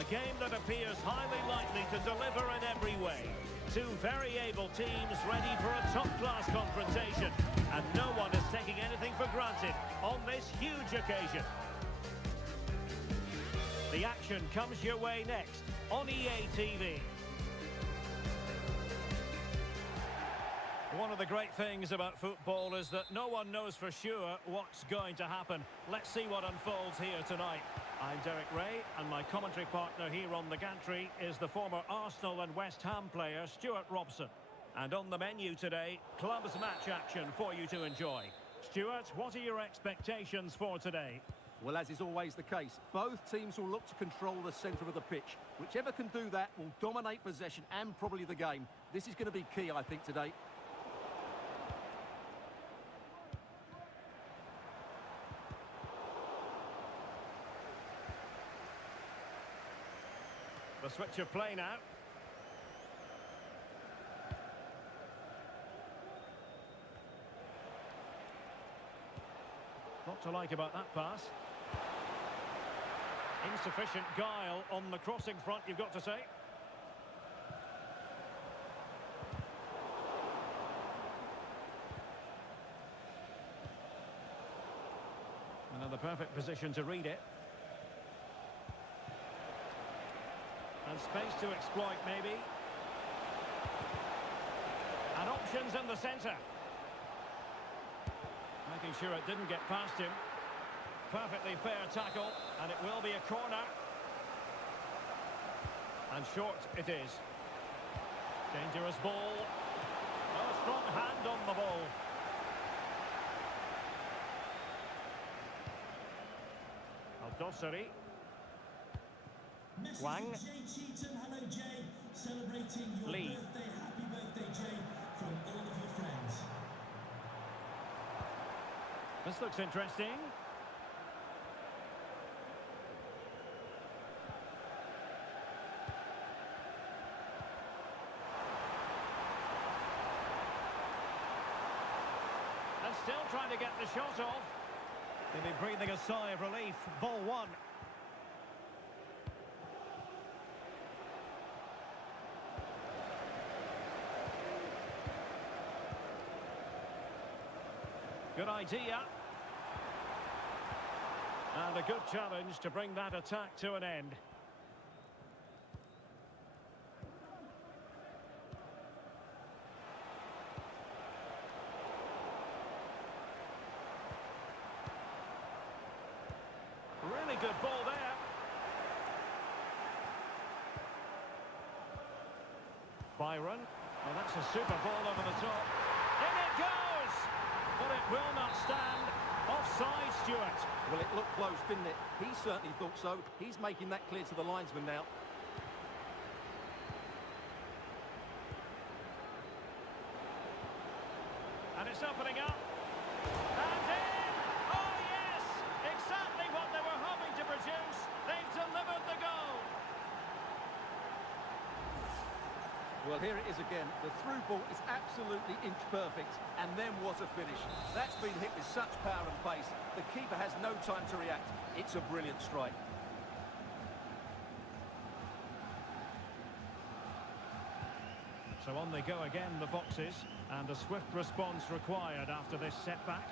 A game that appears highly likely to deliver in every way. Two very able teams ready for a top-class confrontation. And no one is taking anything for granted on this huge occasion. The action comes your way next on EA TV. One of the great things about football is that no one knows for sure what's going to happen. Let's see what unfolds here tonight. I'm Derek Ray, and my commentary partner here on the gantry is the former Arsenal and West Ham player Stuart Robson. And on the menu today, clubs match action for you to enjoy. Stuart, what are your expectations for today? Well, as is always the case, both teams will look to control the centre of the pitch. Whichever can do that will dominate possession and probably the game. This is going to be key, I think, today. The switch of play now. What to like about that pass? Insufficient guile on the crossing front, you've got to say. Another perfect position to read it. And space to exploit, maybe. And options in the centre. Making sure it didn't get past him. Perfectly fair tackle, and it will be a corner. And short it is. Dangerous ball. A strong hand on the ball. Al-Dossari. Wang. Jay Cheatham, hello Jay, celebrating your Lee. birthday, happy birthday Jay, from all of your friends. This looks interesting. And still trying to get the shot off. Maybe breathing a sigh of relief. Ball one. Good idea. And a good challenge to bring that attack to an end. Really good ball there. Byron. Well, that's a super ball over the top. In it goes! But it will not stand. Offside, Stuart. Well, it looked close, didn't it? He certainly thought so. He's making that clear to the linesman now. And it's opening up. And in! Oh, yes! Exactly what they were hoping to produce. They've delivered the goal. Well, here it is again. The through ball is absolutely inch perfect. And then what a finish. That's been hit with such power and pace. The keeper has no time to react. It's a brilliant strike. So on they go again, the Foxes. And a swift response required after this setback.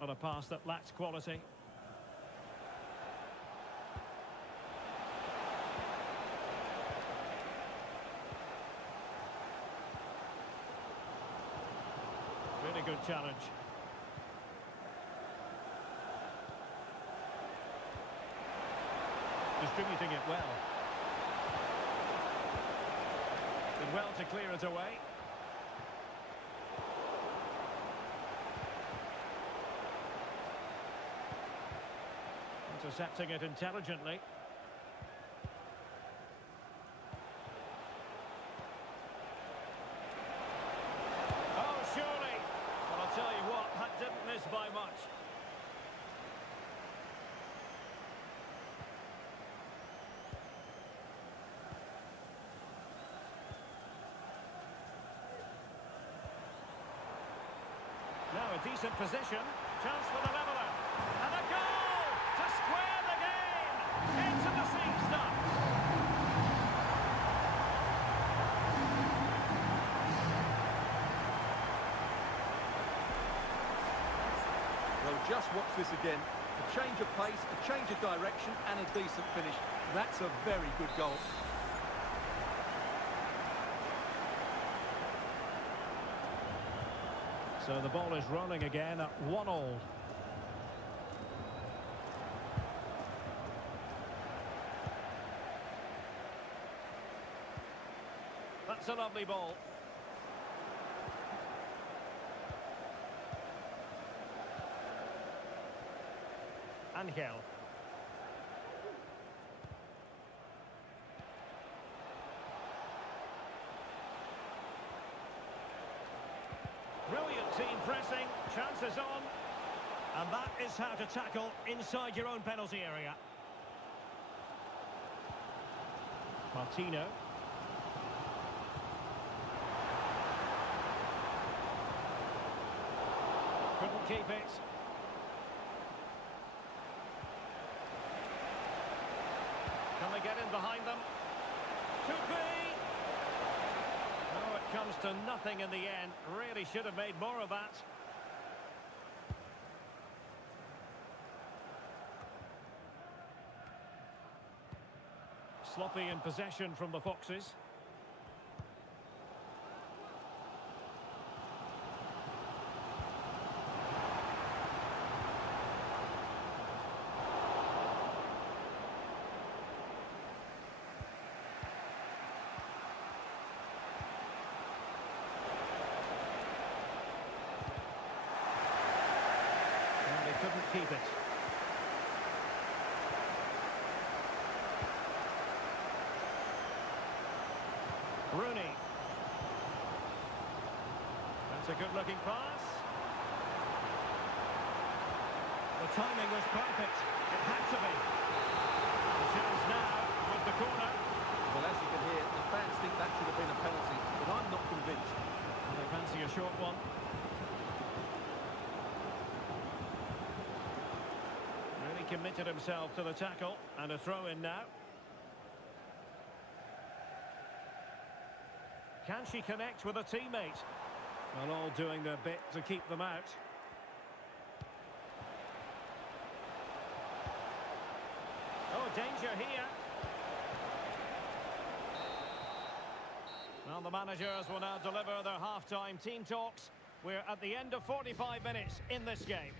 Not a pass that lacks quality. Really good challenge. Distributing it well. Did well to clear it away. Intercepting it intelligently. Oh, surely. Well, I'll tell you what, that didn't miss by much. Now decent position. Chance for the leveller. And a goal to square the game. Into the seam stuff. Well, just watch this again. A change of pace, a change of direction, and a decent finish. That's a very good goal. So the ball is rolling again at 1-1. That's a lovely ball. Angel. Brilliant team pressing, chances on. And that is how to tackle inside your own penalty area. Martino. Couldn't keep it. Can they get in behind them? Could be. Oh, it comes to nothing in the end. Really should have made more of that. Sloppy in possession from the Foxes. Couldn't keep it. Rooney. That's a good-looking pass. The timing was perfect. It had to be. The chance now with the corner. Well, as you can hear, the fans think that should have been a penalty, but I'm not convinced. And they fancy a short one. Committed himself to the tackle, and a throw in now. Can she connect with a teammate? Well, all doing their bit to keep them out. Oh, danger here. Well, the managers will now deliver their half-time team talks. We're at the end of 45 minutes in this game.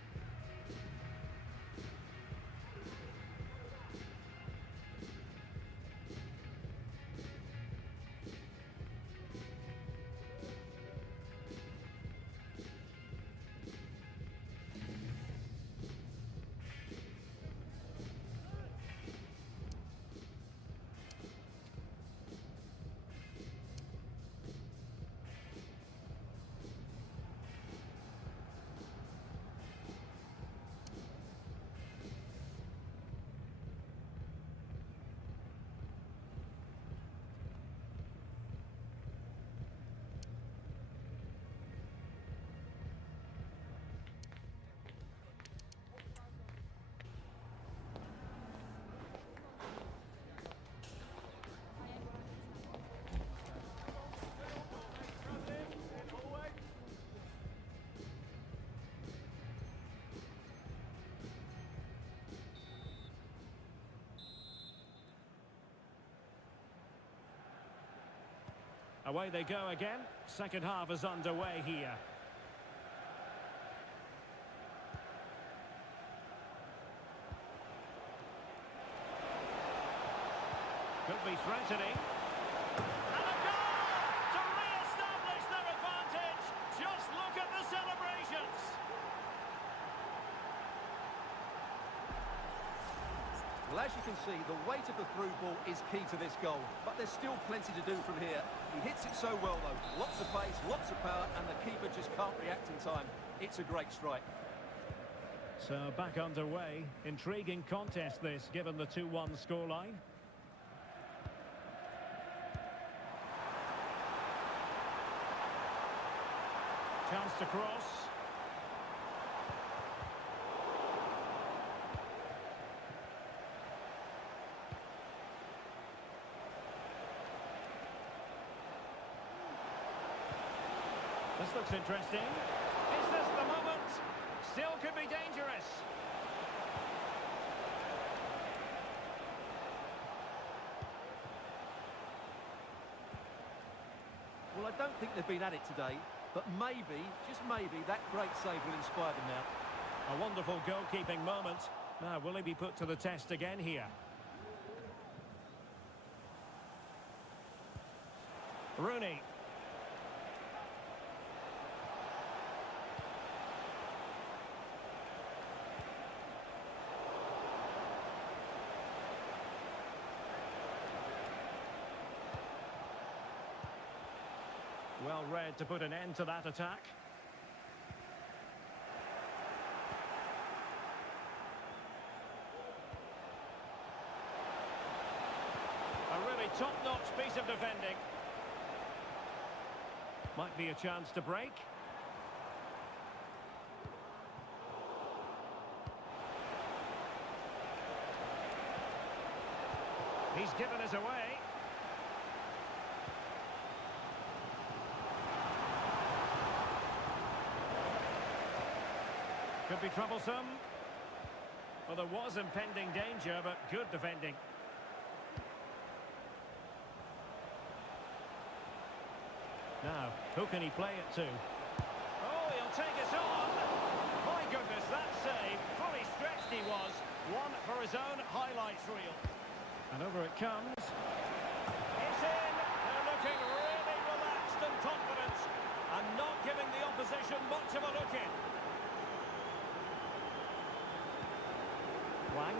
Away they go again. Second half is underway here. Could be threatening. And a goal to re-establish their advantage. Just look at the celebrations. Well, as you can see, the weight of the through ball is key to this goal. But there's still plenty to do from here. He hits it so well, though. Lots of pace, lots of power, and the keeper just can't react in time. It's a great strike. So back underway. Intriguing contest this, given the 2-1 scoreline. Chance to cross. This looks interesting. Is this the moment? Still could be dangerous. Well, I don't think they've been at it today, but maybe, just maybe, that great save will inspire them now. A wonderful goalkeeping moment. Now, will he be put to the test again here? Rooney. Well read to put an end to that attack. A really top-notch piece of defending. Might be a chance to break. He's given us away. Could be troublesome. Well, there was impending danger, but good defending. Now, who can he play it to? Oh, he'll take us on. My goodness, that save. Fully stretched he was. One for his own highlights reel. And over it comes. It's in. They're looking really relaxed and confident. And not giving the opposition much of a look in. Wang.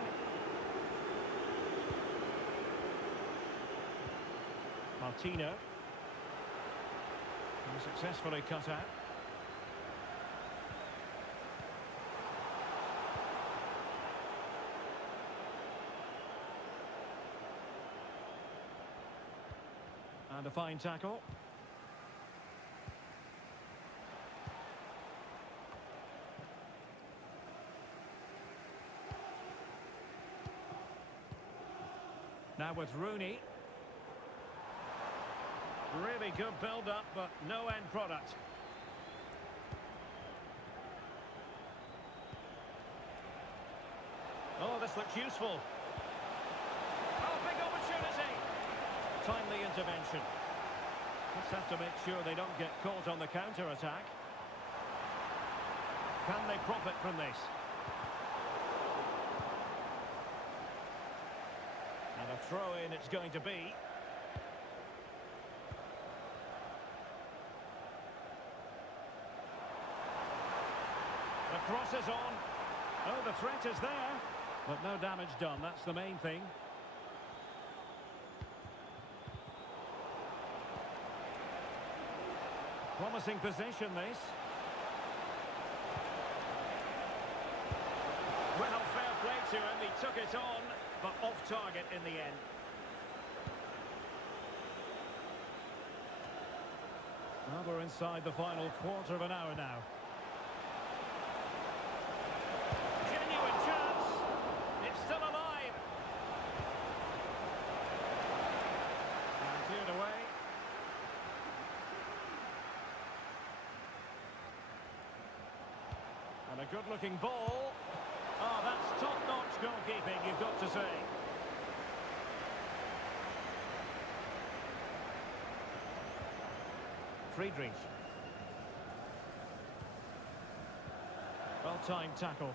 Martino. Successfully cut out. And a fine tackle. Now with Rooney. Really good build-up, but no end product. Oh, this looks useful. Oh, big opportunity. Timely intervention. Just have to make sure they don't get caught on the counter-attack. Can they profit from this? And a throw-in it's going to be. The cross is on. Oh, the threat is there. But no damage done, that's the main thing. Promising position, this. Well, fair play to him, he took it on, but off target in the end. Well, we're inside the final quarter of an hour now. Still alive. And cleared away. And a good-looking ball. Oh, that's top-notch goalkeeping, you've got to say. Friedrich. Well-timed tackle.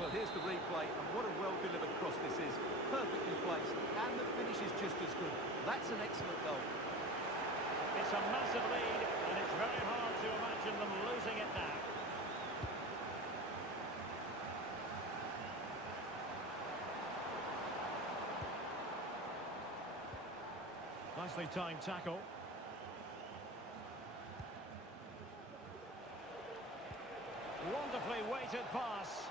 Well, here's the replay, and what a well-delivered cross this is. Perfectly placed, and the finish is just as good. That's an excellent goal. It's a massive lead, and it's very hard to imagine them losing it now. Nicely timed tackle. Wonderfully weighted pass.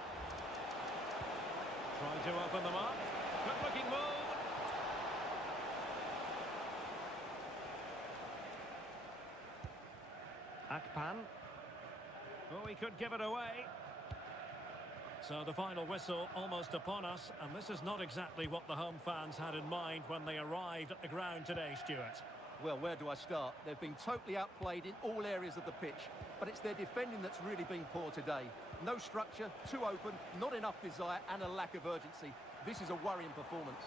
Trying to open them up. Good-looking move. Akpan. Oh, he could give it away. So the final whistle almost upon us, and this is not exactly what the home fans had in mind when they arrived at the ground today, Stuart. Well, where do I start? They've been totally outplayed in all areas of the pitch, but it's their defending that's really been poor today. No structure, too open, not enough desire, and a lack of urgency. This is a worrying performance.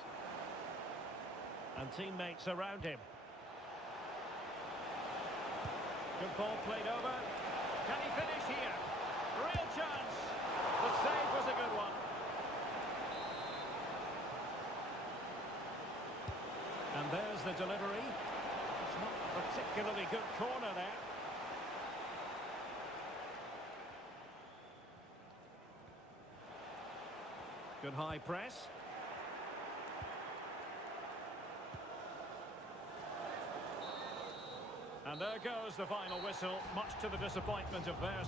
And teammates around him. Good ball played over. Can he finish here? Real chance. The save was a good one. And there's the delivery. It's not a particularly good corner there. Good high press. And there goes the final whistle, much to the disappointment of theirs.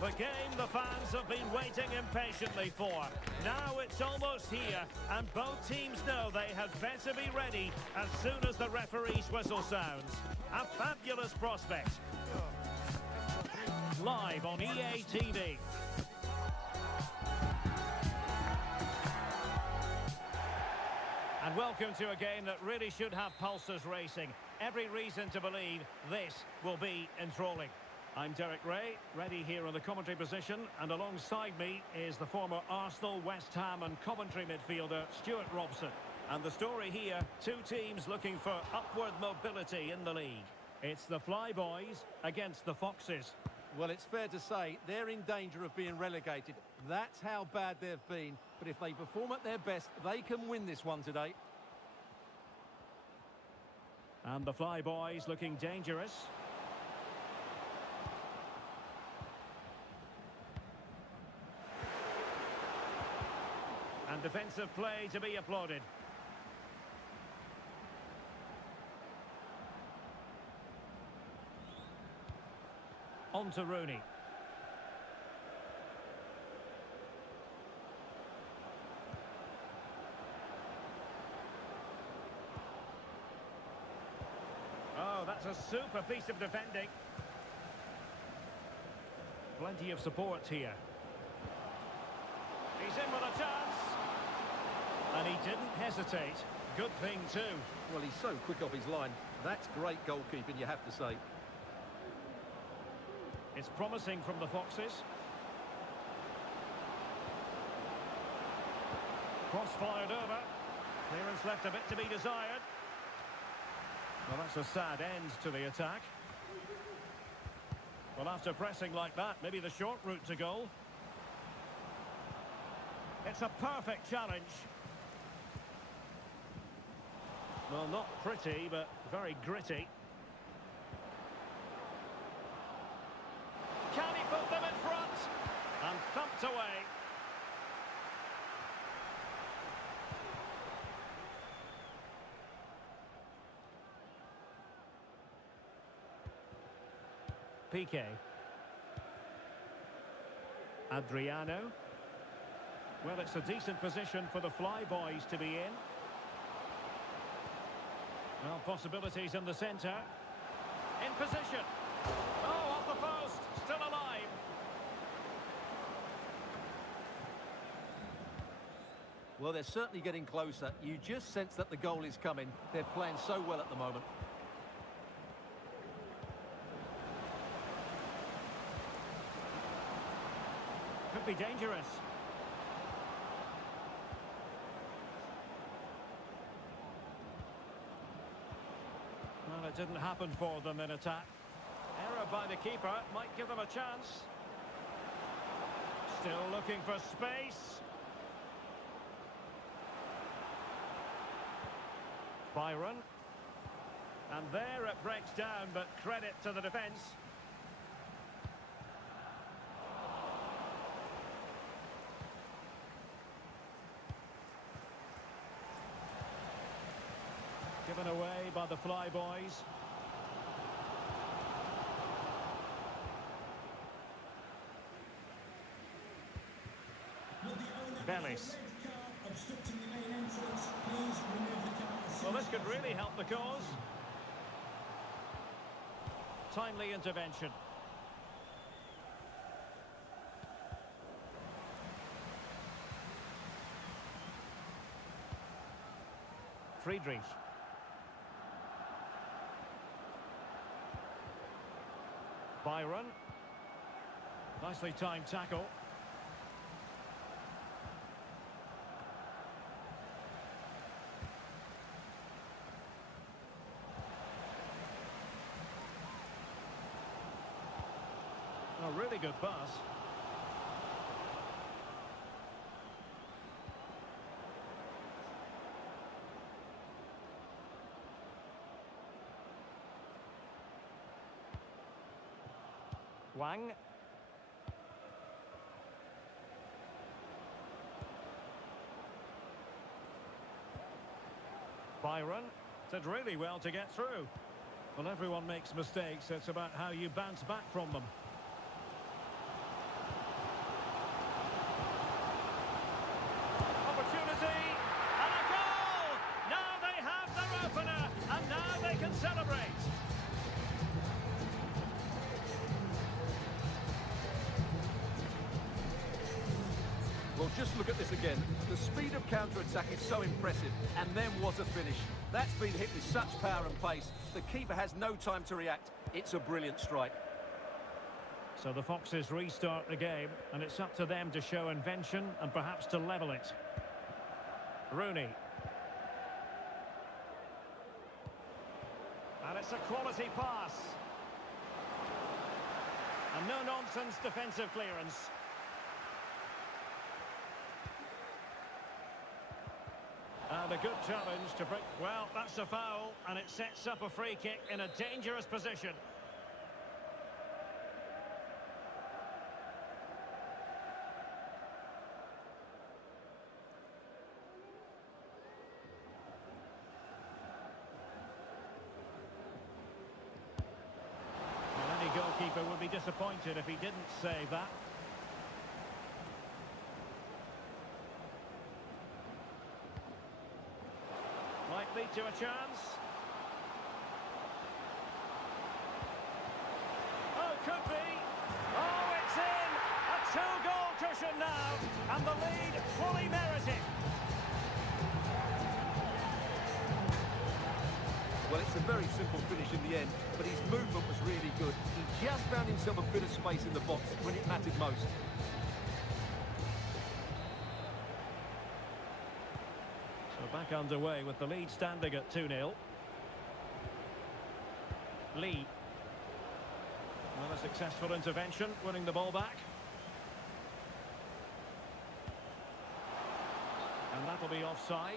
The game the fans have been waiting impatiently for. Now it's almost here, and both teams know they had better be ready as soon as the referee's whistle sounds. A fabulous prospect. Live on EA TV. And welcome to a game that really should have pulses racing. Every reason to believe this will be enthralling. I'm Derek Ray, ready here on the commentary position, and alongside me is the former Arsenal, West Ham and Coventry midfielder Stuart Robson. And the story here, two teams looking for upward mobility in the league. It's the Flyboys against the Foxes. Well, it's fair to say they're in danger of being relegated. That's how bad they've been. But if they perform at their best, they can win this one today. And the Flyboys looking dangerous. And defensive play to be applauded. On to Rooney. That's a super piece of defending. Plenty of support here. He's in with a chance. And he didn't hesitate. Good thing too. Well, he's so quick off his line. That's great goalkeeping, you have to say. It's promising from the Foxes. Cross fired over. Clearance left a bit to be desired. Well, that's a sad end to the attack. Well, after pressing like that, maybe the short route to goal. It's a perfect challenge. Well, not pretty, but very gritty. Can he put them in front? And thumped away. Piqué. Adriano. Well, it's a decent position for the Flyboys to be in. Well, possibilities in the centre. In position. Oh, off the post. Still alive. Well, they're certainly getting closer. You just sense that the goal is coming. They're playing so well at the moment. Could be dangerous. Well, it didn't happen for them in attack. Error by the keeper might give them a chance. Still looking for space. Byron. And there it breaks down, but credit to the defence. Given away by the Flyboys. Bellis. Well, this could really help the cause. Timely intervention. Friedrich. Byron. Nicely timed tackle. A really good pass. Wang. Byron did really well to get through. Well, everyone makes mistakes. It's about how you bounce back from them. Opportunity and a goal! Now they have their opener and now they can celebrate. Well, just look at this again. The speed of counter-attack is so impressive, and then what a finish. That's been hit with such power and pace. The keeper has no time to react. It's a brilliant strike. So the Foxes restart the game, and it's up to them to show invention and perhaps to level it. Rooney. And it's a quality pass. A no-nonsense defensive clearance. And a good challenge to break. Well, that's a foul, and it sets up a free kick in a dangerous position. Well, any goalkeeper would be disappointed if he didn't save that. Might lead to a chance. could be. Oh, it's in. A two-goal cushion now, and the lead fully merited. Well, it's a very simple finish in the end, but his movement was really good. He just found himself a bit of space in the box when it mattered most. So back underway with the lead standing at 2-0. Lee. Well, a successful intervention, winning the ball back. And that'll be offside.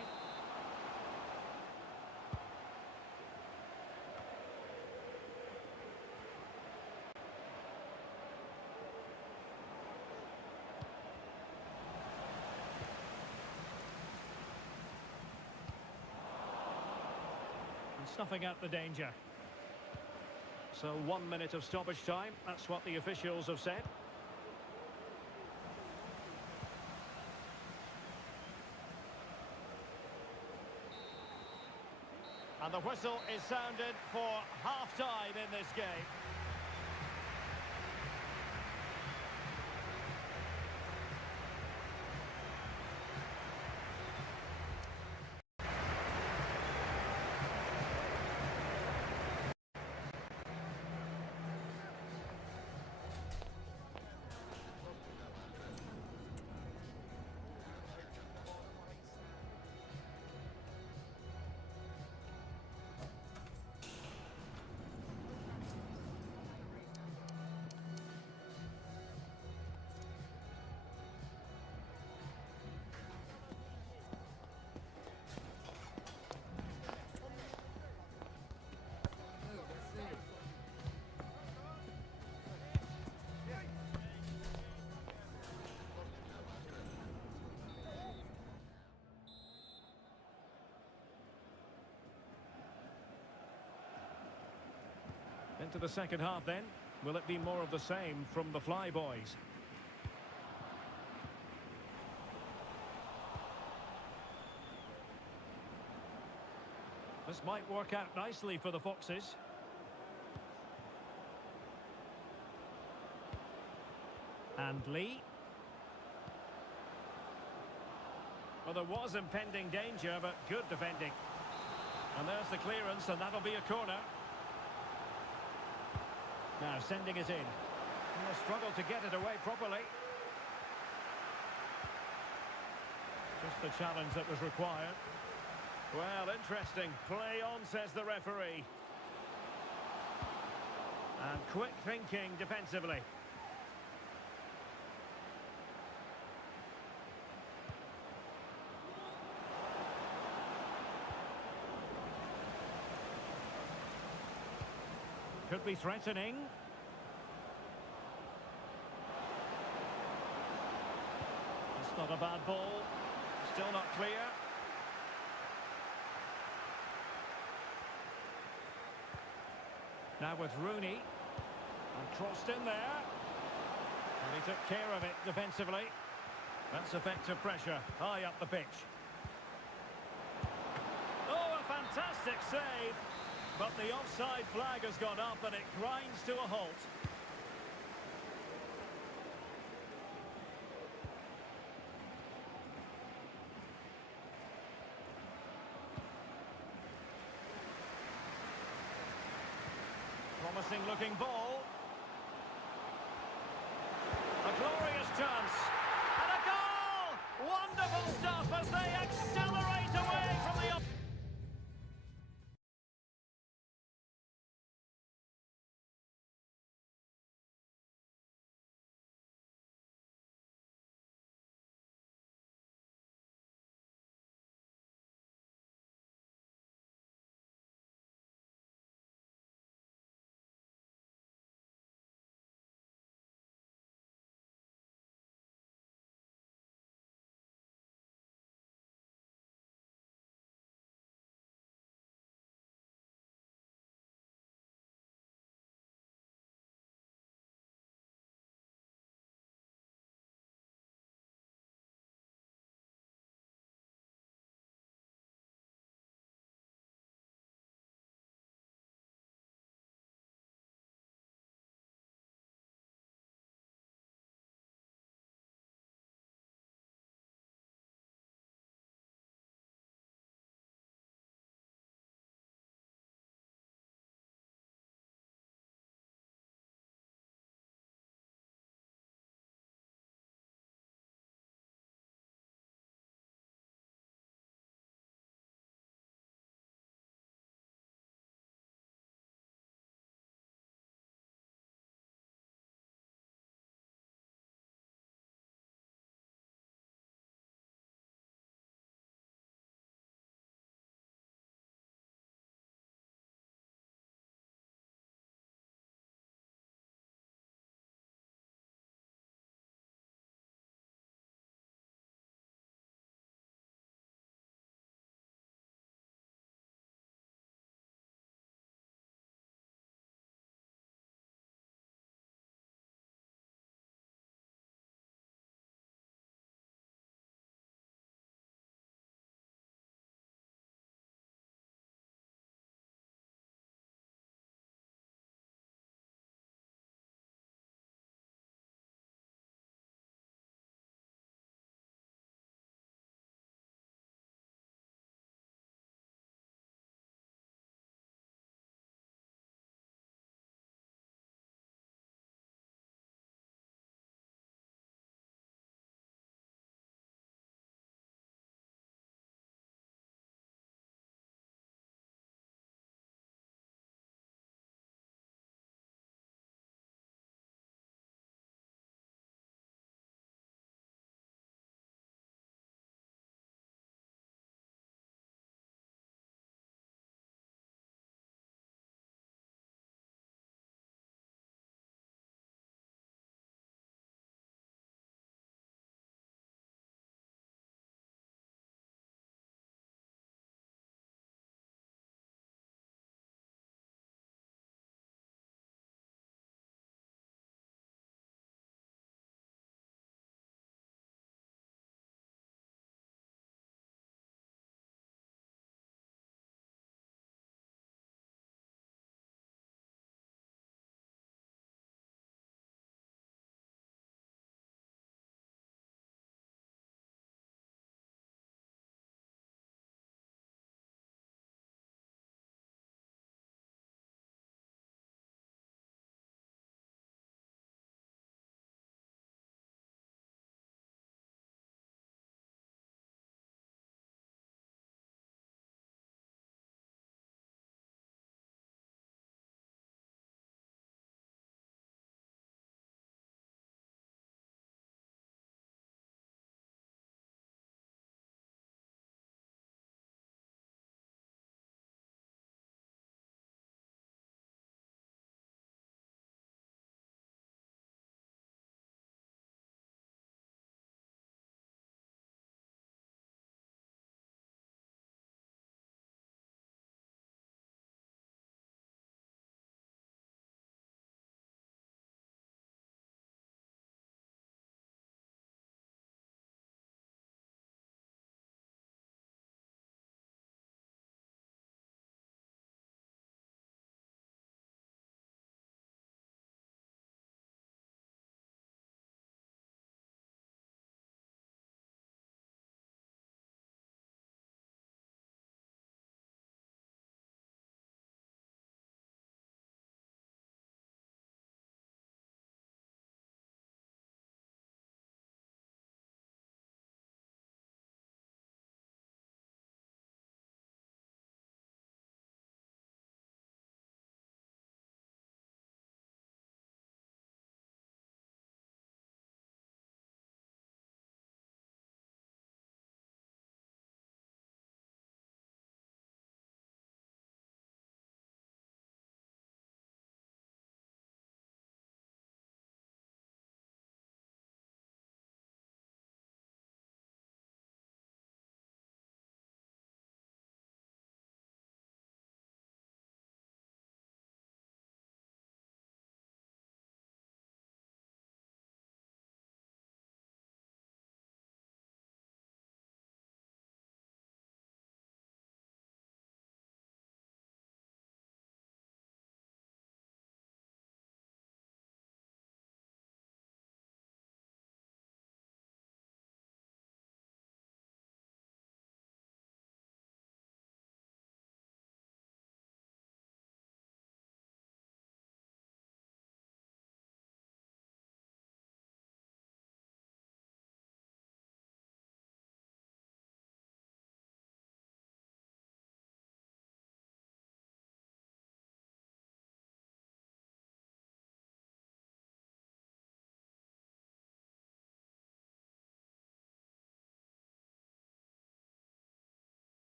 Snuffing out the danger. So 1 minute of stoppage time. That's what the officials have said. And the whistle is sounded for half-time in this game. Into the second half then. Will it be more of the same from the Flyboys? This might work out nicely for the Foxes. And Lee. Well, there was impending danger, but good defending. And there's the clearance, and that'll be a corner. Now sending it in. He'll struggle to get it away properly. Just the challenge that was required. Well, interesting. Play on, says the referee. And quick thinking defensively. Could be threatening. It's not a bad ball. Still not clear. Now with Rooney. And crossed in there. And he took care of it defensively. That's effective pressure. High up the pitch. Oh, a fantastic save. But the offside flag has gone up and it grinds to a halt. Promising looking ball. A glorious chance. And a goal! Wonderful stuff as they accelerate away from the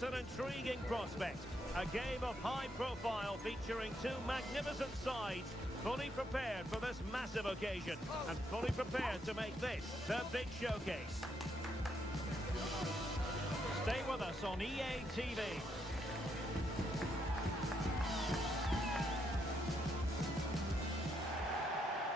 It's an intriguing prospect. A game of high profile featuring two magnificent sides, fully prepared for this massive occasion and fully prepared to make this their big showcase. Stay with us on EA TV.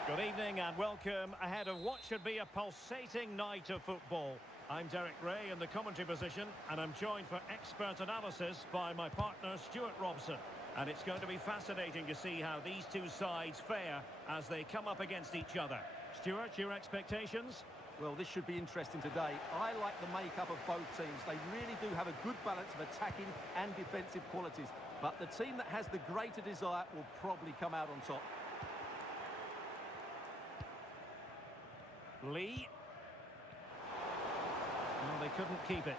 Good evening and welcome ahead of what should be a pulsating night of football. I'm Derek Ray in the commentary position, and I'm joined for expert analysis by my partner Stuart Robson. And it's going to be fascinating to see how these two sides fare as they come up against each other. Stuart, your expectations? Well, this should be interesting today. I like the makeup of both teams. They really do have a good balance of attacking and defensive qualities. But the team that has the greater desire will probably come out on top. Lee. Well, they couldn't keep it.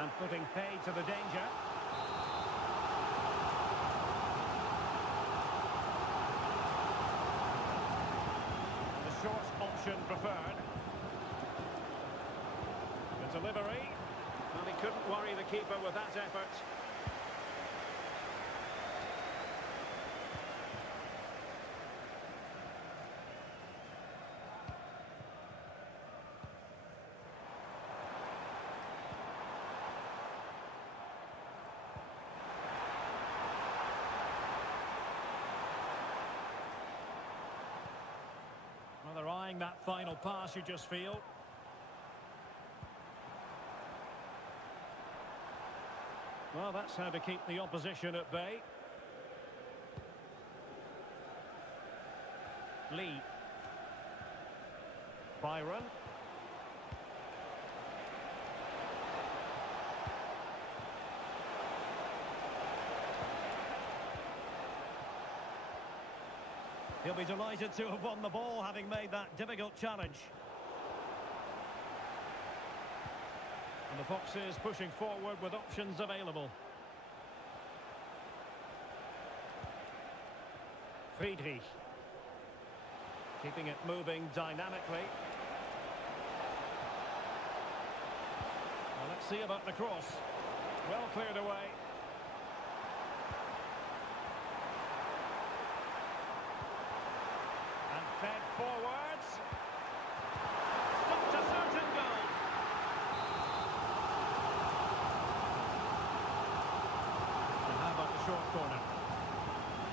And putting paid to the danger. The short option preferred. The delivery. And he couldn't worry the keeper with that effort. Well, they're eyeing that final pass, you just feel. Well, that's how to keep the opposition at bay. Lee. Byron. He'll be delighted to have won the ball, having made that difficult challenge. And the Foxes pushing forward with options available. Friedrich. Keeping it moving dynamically. Well, let's see about the cross. Well cleared away. Fed forwards. Stopped a certain goal. And how about the short corner?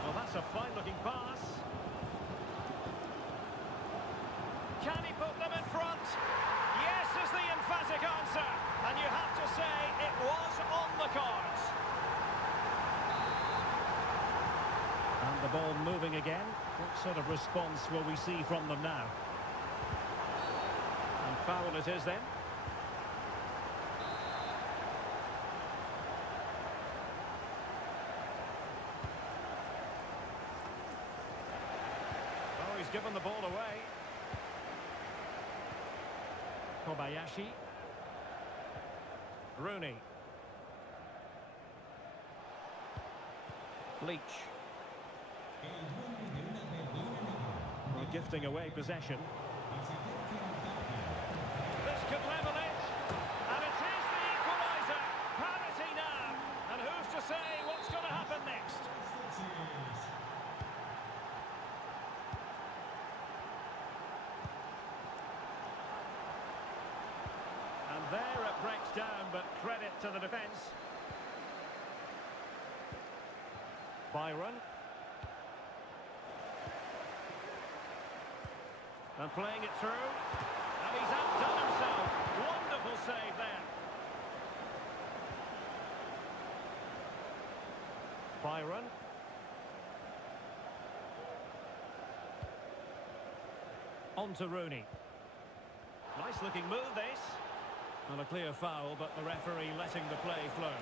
Well, that's a fine-looking pass. Can he put them in front? Yes is the emphatic answer. And you have to say it was on the cards. And the ball moving again. What sort of response will we see from them now? And foul it is then. Oh, he's given the ball away. Kobayashi. Rooney. Leach. Well, gifting away possession. This could level it. And it is the equaliser. Parity now. And who's to say what's going to happen next? And there it breaks down, but credit to the defence. Byron. And playing it through. And he's outdone himself. Wonderful save there. Byron. On to Rooney. Nice looking move this. Not a clear foul, but the referee letting the play flow.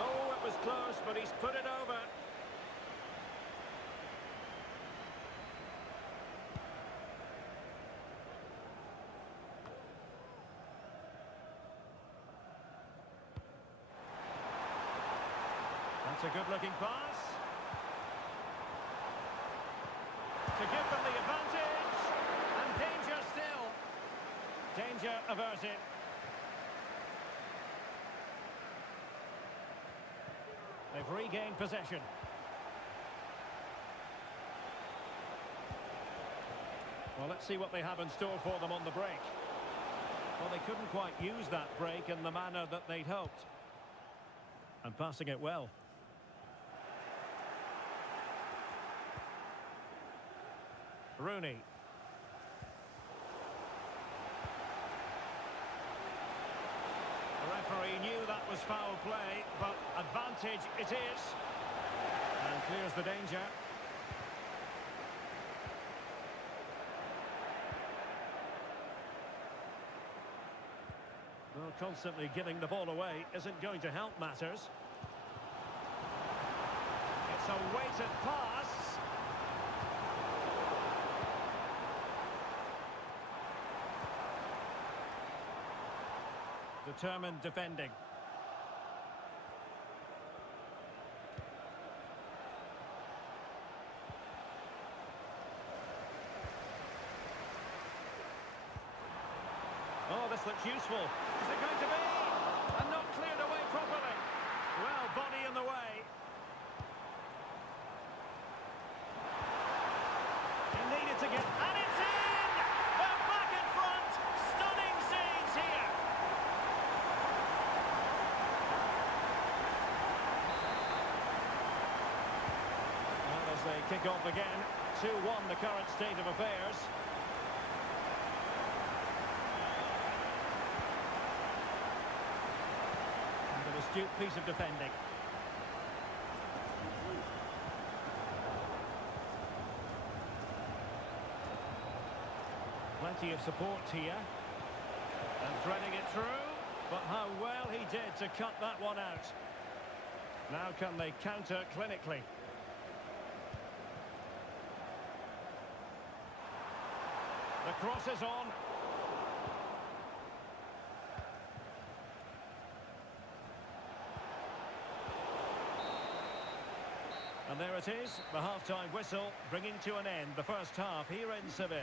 Oh, it was close, but he's put it over. That's a good-looking pass. To give them the advantage. And danger Danger averted. They've regained possession. Well, let's see what they have in store for them on the break. Well, they couldn't quite use that break in the manner that they'd hoped. And passing it well. Rooney. The referee knew that was foul play, but advantage it is. And clears the danger. Well, constantly giving the ball away isn't going to help matters. It's a weighted pass. Determined defending. Oh, this looks useful. Is it going to be? And not cleared away properly. Well, body in the way. He needed to get... And it's in! They're back in front! Stunning scenes here! Well, as they kick off again, 2-1 the current state of affairs. Astute piece of defending. Plenty of support here. And threading it through. But how well he did to cut that one out. Now can they counter clinically? The cross is on. And there it is, the half-time whistle, bringing to an end the first half here in Seville.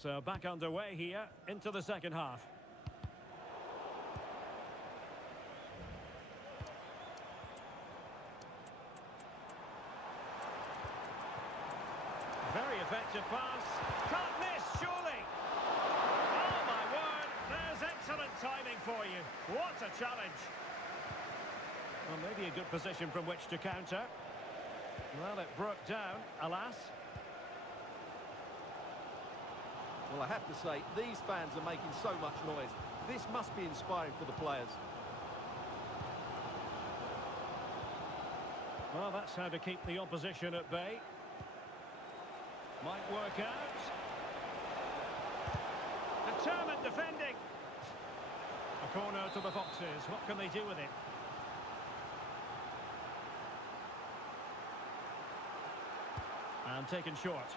So back underway here into the second half. Very effective pass. Can't miss, surely. Oh my word, there's excellent timing for you. What a challenge. Well, maybe a good position from which to counter. Well, it broke down, alas. Well, I have to say, these fans are making so much noise. This must be inspiring for the players. Well, that's how to keep the opposition at bay. Might work out. Determined defending. A corner to the Foxes. What can they do with it? And taken short.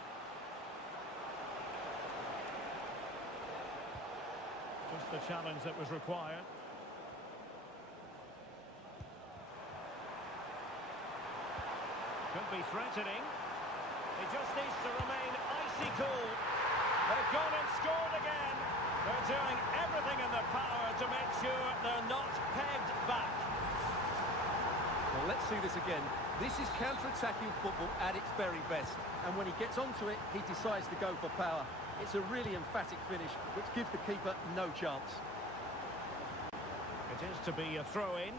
Just the challenge that was required. Could be threatening. He just needs to remain icy cool. They've gone and scored again. They're doing everything in their power to make sure they're not pegged back. Well, let's see this again. This is counter-attacking football at its very best. And when he gets onto it, he decides to go for power. It's a really emphatic finish, which gives the keeper no chance. It is to be a throw-in.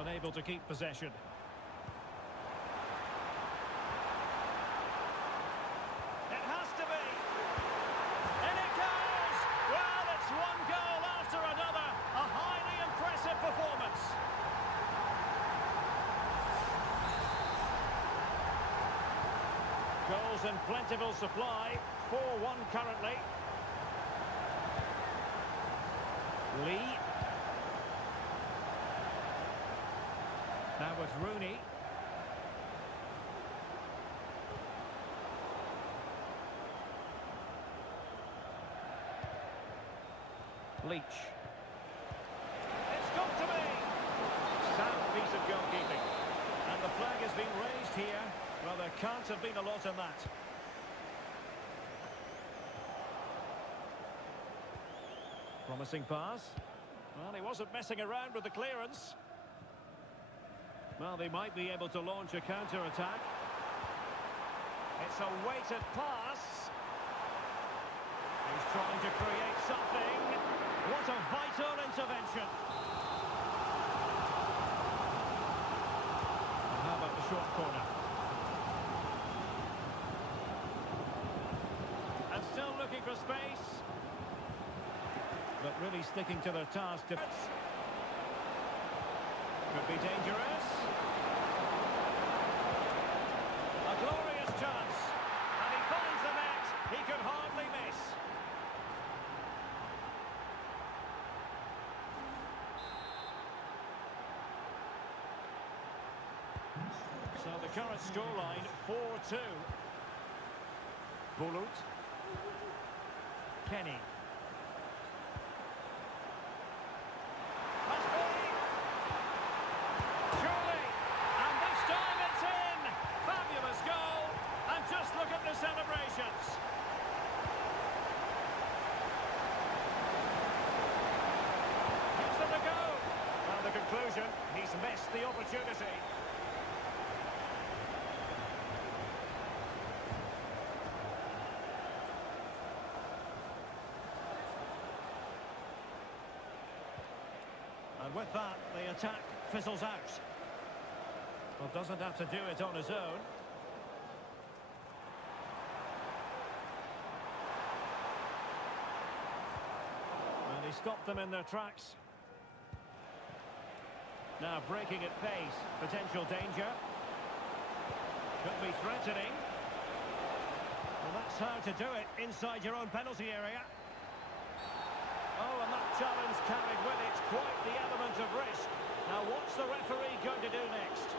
unable to keep possession. It has to be. In it goes! Well, it's one goal after another. A highly impressive performance. Goals in plentiful supply. 4-1 currently. Lee. Now with Rooney. Leach. It's got to be! Sound piece of goalkeeping. And the flag has been raised here. Well, there can't have been a lot in that. Promising pass. Well, he wasn't messing around with the clearance. Well, they might be able to launch a counter-attack. It's a weighted pass. He's trying to create something. What a vital intervention. And how about the short corner? And still looking for space. But really sticking to their task. Could be dangerous. A glorious chance. And he finds the net. He could hardly miss. So the current scoreline, 4-2. Bulut. Kenny. Celebrations. Gives them a go. And the conclusion, he's missed the opportunity. And with that, the attack fizzles out. Well, doesn't have to do it on his own. He stopped them in their tracks. Now breaking at pace. Potential danger. Could be threatening. Well, that's how to do it inside your own penalty area. Oh, and that challenge carried with it quite the element of risk. Now what's the referee going to do next?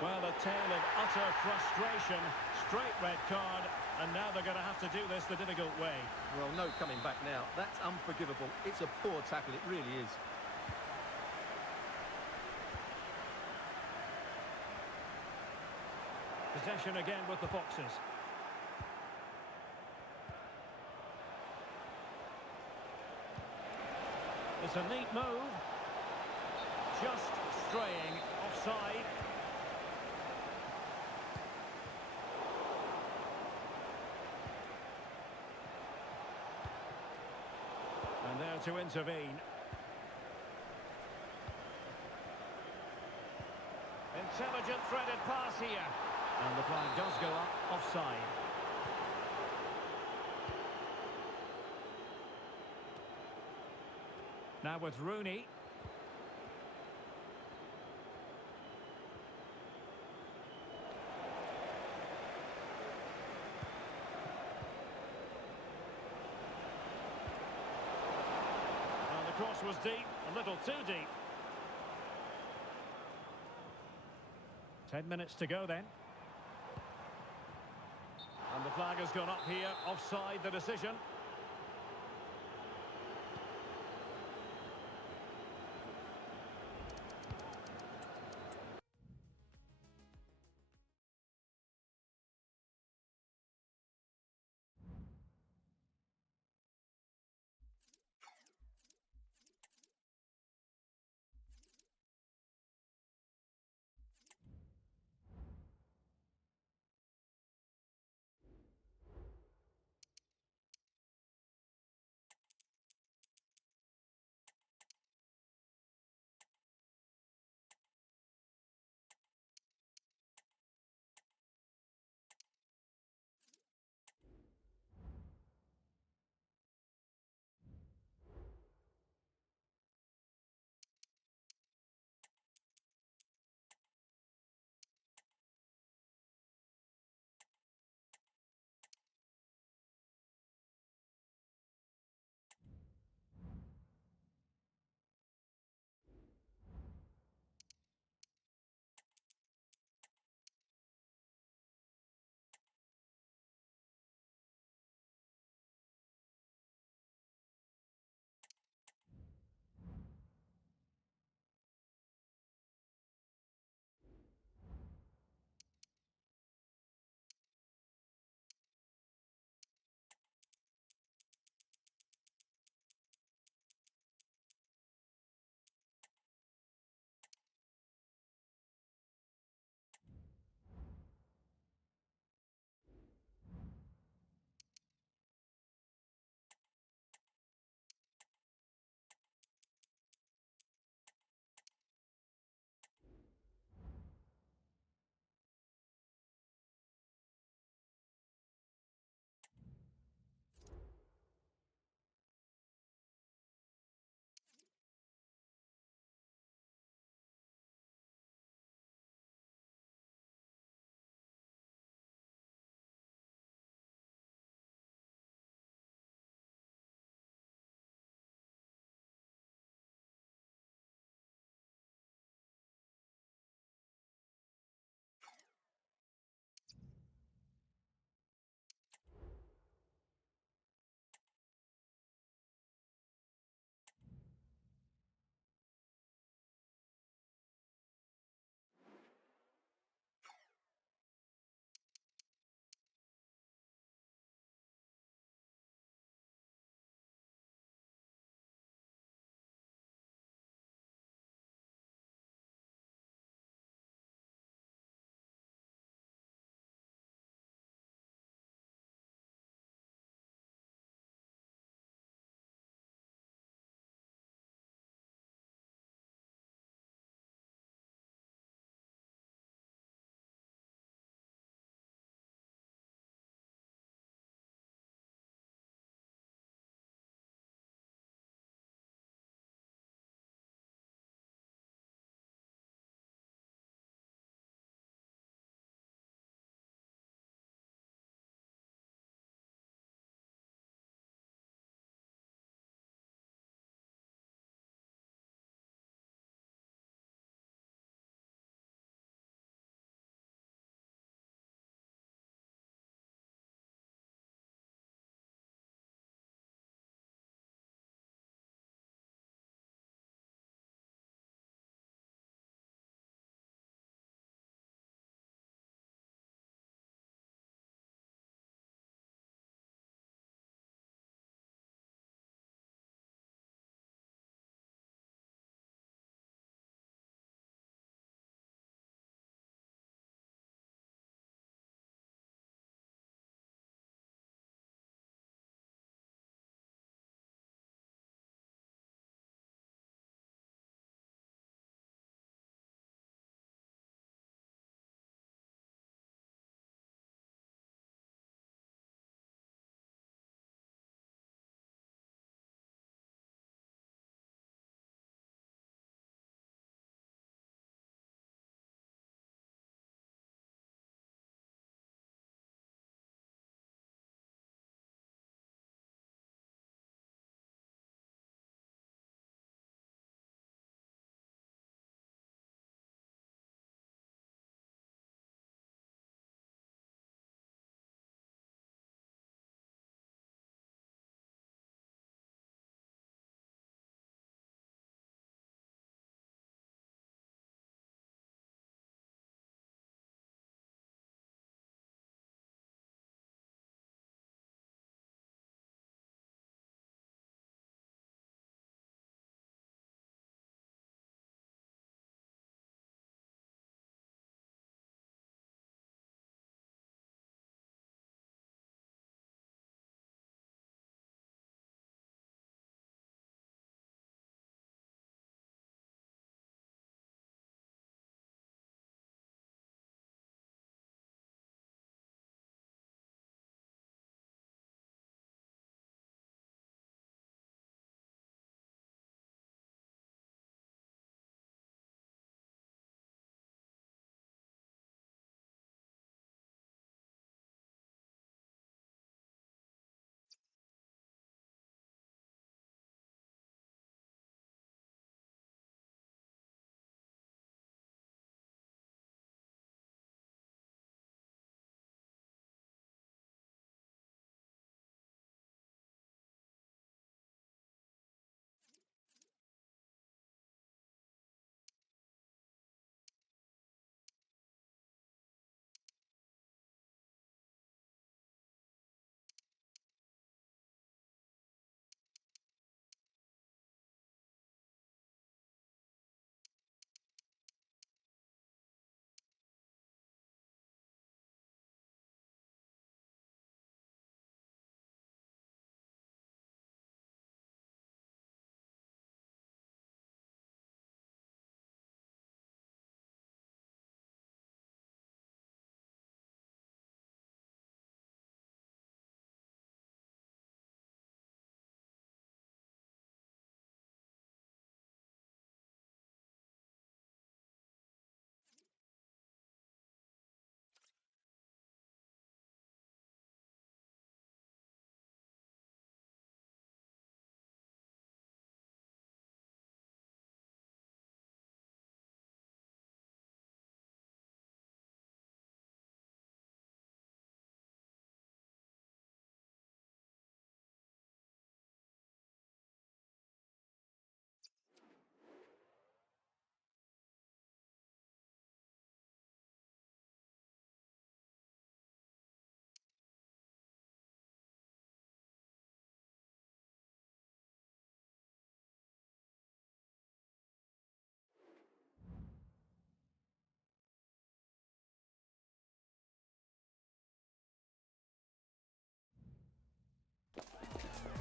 Well, a tale of utter frustration. Straight red card. And now they're going to have to do this the difficult way. Well, no coming back now. That's unforgivable. It's a poor tackle, it really is. Possession again with the Foxes. It's a neat move. Just straying offside. And there to intervene. Intelligent threaded pass here. And the flag does go up offside. Now with Rooney. Cross was deep, a little too deep. 10 minutes to go then. And the flag has gone up here, offside the decision.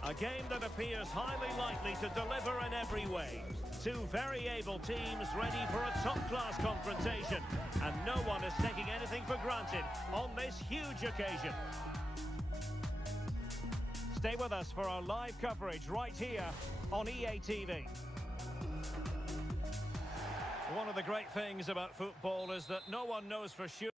A game that appears highly likely to deliver in every way. Two very able teams ready for a top-class confrontation. And no one is taking anything for granted on this huge occasion. Stay with us for our live coverage right here on EA TV. One of the great things about football is that no one knows for sure.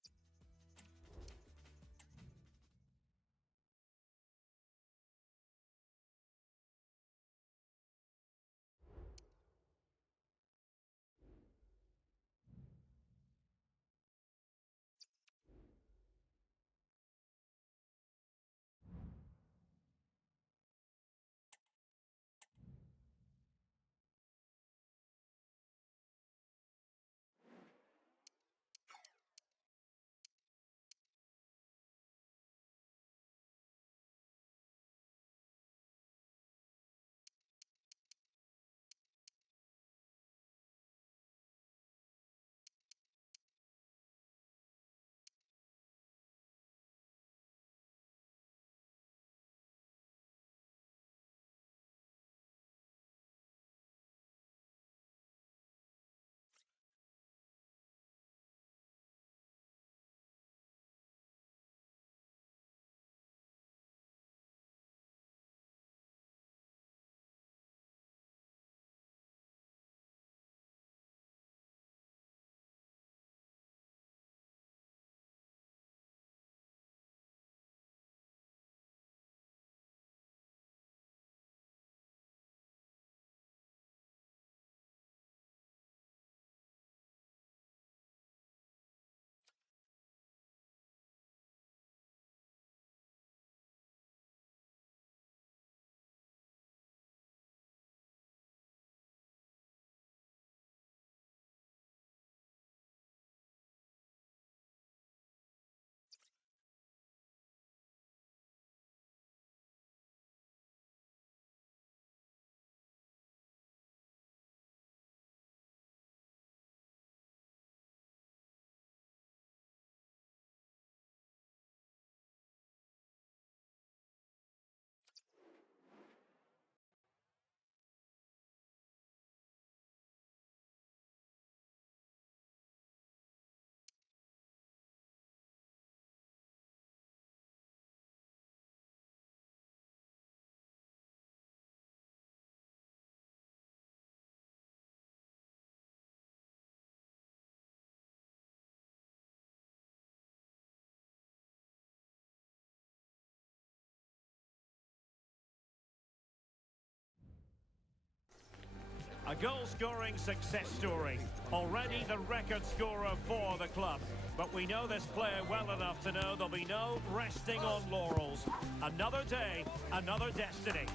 A goal-scoring success story. Already the record scorer for the club. But we know this player well enough to know there'll be no resting on laurels. Another day, another destiny.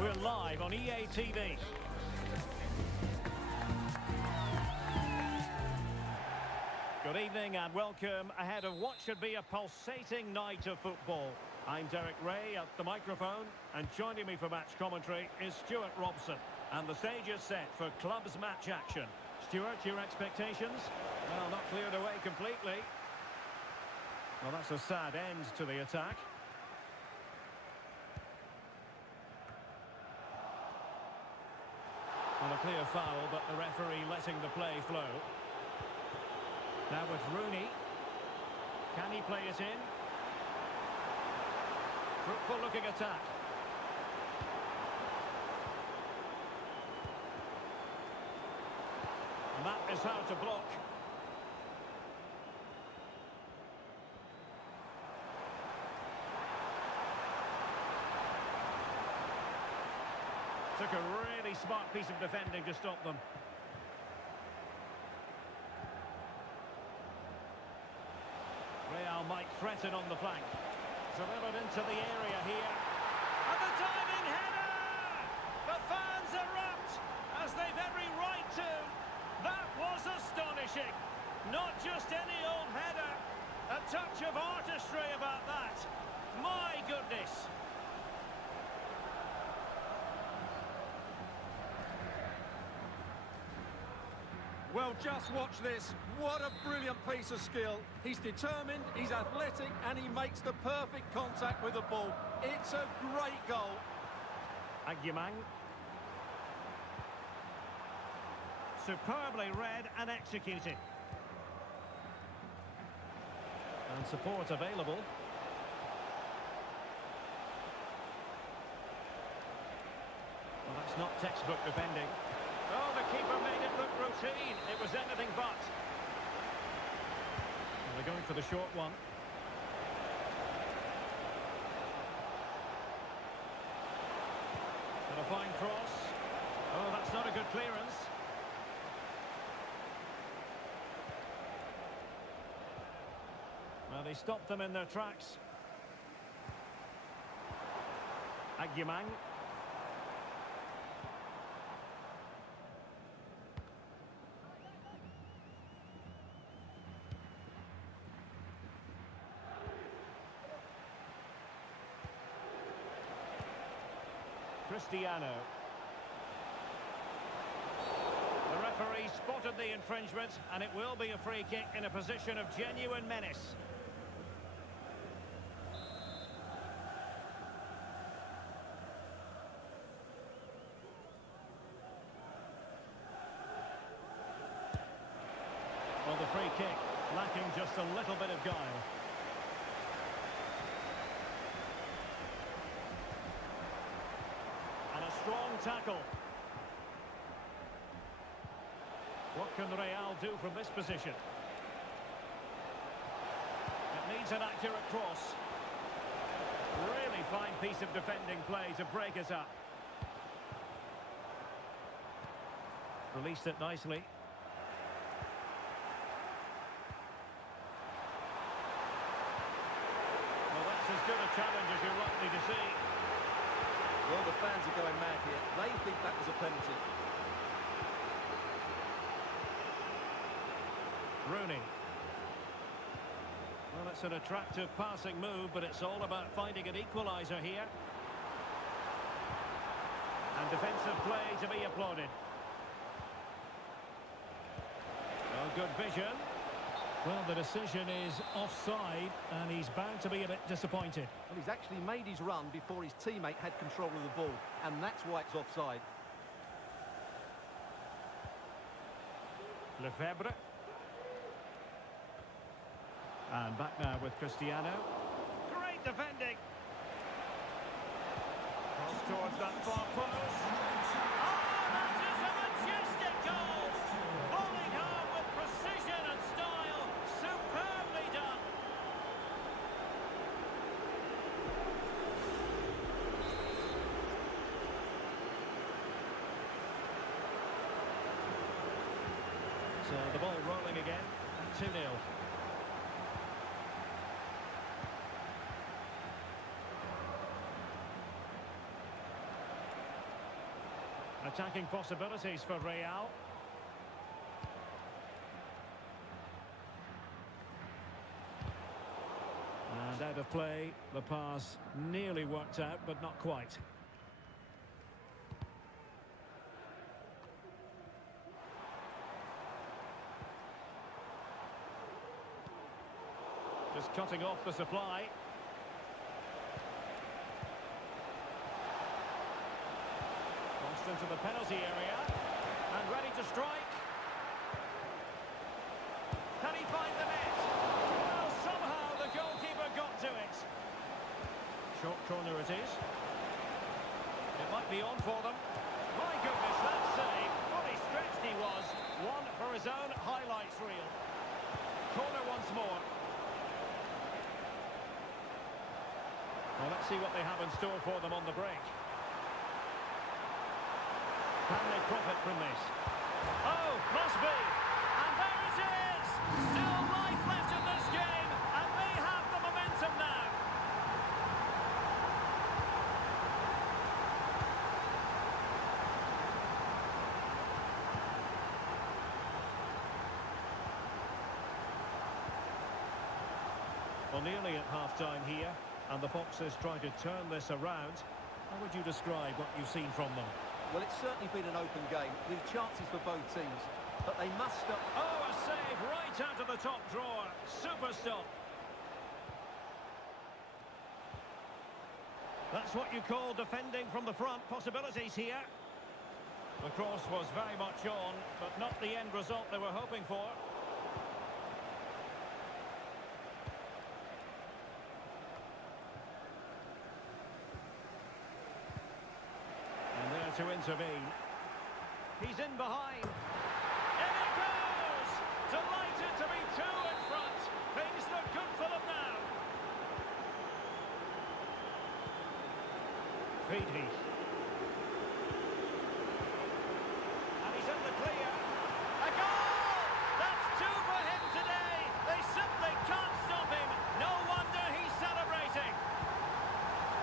We're live on EA TV. Good evening and welcome ahead of what should be a pulsating night of football. I'm Derek Ray at the microphone, and joining me for match commentary is Stuart Robson. And the stage is set for clubs match action. Stuart, your expectations? Well, not cleared away completely. Well, that's a sad end to the attack. Well, a clear foul, but the referee letting the play flow. Now with Rooney. Can he play it in? Fruitful looking attack. And that is how to block. Took a really smart piece of defending to stop them. Real might threaten on the flank. Delivered into the area here. And the diving header! The fans erupt, as they've every right to. That was astonishing. Not just any old header. A touch of artistry about that. My goodness. Well, just watch this. What a brilliant piece of skill. He's determined, he's athletic, and he makes the perfect contact with the ball. It's a great goal. Agyemang. Superbly read and executed. And support available. Well, that's not textbook defending. Oh, the keeper made it look routine. It was anything but. And they're going for the short one. And a fine cross. Oh, that's not a good clearance. Well, they stopped them in their tracks. Agyemang. Cristiano. The referee spotted the infringement, and it will be a free kick in a position of genuine menace. Well, the free kick lacking just a little bit of guile. And a strong tackle. What can Real do from this position? It needs an accurate cross. Really fine piece of defending play to break us up. Released it nicely. Well, that's as good a challenge as you're likely to see. Well, the fans are going mad here. They think that was a penalty. Rooney. Well, it's an attractive passing move, but it's all about finding an equaliser here. And defensive play to be applauded. Oh, good vision. Well, the decision is offside, and he's bound to be a bit disappointed. Well, he's actually made his run before his teammate had control of the ball, and that's why it's offside. Lefebvre. And back now with Cristiano. Great defending. Cross towards that far post. Oh, that is a majestic goal! Volleyed home with precision and style. Superbly done. So the ball rolling again at 2-0. Attacking possibilities for Real. And out of play, the pass nearly worked out, but not quite. Just cutting off the supply. Into the penalty area and ready to strike. Can he find the net? Well, somehow the goalkeeper got to it. Short corner it is. It might be on for them. My goodness, that save. Fully stretched he was. One for his own highlights reel. Corner once more. Well, let's see what they have in store for them on the break. Can they profit from this? Oh, must be! And there it is! Still life left in this game, and they have the momentum now. Well, nearly at half-time here, and the Foxes trying to turn this around. How would you describe what you've seen from them? Well, it's certainly been an open game, with chances for both teams. but they must stop. Oh, a save right out of the top drawer. Super stop. That's what you call defending from the front. Possibilities here. The cross was very much on, but not the end result they were hoping for. And there to intervene. He's in behind. In it goes! Delighted to be two in front. Things look good for them now. Friedrich. And he's in the clear. A goal! That's two for him today. They simply can't stop him. No wonder he's celebrating.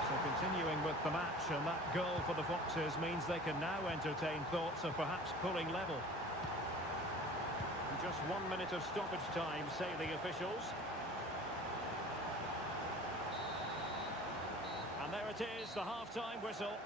So continuing with the match, and that goal for the Foxes means they can now entertain thoughts of perhaps pulling level. Just 1 minute of stoppage time, say the officials. And there it is, the half-time whistle.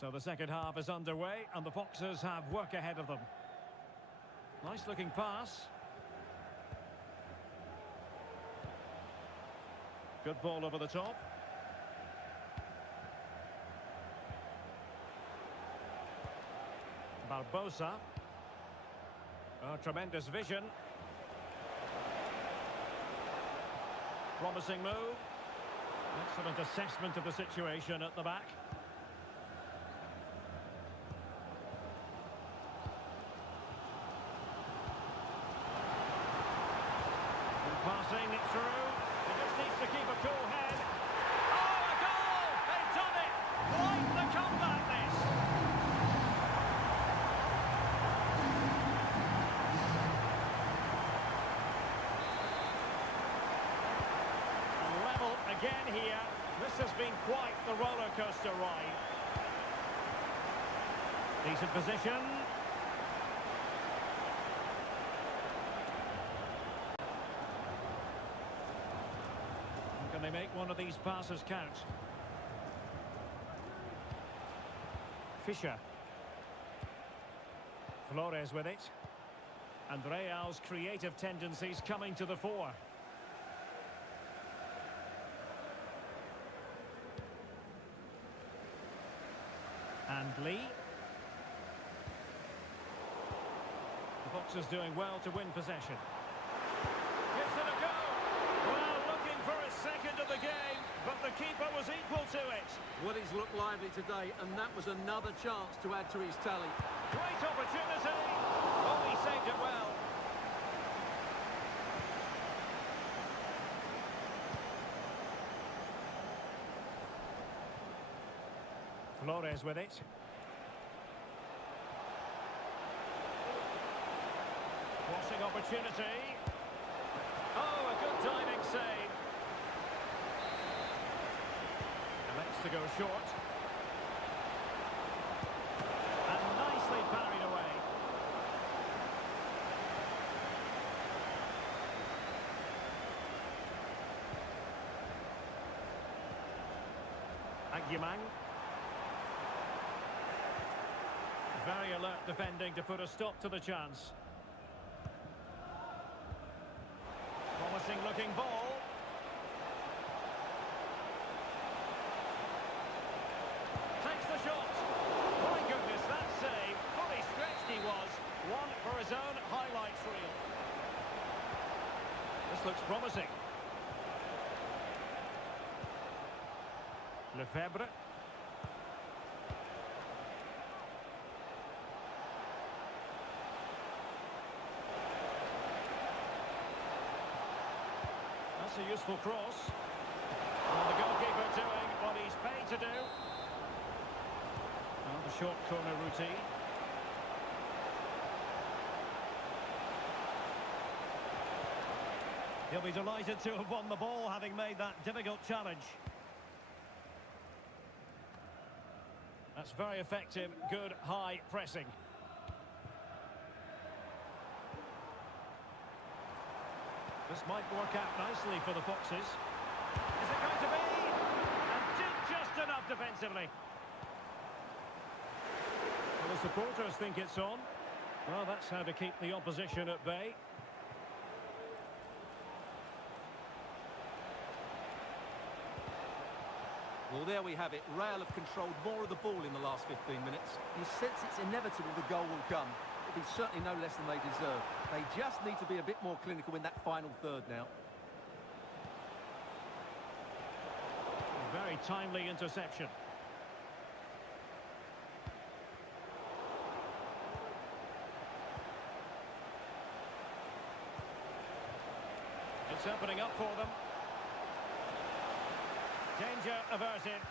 So the second half is underway, and the Foxes have work ahead of them. Nice looking pass. Good ball over the top. Barbosa. Oh, tremendous vision. Promising move. Excellent assessment of the situation at the back. Passing it through. He just needs to keep a cool head. Oh, a goal! They've done it! Quite the comeback, this! And level again here. This has been quite the roller coaster ride. Decent position. Can they make one of these passes count? Fischer. Flores with it. And Real's creative tendencies coming to the fore. And Lee. The Foxes doing well to win possession. Gives it a go. Well, looking for a second of the game, but the keeper was equal to it. Well, he's looked lively today, and that was another chance to add to his tally. Great opportunity. Oh, he saved it well. Flores with it. Crossing opportunity. Oh, a good diving save. Elects to go short. And nicely parried away. Aguiman. Very alert defending to put a stop to the chance. Promising looking ball. Takes the shot. My goodness, that save. Fully stretched he was. One for his own highlights reel. This looks promising. Lefebvre. That's a useful cross. And the goalkeeper doing what he's paid to do. Well, the short corner routine. He'll be delighted to have won the ball, having made that difficult challenge. That's very effective, good high pressing. This might work out nicely for the Foxes. Is it going to be? And did just enough defensively. Well, the supporters think it's on. Well, that's how to keep the opposition at bay. Well, there we have it. Real have controlled more of the ball in the last 15 minutes. You sense it's inevitable the goal will come. It'll be certainly no less than they deserve. They just need to be a bit more clinical in that final third now. A very timely interception. It's opening up for them. Danger averted.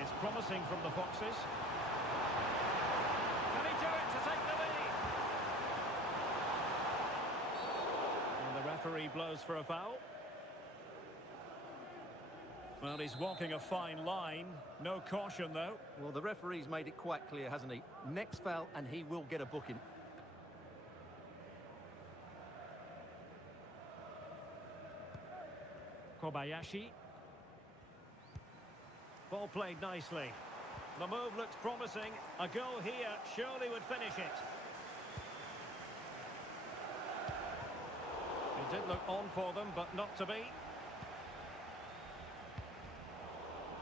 It's promising from the Foxes. Can he do it to take the lead? And the referee blows for a foul. Well, he's walking a fine line. No caution, though. Well, the referee's made it quite clear, hasn't he? Next foul and he will get a booking. Kobayashi. Ball played nicely. The move looks promising. A goal here surely would finish it. It did look on for them, but not to be.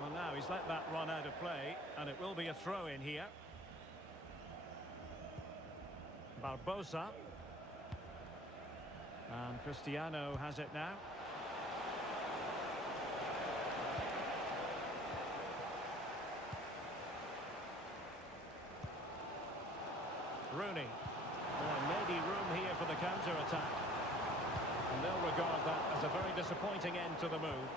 Well, now he's let that run out of play, and it will be a throw-in here. Barbosa. And Cristiano has it now. Rooney. There may be room here for the counter-attack. And they'll regard that as a very disappointing end to the move.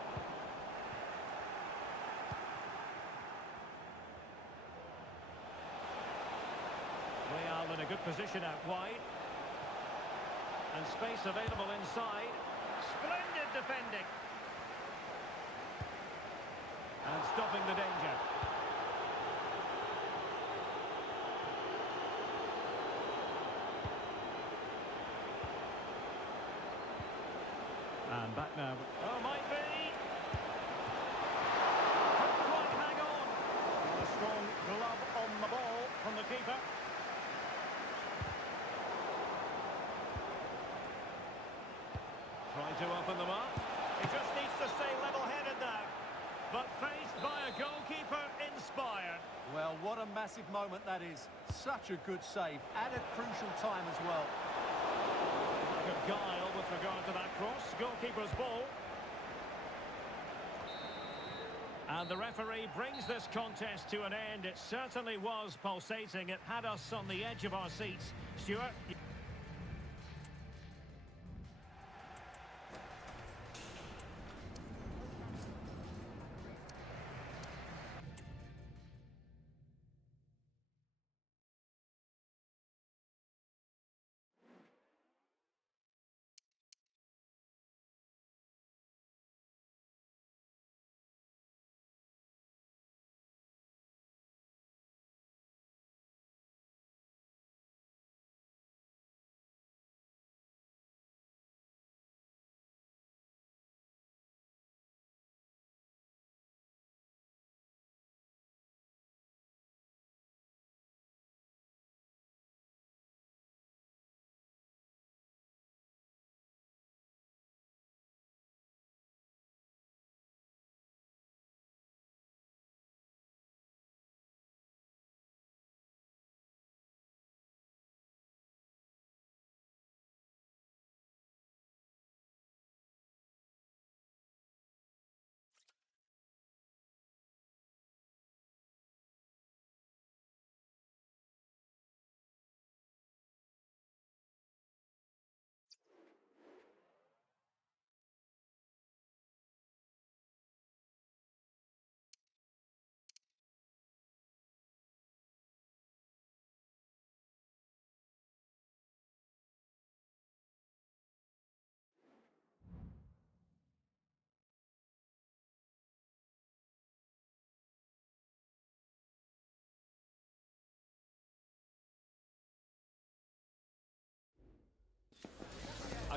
Real in a good position out wide. And space available inside. Splendid defending. And stopping the danger. And back now. Oh, might be. Couldn't quite hang on. And a strong glove on the ball from the keeper. Trying to open them up. He just needs to stay level-headed now. But faced by a goalkeeper inspired. Well, what a massive moment that is. Such a good save. At a crucial time as well. Of guile with regard to that cross. Goalkeeper's ball. And the referee brings this contest to an end. It certainly was pulsating. It had us on the edge of our seats. Stuart?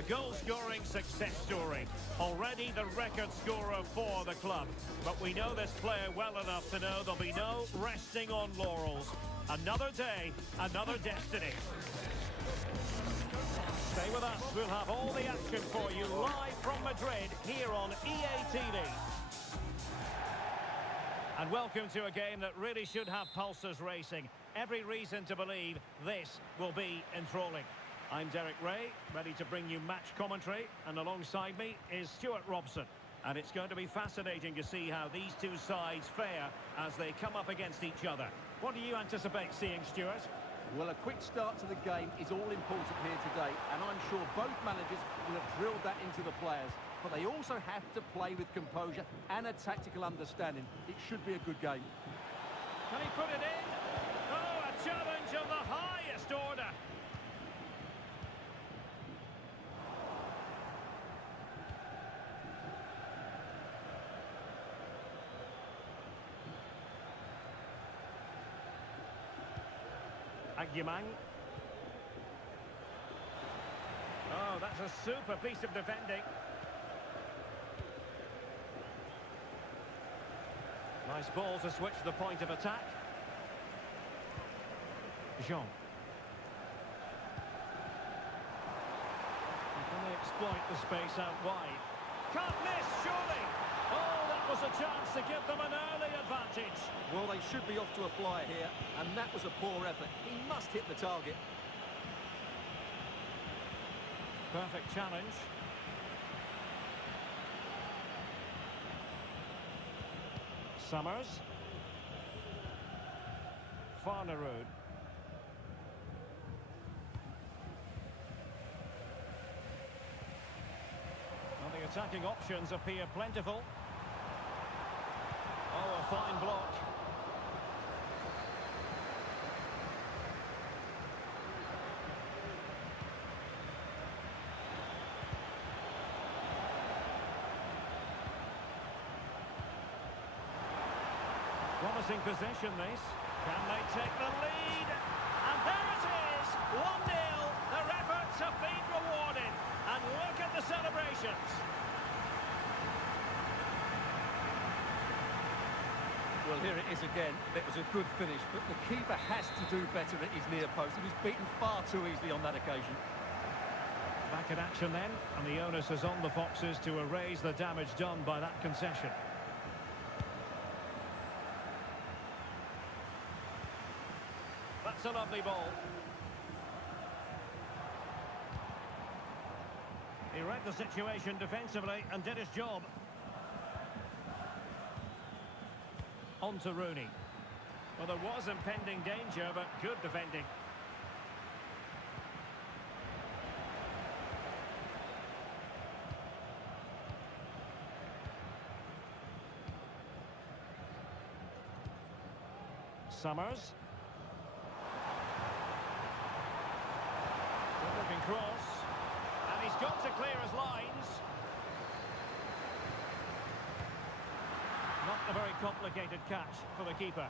goal-scoring success story. Already the record scorer for the club. But we know this player well enough to know there'll be no resting on laurels. Another day, another destiny. Stay with us. We'll have all the action for you live from Madrid here on EA TV. And welcome to a game that really should have pulses racing. Every reason to believe this will be enthralling. I'm Derek Ray, ready to bring you match commentary, and alongside me is Stuart Robson. And it's going to be fascinating to see how these two sides fare as they come up against each other. What do you anticipate seeing, Stuart? Well, a quick start to the game is all important here today, and I'm sure both managers will have drilled that into the players. But they also have to play with composure and a tactical understanding. It should be a good game. Can he put it in? Oh, a challenge of the highest order. Agyemang. Oh, that's a super piece of defending. Nice ball to switch the point of attack. Jean. Can they exploit the space out wide? Can't miss, surely! Oh, that was a chance to give them an early advantage. Well, they should be off to a flyer here, and that was a poor effort. He must hit the target. Perfect challenge. Summers. Farnerud. Well, the attacking options appear plentiful. Oh, a fine block. Promising possession, this. Can they take the lead? And there it is! 1-0. Their efforts have been rewarded. And look at the celebrations. Well, here it is again. It was a good finish, but the keeper has to do better at his near post. He was beaten far too easily on that occasion. Back in action then, and the onus is on the Foxes to erase the damage done by that concession. That's a lovely ball. He read the situation defensively and did his job. On to Rooney. Well, there was impending danger, but good defending. Summers. Good-looking cross. And he's got to clear his lines. Not a very complicated catch for the keeper.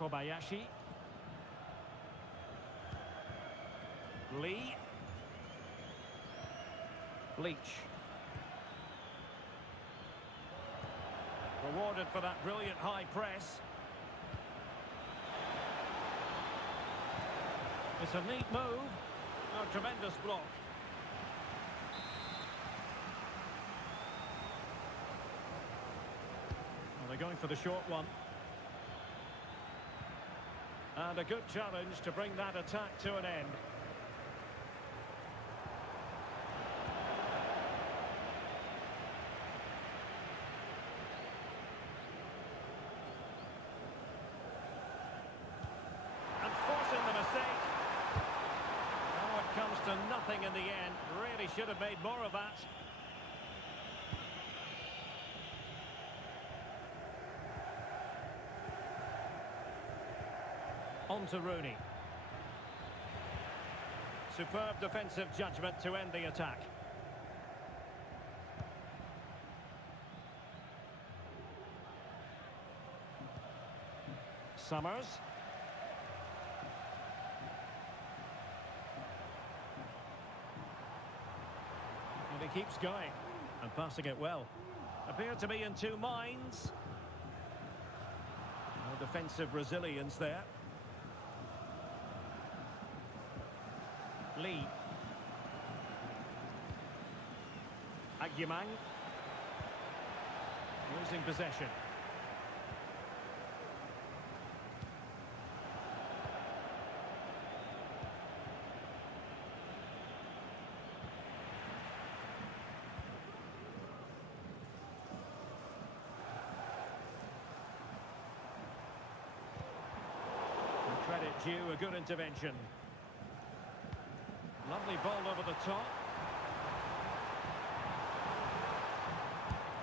Kobayashi. Lee. Leach. Rewarded for that brilliant high press. It's a neat move. A tremendous block. Well, they're going for the short one. And a good challenge to bring that attack to an end. Comes to nothing in the end. Really should have made more of that. On to Rooney. Superb defensive judgment to end the attack. Summers. And he keeps going and passing it well. Appeared to be in two minds. No defensive resilience there. Lee. Agyemang. Losing possession. Credit due, a good intervention. Lovely ball over the top.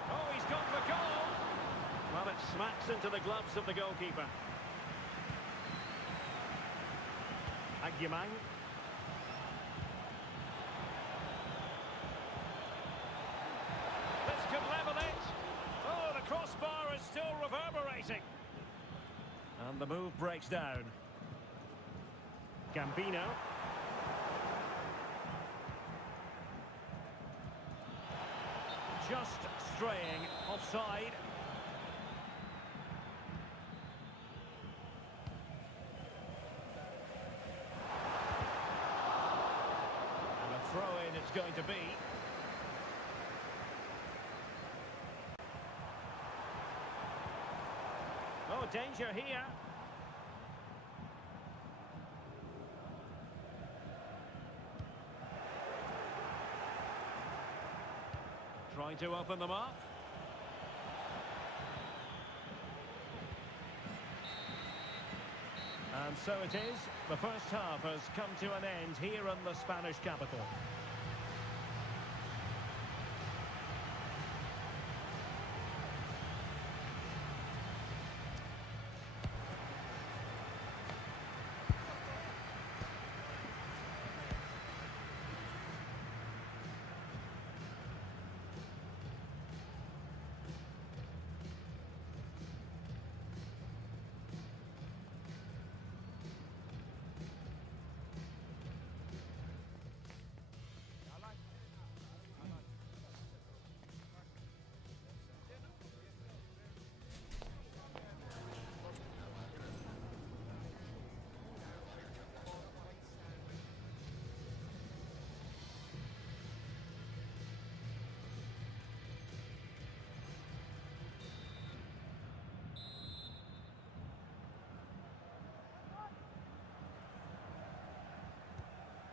Oh, he's gone for goal. Well, it smacks into the gloves of the goalkeeper. Agyemang. This could level it. Oh, the crossbar is still reverberating. And the move breaks down. Gambino. Just straying offside. And a throw-in it's going to be. Oh, danger here. Trying to open them up. And so it is. The first half has come to an end here in the Spanish capital.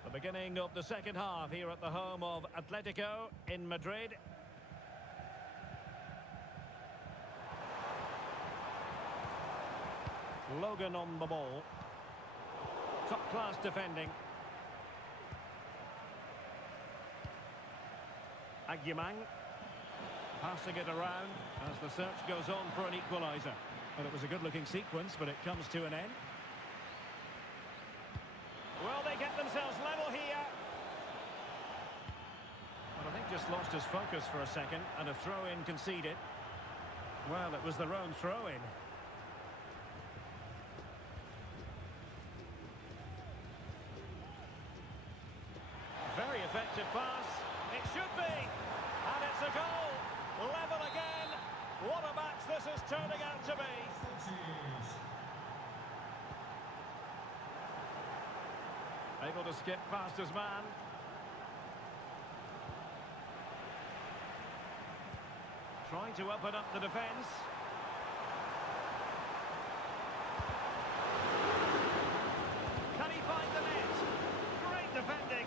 The beginning of the second half here at the home of Atletico in Madrid. Logan on the ball. Top class defending. Agyemang passing it around as the search goes on for an equaliser. Well, it was a good looking sequence, but it comes to an end. Well, they get themselves level here. Well, I think just lost his focus for a second, and a throw-in conceded. Well, it was their own throw-in. Very effective pass. It should be. And it's a goal. Level again. What a match this is turning out to be. Able to skip past his man. Trying to open up the defence. Can he find the net? Great defending.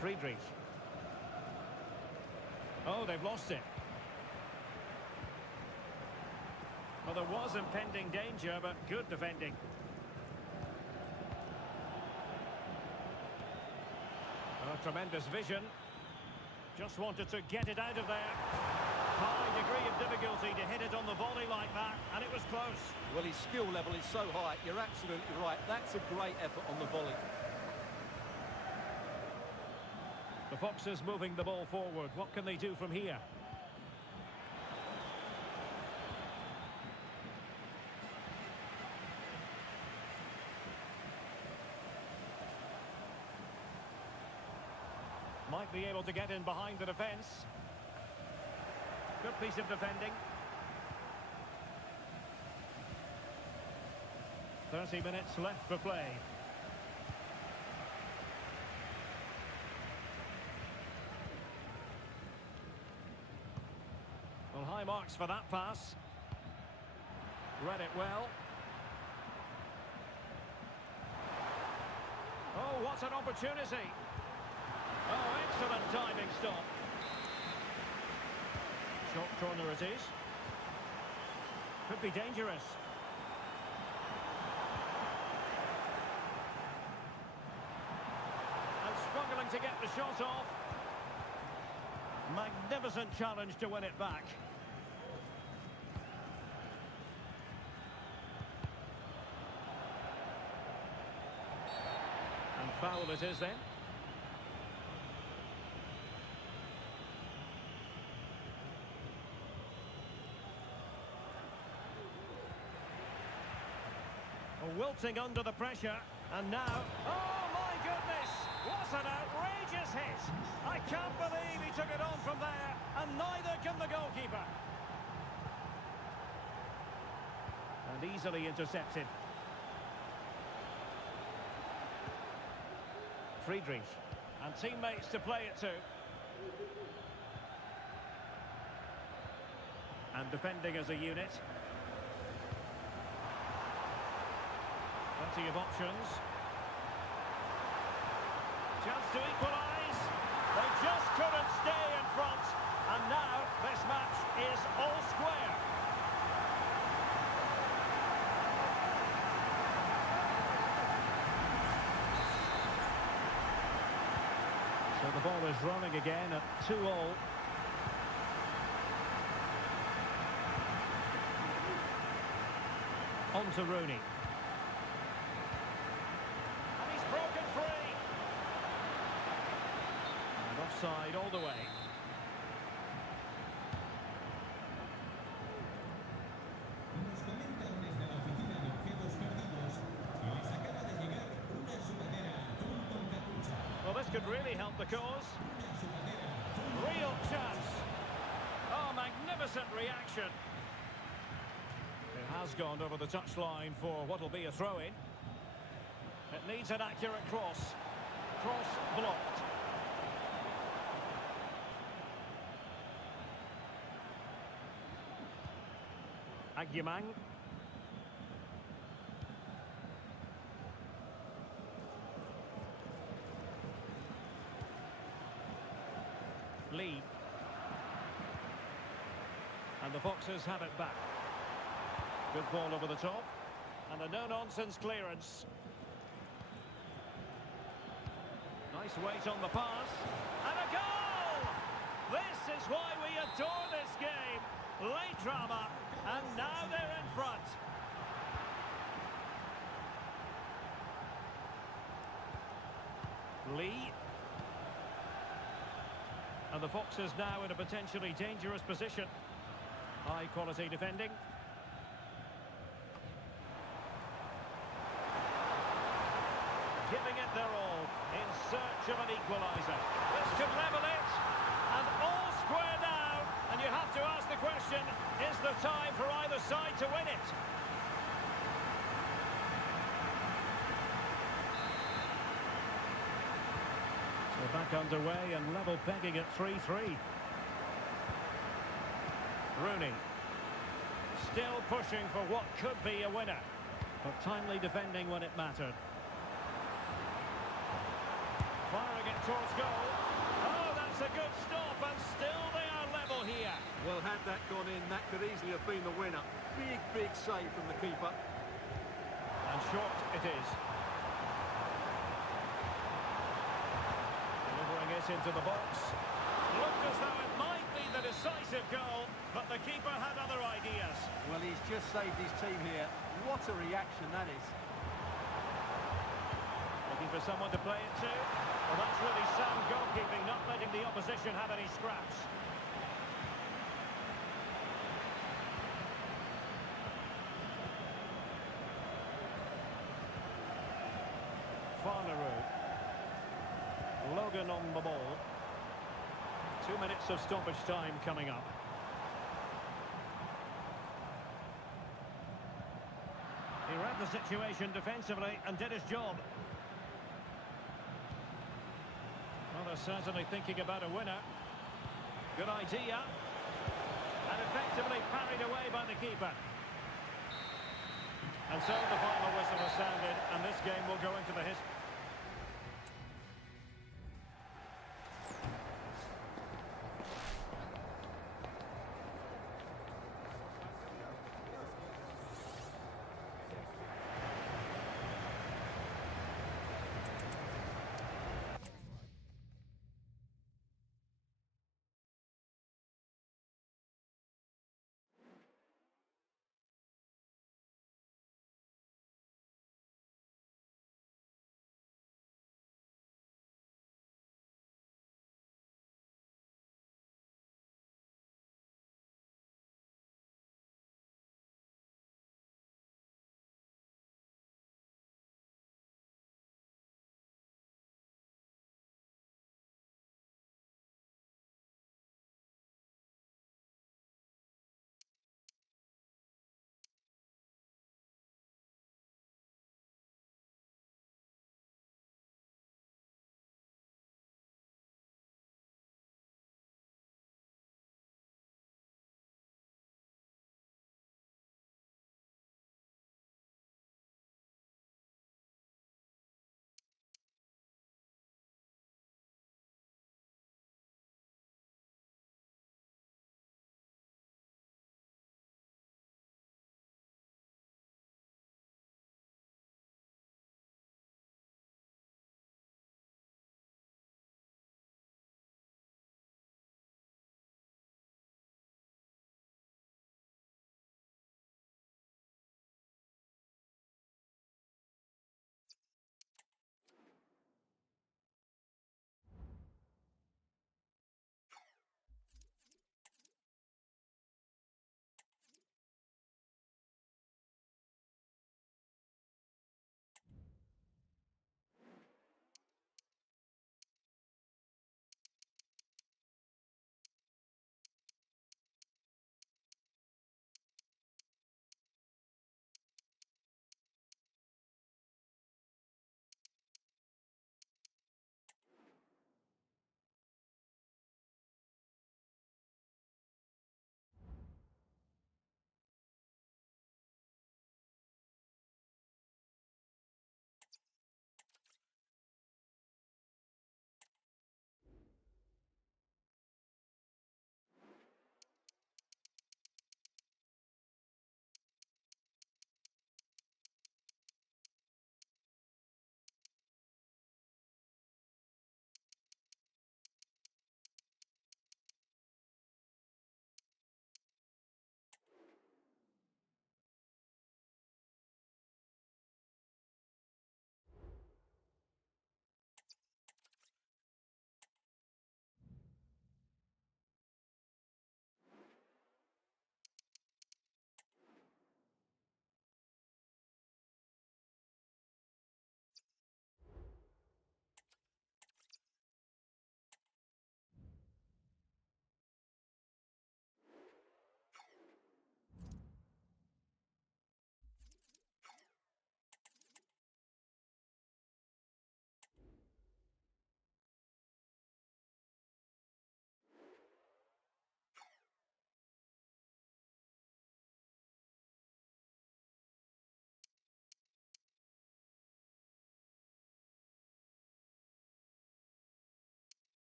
Friedrich. Oh, they've lost it. Well, there was impending danger, but good defending. Oh, tremendous vision. Just wanted to get it out of there. High degree of difficulty to hit it on the volley like that, and it was close. Well, his skill level is so high, you're absolutely right. That's a great effort on the volley. The Foxes moving the ball forward. What can they do from here? might be able to get in behind the defence. Good piece of defending. 30 minutes left for play. Well, high marks for that pass. Read it well. Oh, what an opportunity. Oh, excellent timing stop. Short corner it is. Could be dangerous. And struggling to get the shot off. Magnificent challenge to win it back. And foul it is then. Wilting under the pressure, and now, oh my goodness, what an outrageous hit! I can't believe he took it on from there, and neither can the goalkeeper. And easily intercepted. Friedrich, and teammates to play it to. And defending as a unit. Plenty of options. Chance to equalise. They just couldn't stay in front. And now this match is all square. So the ball is running again at 2-2. On to Rooney. Offside all the way. Nos comentan desde la oficina de objetos perdidos que les acaba de llegar una sudadera azul con capucha. Well, this could really help the cause. Una sudadera azul. Real chance. Oh, magnificent reaction. It has gone over the touchline for what will be a throw-in. It needs an accurate cross. Cross blocked. Agyemang. Lee. And the Foxes have it back. Good ball over the top. And a no-nonsense clearance. Nice weight on the pass. And a goal! This is why we adore this game. Late drama. And now they're in front. Lee. And the Foxes now in a potentially dangerous position. High quality defending. Giving it their all in search of an equaliser. This could level it. And all square now. And you have to ask the question, is there time for either side to win it? So back underway and level pegging at 3-3. Rooney. Still pushing for what could be a winner. But timely defending when it mattered. Firing it towards goal. Oh, that's a good stop, and still they are level here. Well, had that gone in, that could easily have been the winner. Big save from the keeper. And short it is. Delivering it into the box. Looked as though it might be the decisive goal, but the keeper had other ideas. Well, he's just saved his team here. What a reaction that is. Looking for someone to play it to. Well, that's really sound goalkeeping, not letting the opposition have any scraps. Farnerood. Logan on the ball. 2 minutes of stoppage time coming up. He read the situation defensively and did his job. Well, they're certainly thinking about a winner. Good idea. And effectively parried away by the keeper. And so the final whistle has sounded, and this game will go into the history.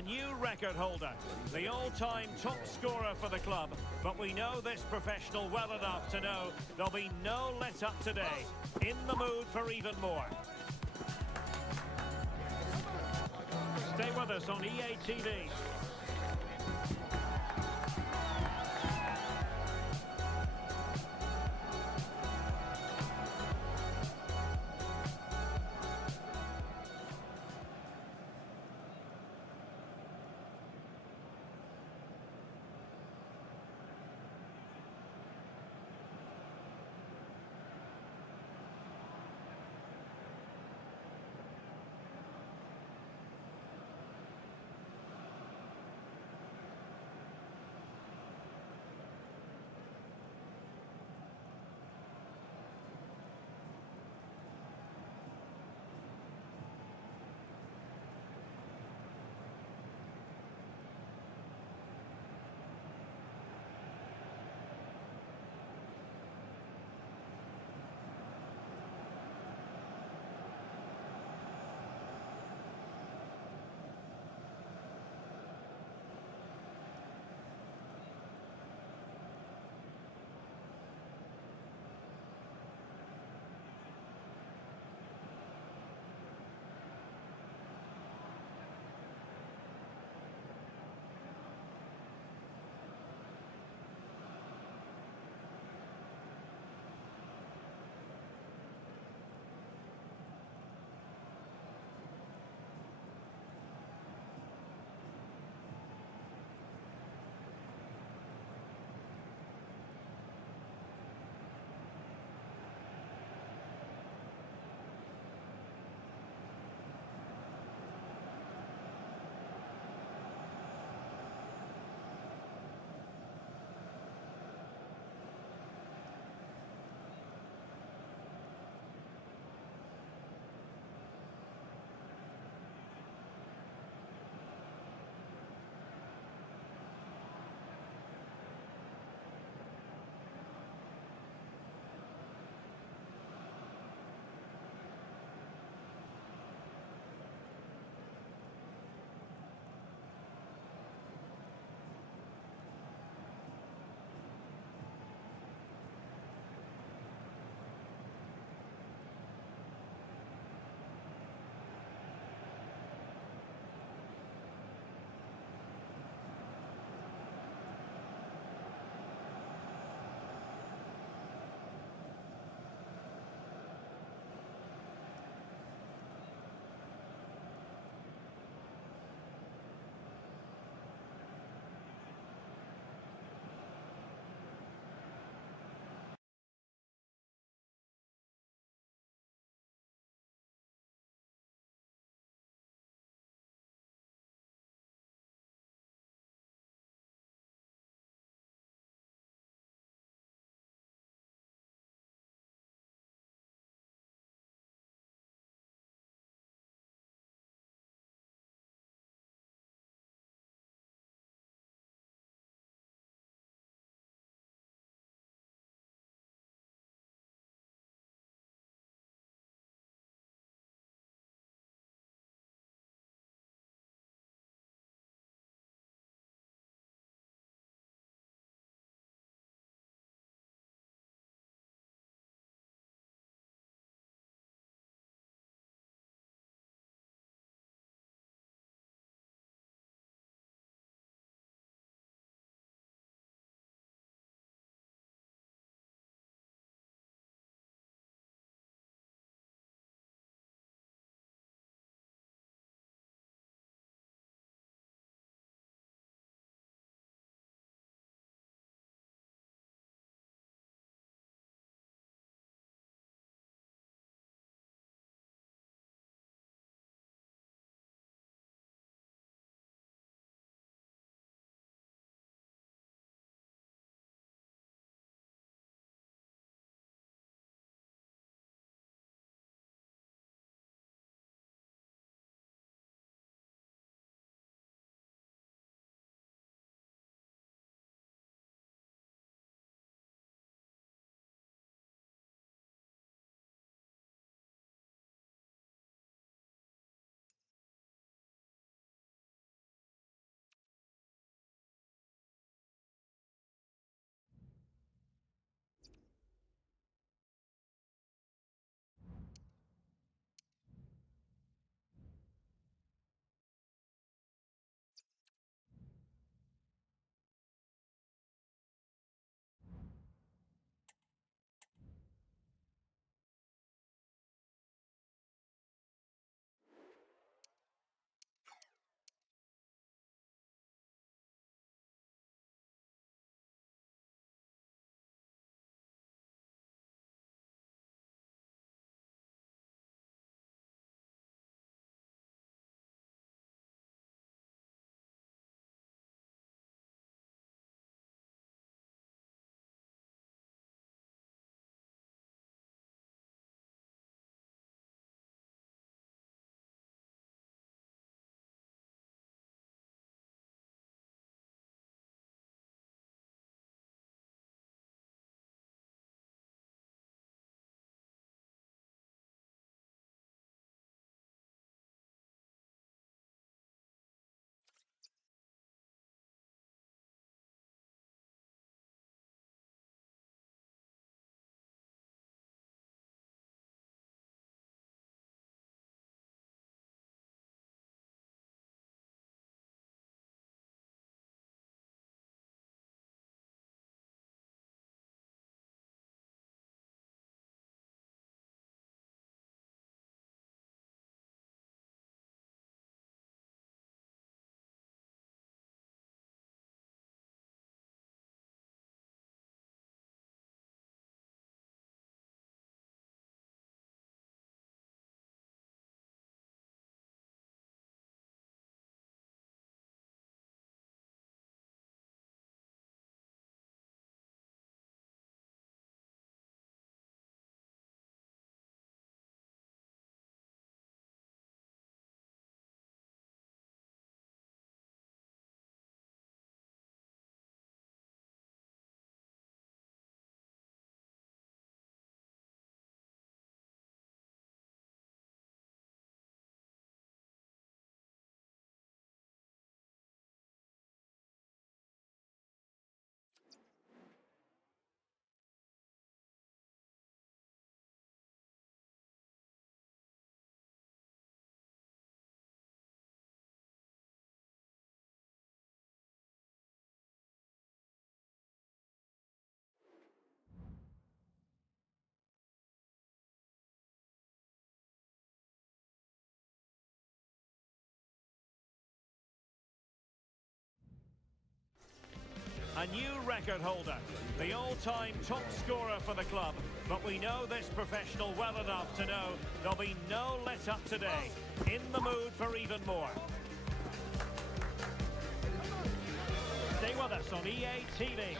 A new record holder, the all-time top scorer for the club. But we know this professional well enough to know there'll be no let-up today. In the mood for even more. Stay with us on EA TV. A new record holder, the all-time top scorer for the club. But we know this professional well enough to know there'll be no let-up today. In the mood for even more. Stay with us on EA TV.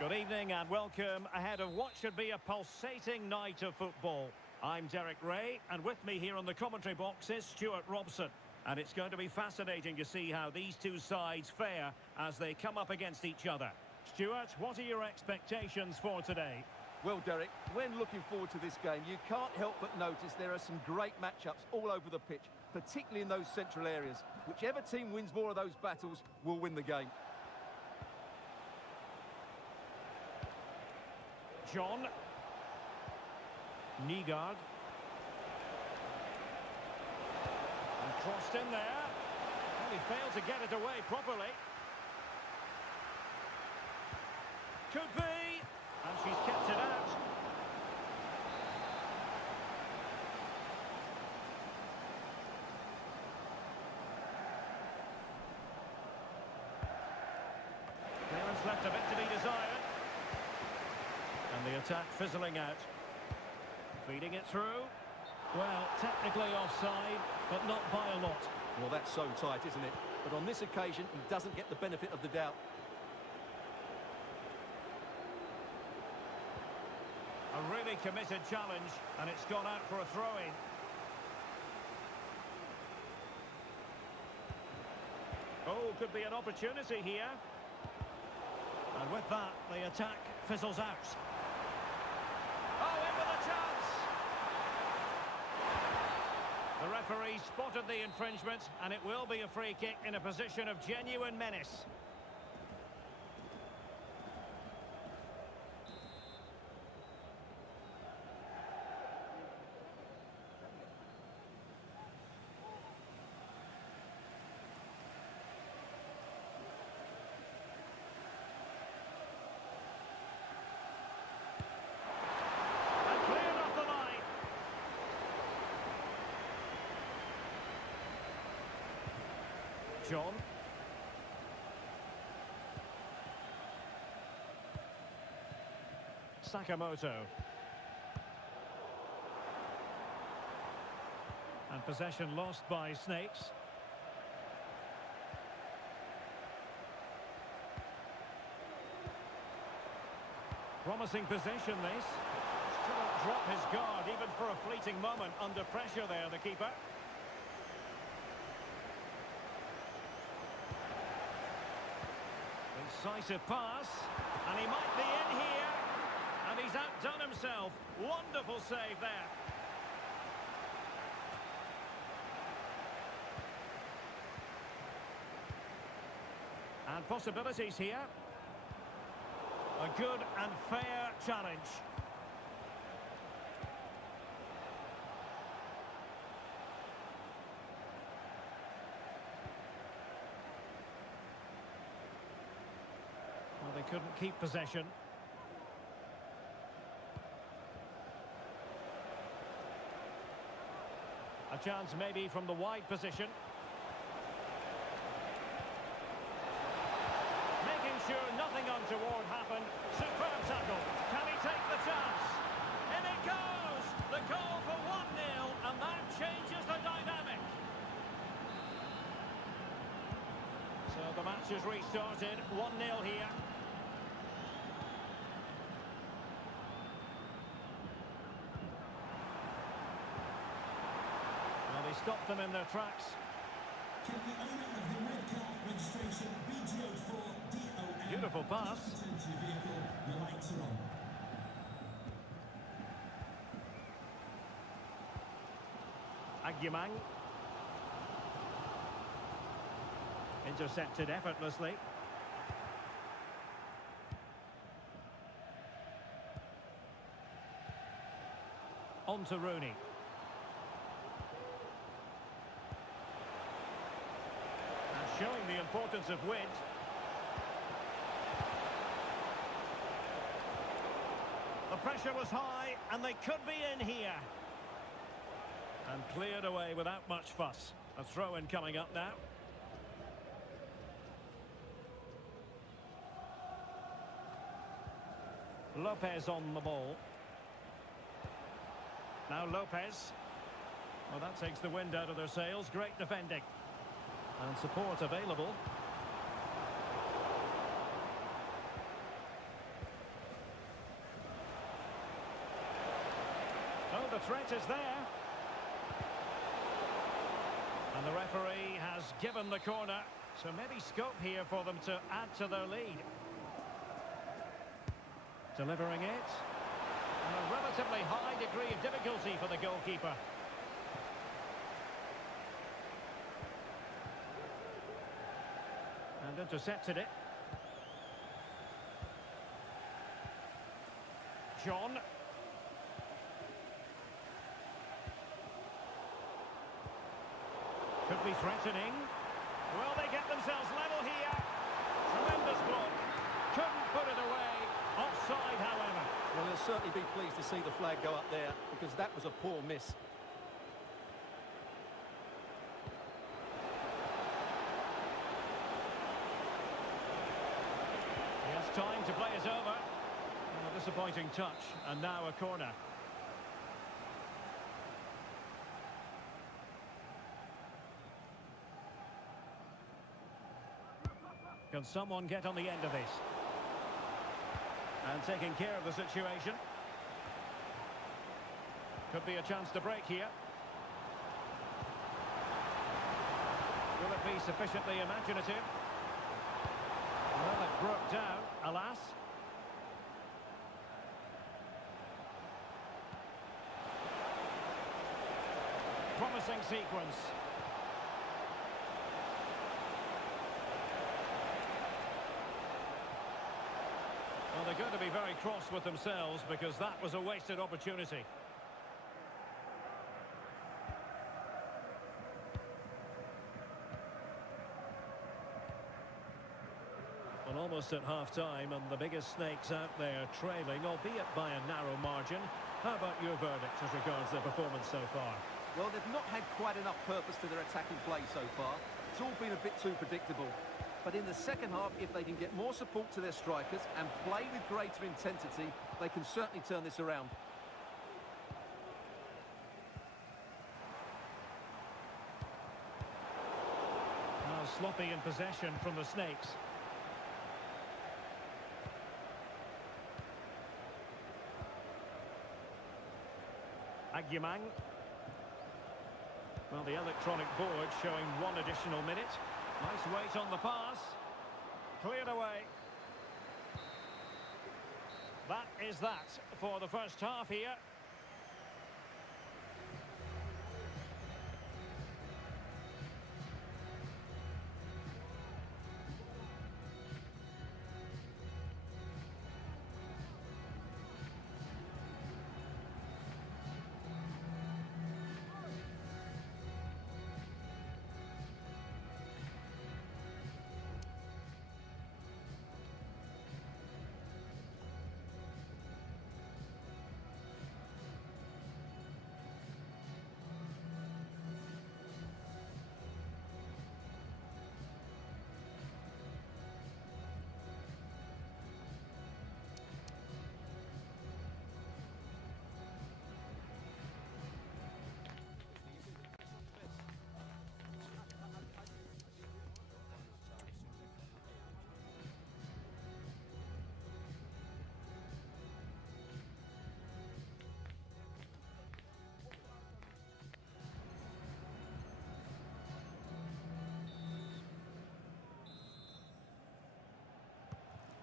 Good evening and welcome ahead of what should be a pulsating night of football. I'm Derek Ray, and with me here on the commentary box is Stuart Robson. And it's going to be fascinating to see how these two sides fare as they come up against each other. Stuart, what are your expectations for today? Well, Derek, when looking forward to this game, you can't help but notice there are some great matchups all over the pitch, particularly in those central areas. Whichever team wins more of those battles will win the game. John. Nygaard. And crossed in there. Well, he failed to get it away properly. Could be. And she's kept it out. Clearance left a bit to be desired. And the attack fizzling out. Feeding it through. Well, technically offside, but not by a lot. Well, that's so tight, isn't it? But on this occasion, he doesn't get the benefit of the doubt. A really committed challenge, and it's gone out for a throw-in. Oh, could be an opportunity here. And with that, the attack fizzles out. Oh, in with a chance! The referee spotted the infringement, and it will be a free kick in a position of genuine menace. John. Sakamoto. And possession lost by Snakes. Promising position this. Couldn't drop his guard even for a fleeting moment under pressure there, the keeper. Decisive pass, and he might be in here, and he's outdone himself. Wonderful save there. And possibilities here. A good and fair challenge. Well, they couldn't keep possession. A chance maybe from the wide position. Making sure nothing untoward happened. Superb tackle. Can he take the chance? In it goes! The goal for 1-0, and that changes the dynamic. So the match has restarted. 1-0 here. Well, they stopped them in their tracks. Can the owner of the red car registration BGO4DOM Beautiful pass. return to your vehicle? The lights are on. Agyemang. Intercepted effortlessly. On to Rooney. And showing the importance of width. The pressure was high, and they could be in here. And cleared away without much fuss. A throw-in coming up now. Lopez on the ball. Now Lopez. Well, that takes the wind out of their sails. Great defending. And support available. Oh, the threat is there. And the referee has given the corner. So maybe scope here for them to add to their lead. Delivering it. And a relatively high degree of difficulty for the goalkeeper. And intercepted it. John. Could be threatening. Well, they get themselves level here. Tremendous block. Couldn't put it away. Offside, however. Well, he'll certainly be pleased to see the flag go up there, because that was a poor miss. He has time to play it over. And a disappointing touch, and now a corner. Can someone get on the end of this? And taking care of the situation. Could be a chance to break here. Will it be sufficiently imaginative? Well, it broke down, alas. Promising sequence. Well, they're going to be very cross with themselves because that was a wasted opportunity. Well, almost at half-time, and the biggest snakes out there trailing, albeit by a narrow margin. How about your verdict as regards their performance so far? Well, they've not had quite enough purpose to their attacking play so far. It's all been a bit too predictable. But in the second half, if they can get more support to their strikers and play with greater intensity, they can certainly turn this around. Now sloppy in possession from the Snakes. Agyemang. Well, the electronic board showing one additional minute. Nice weight on the pass. Cleared away. That is that for the first half here.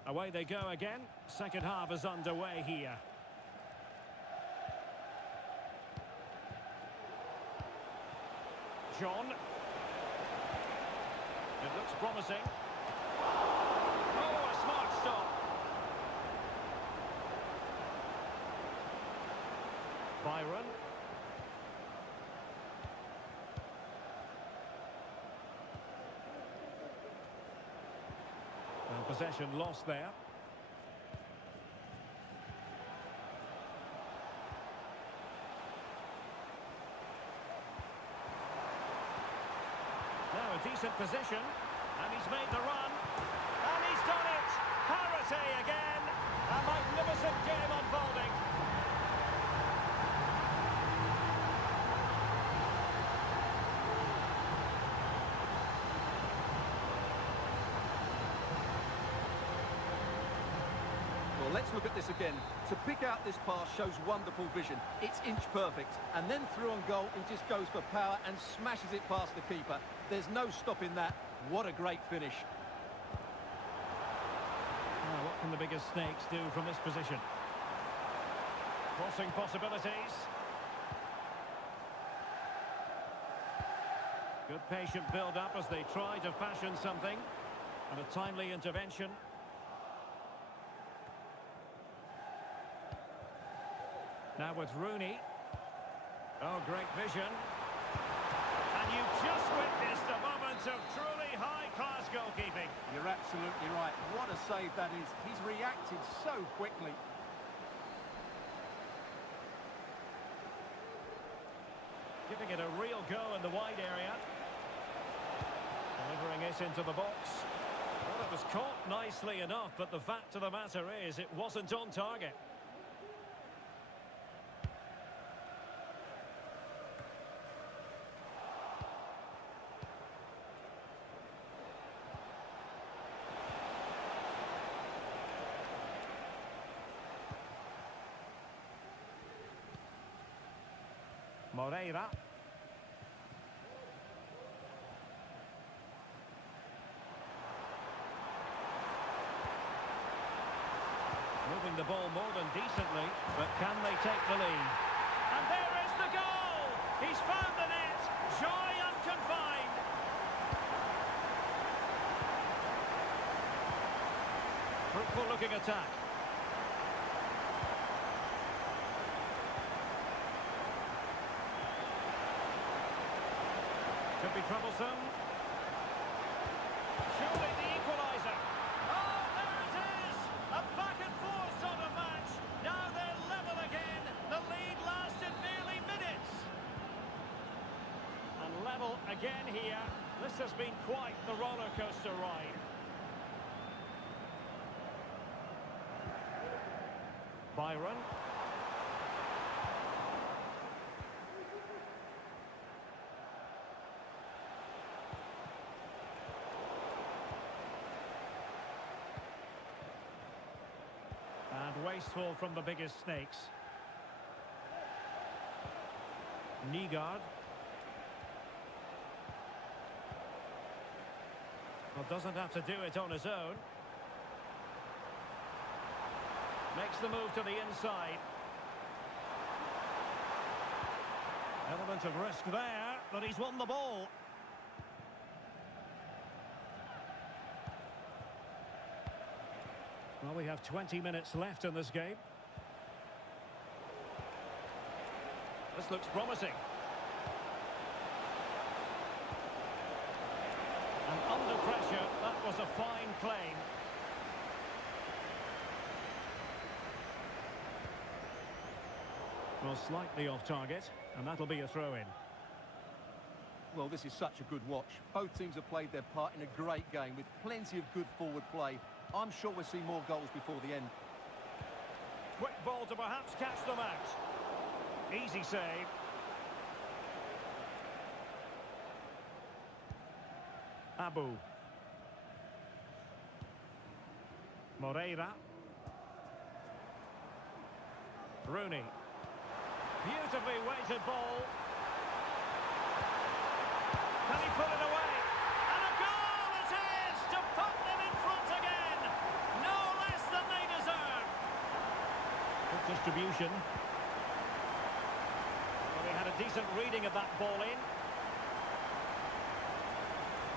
Away they go again. Second half is underway here. John. It looks promising. Oh, a smart stop. Byron. And possession lost there. decent position, and he's made the run, and he's done it! Parity again! A magnificent game unfolding. Well, let's look at this again. To pick out this pass shows wonderful vision. It's inch perfect. And then through on goal, he just goes for power and smashes it past the keeper. There's no stopping that. What a great finish. Now, what can the biggest snakes do from this position? Crossing possibilities. Good patient build-up as they try to fashion something. And a timely intervention. Now with Rooney. Oh, great vision. And you've just witnessed a moment of truly high-class goalkeeping. You're absolutely right. What a save that is. He's reacted so quickly. Giving it a real go in the wide area. Delivering it into the box. Well, it was caught nicely enough, but the fact of the matter is it wasn't on target. Moreira. Moving the ball more than decently, but can they take the lead? And there is the goal! He's found the net! Joy unconfined! Fruitful looking attack. Could be troublesome. Surely the equaliser. Oh, there it is! A back and forth sort of match. Now they're level again. The lead lasted nearly minutes. And level again here. This has been quite the roller coaster ride. Byron. And wasteful from the biggest snakes. Nygaard. Well, doesn't have to do it on his own. Makes the move to the inside. Element of risk there, but he's won the ball. Well, we have 20 minutes left in this game. This looks promising. And under pressure, that was a fine claim. Well, slightly off target, and that'll be a throw-in. Well, this is such a good watch. Both teams have played their part in a great game with plenty of good forward play. I'm sure we'll see more goals before the end. Quick ball to perhaps catch them out. Easy save. Abu. Moreira. Rooney. Beautifully weighted ball. Can he put it away? And a goal it is to put them in front again. No less than they deserve. Good distribution. Well, they had a decent reading of that ball in.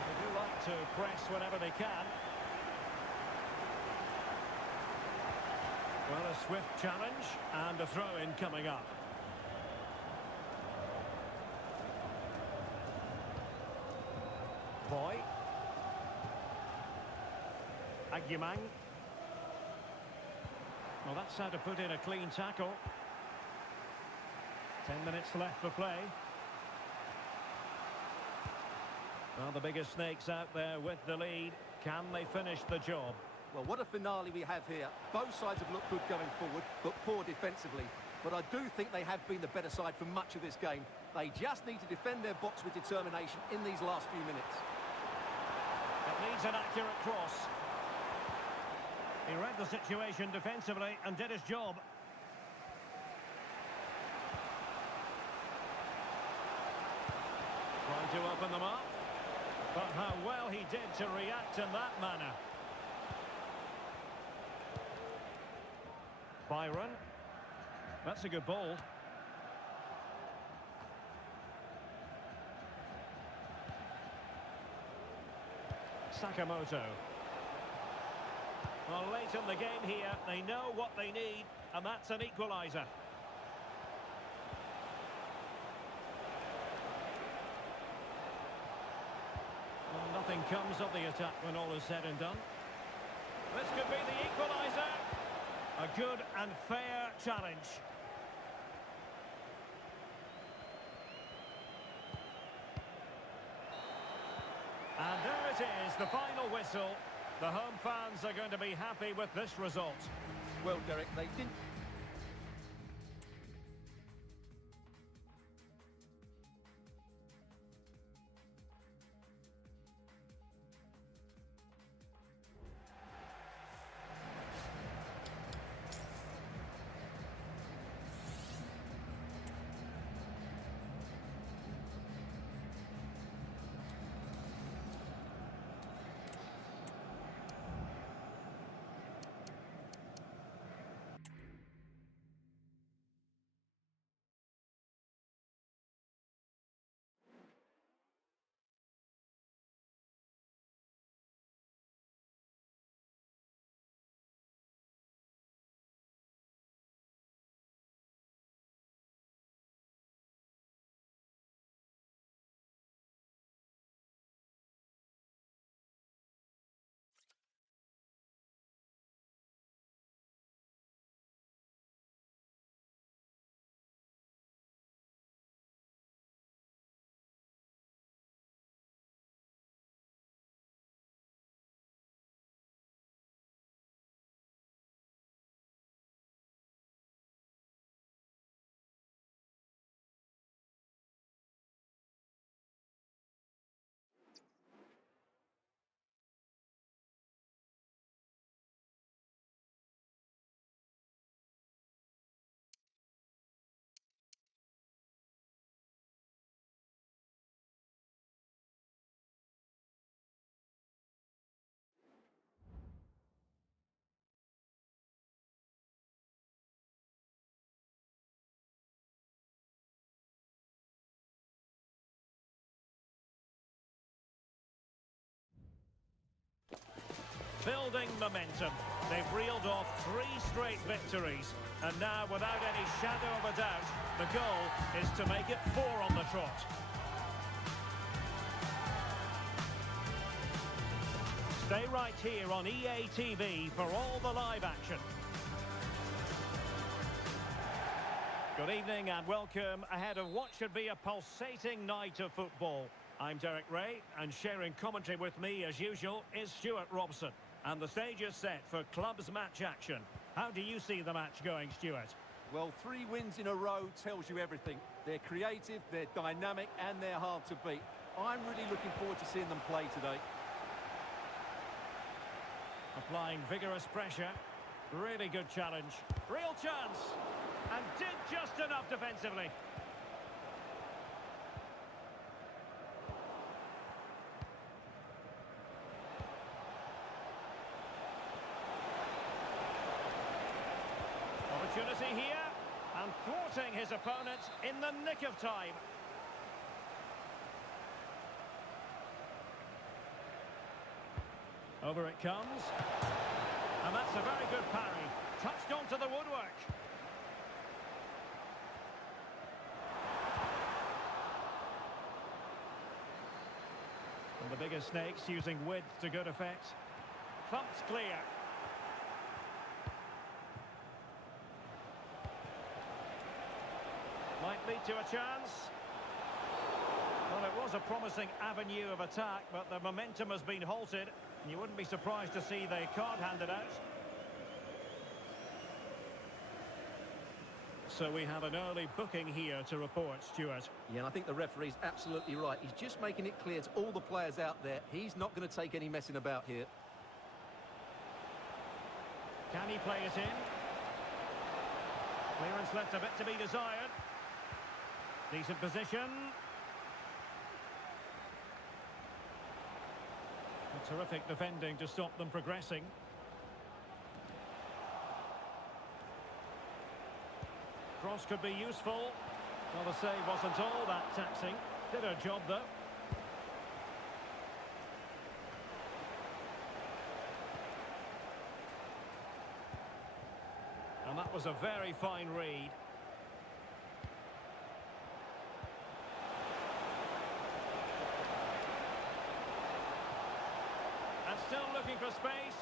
They do like to press whenever they can. Well, a swift challenge and a throw-in coming up. Boy. Agyemang. Well, that's how to put in a clean tackle. 10 minutes left for play. Well, the biggest snakes out there with the lead. Can they finish the job? Well, what a finale we have here. Both sides have looked good going forward, but poor defensively. But I do think they have been the better side for much of this game. They just need to defend their box with determination in these last few minutes. It needs an accurate cross. He read the situation defensively and did his job. Trying to open them up. But how well he did to react in that manner. Byron. That's a good ball. Sakamoto. Well, late in the game here, they know what they need, and that's an equaliser. Well, nothing comes of the attack when all is said and done. This could be the equaliser. A good and fair challenge. And there it is, the final whistle. The home fans are going to be happy with this result. Well, Derek, they didn't... Building momentum. They've reeled off 3 straight victories. And now, without any shadow of a doubt, the goal is to make it 4 on the trot. Stay right here on EA TV for all the live action. Good evening and welcome ahead of what should be a pulsating night of football. I'm Derek Ray, and sharing commentary with me as usual is Stuart Robson. And the stage is set for clubs match action. How do you see the match going, Stuart? Well, 3 wins in a row tells you everything. They're creative, they're dynamic, and they're hard to beat. I'm really looking forward to seeing them play today. Applying vigorous pressure. Really good challenge. Real chance. And did just enough defensively. Opportunity here, and thwarting his opponent in the nick of time. Over it comes. And that's a very good parry. Touched onto the woodwork. And the bigger snakes using width to good effect. Thumped clear. Might lead to a chance. Well, it was a promising avenue of attack, but the momentum has been halted. You wouldn't be surprised to see the card handed out. So we have an early booking here to report, Stuart. Yeah, and I think the referee's absolutely right. He's just making it clear to all the players out there, he's not going to take any messing about here. Can he play it in? Clearance left a bit to be desired. Decent position. A terrific defending to stop them progressing. Cross could be useful. Well, the save wasn't all that taxing. Did her job, though. And that was a very fine read. And still looking for space.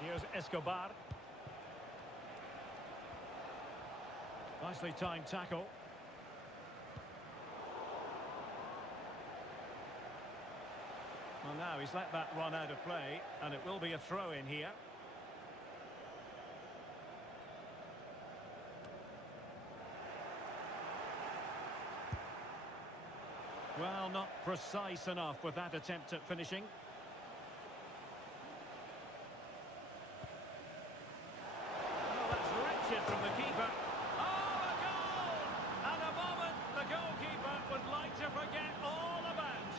Here's Escobar. Nicely timed tackle. Well, now he's let that run out of play, and it will be a throw-in here. Well, not precise enough with that attempt at finishing. Oh, that's wretched from the keeper. Oh, a goal! And a moment the goalkeeper would like to forget all about.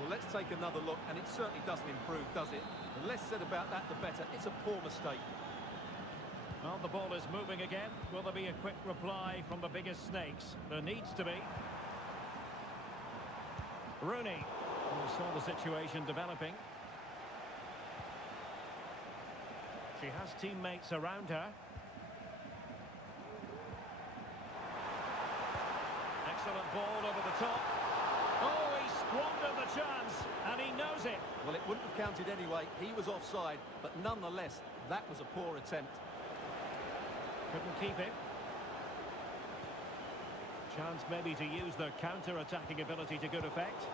Well, let's take another look, and it certainly doesn't improve, does it? The less said about that, the better. It's a poor mistake. Well, the ball is moving again. Will there be a quick reply from the biggest snakes? There needs to be. Rooney. We saw the situation developing. She has teammates around her. Excellent ball over the top. Oh, he squandered the chance, and he knows it. Well, it wouldn't have counted anyway. He was offside, but nonetheless, that was a poor attempt. Couldn't keep it. Chance maybe to use their counter-attacking ability to good effect.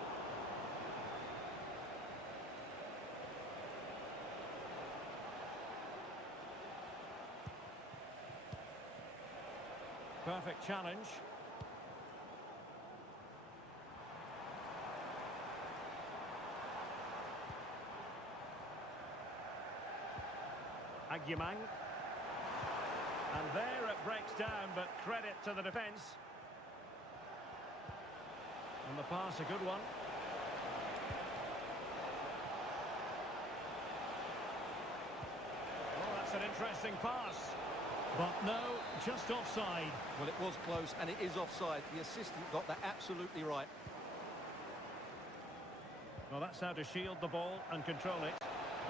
Perfect challenge. Aguiman. And there it breaks down, but credit to the defence. And the pass, a good one. Oh, that's an interesting pass. But no, just offside. Well, it was close, and it is offside. The assistant got that absolutely right. Well, that's how to shield the ball and control it.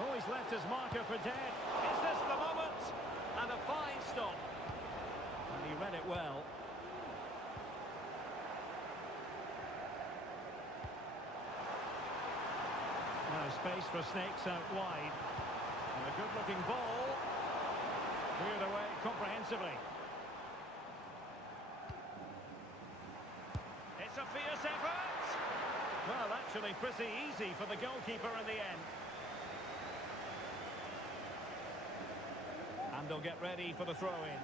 Oh, he's left his marker for dead. Is this the moment? And a fine stop. And he read it well. Now space for snakes out wide. And a good-looking ball. Cleared away comprehensively. It's a fierce effort. Well, actually pretty easy for the goalkeeper in the end. And they'll get ready for the throw-in.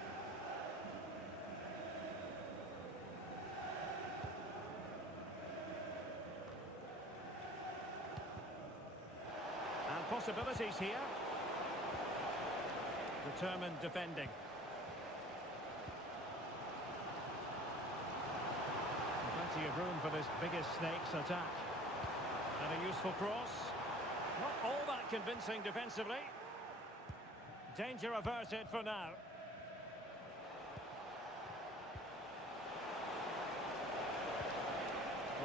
And possibilities here. Determined defending. Plenty of room for this biggest snake's attack. And a useful cross. Not all that convincing defensively. Danger averted for now.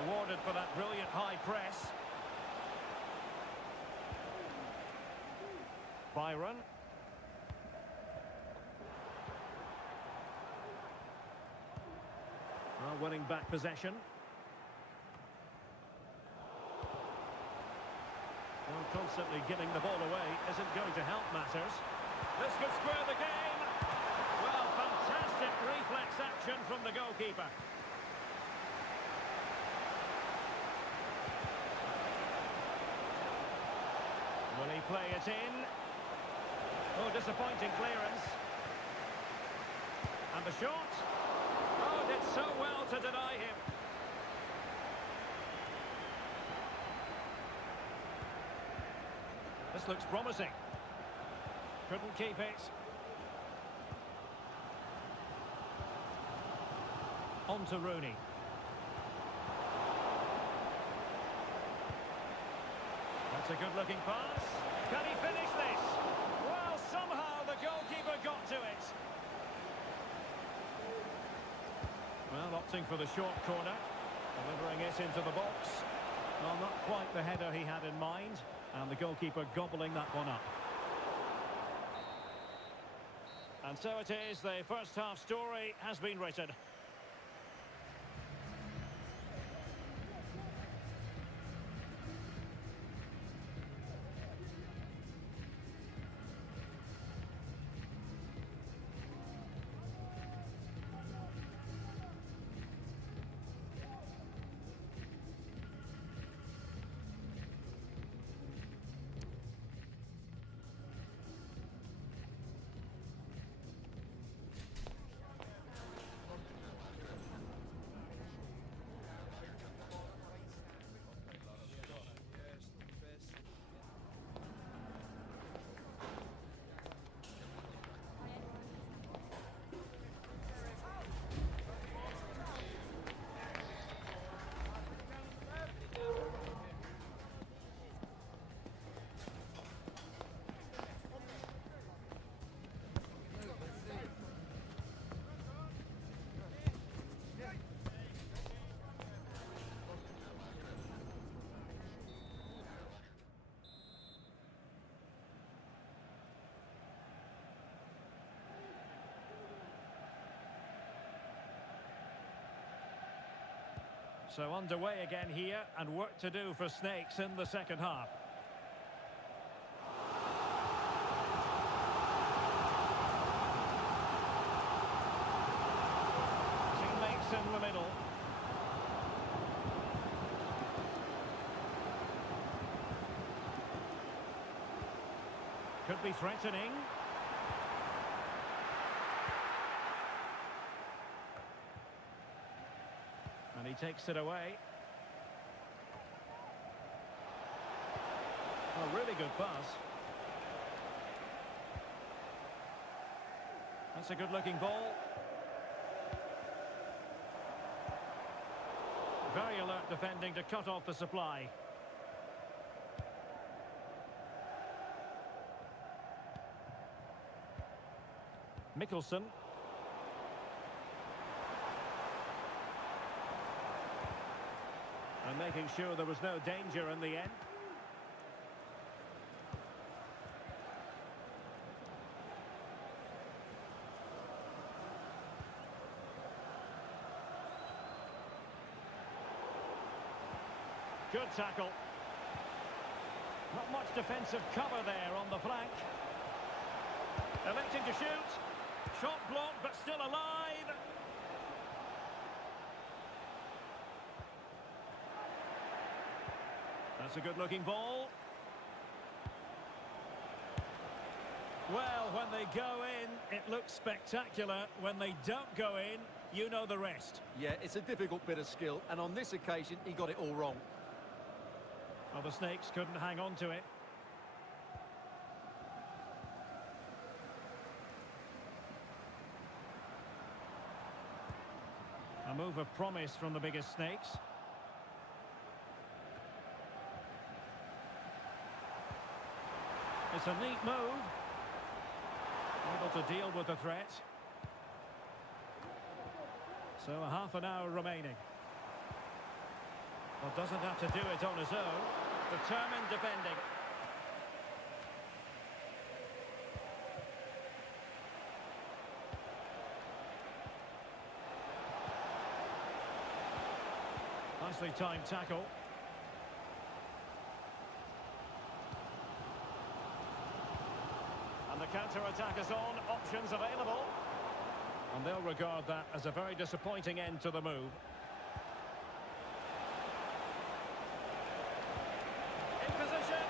Rewarded for that brilliant high press. Byron. Well, winning back possession. Well, constantly giving the ball away isn't going to help matters. This could square the game. Well, fantastic reflex action from the goalkeeper. Will he play it in? Oh, disappointing clearance. And the shot. Oh, did so well to deny him. This looks promising. Couldn't keep it. On to Rooney. That's a good-looking pass. Can he finish this? Well, somehow the goalkeeper got to it. Well, opting for the short corner. Delivering it into the box. Well, not quite the header he had in mind. And the goalkeeper gobbling that one up. And so it is, the first half story has been written. So underway again here, and work to do for Snakes in the second half. Teammates in the middle. Could be threatening. And he takes it away. A really good pass. That's a good-looking ball. Very alert defending to cut off the supply. Mickelson. And making sure there was no danger in the end. Good tackle. Not much defensive cover there on the flank. Electing to shoot. Shot blocked, but still alive. That's a good-looking ball. Well, when they go in, it looks spectacular. When they don't go in, you know the rest. Yeah, it's a difficult bit of skill, and on this occasion, he got it all wrong. Well, the Snakes couldn't hang on to it. A move of promise from the biggest Snakes. It's a neat move. Able to deal with the threat. So a half an hour remaining. Well, doesn't have to do it on his own. Determined defending. Nicely timed tackle. And the counter-attack is on. Options available. And they'll regard that as a very disappointing end to the move. In position.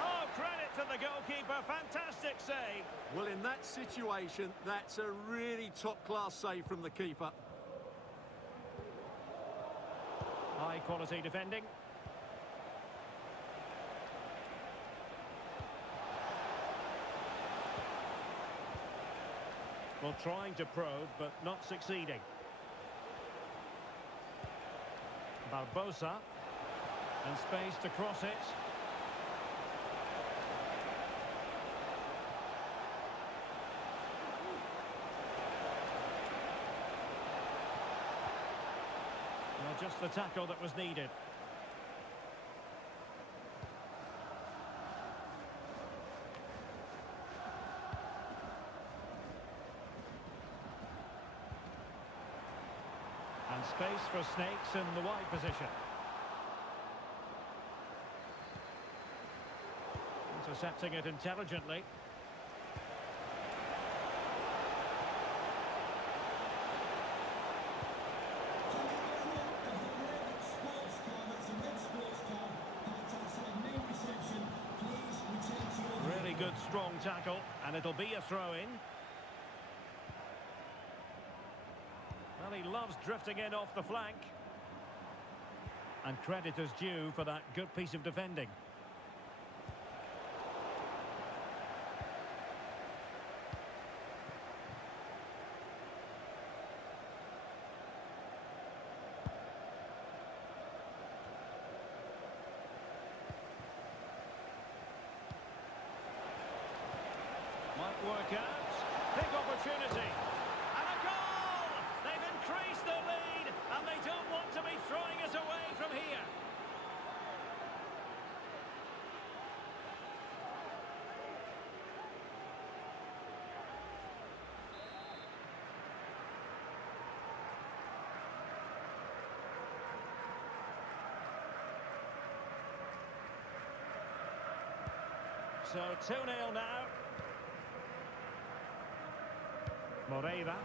Oh, credit to the goalkeeper. Fantastic save. Well, in that situation, that's a really top-class save from the keeper. High quality defending. Well, trying to probe, but not succeeding. Barbosa. And space to cross it. Well, just the tackle that was needed. And space for Snakes in the wide position. Intercepting it intelligently. Really good, strong tackle, and it'll be a throw-in. Well, he loves drifting in off the flank. And credit is due for that good piece of defending. Might work out. Big opportunity. And a goal! They've increased the lead, and they don't want to be throwing it away from here. So 2-0 now. Moreira.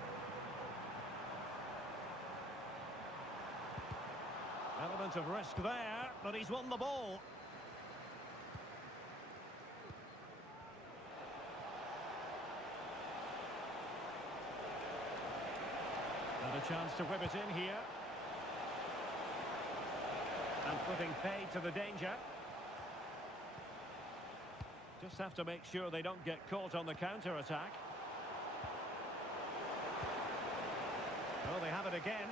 Element of risk there, but he's won the ball. And a chance to whip it in here. And putting paid to the danger. Just have to make sure they don't get caught on the counter-attack. Oh, they have it again.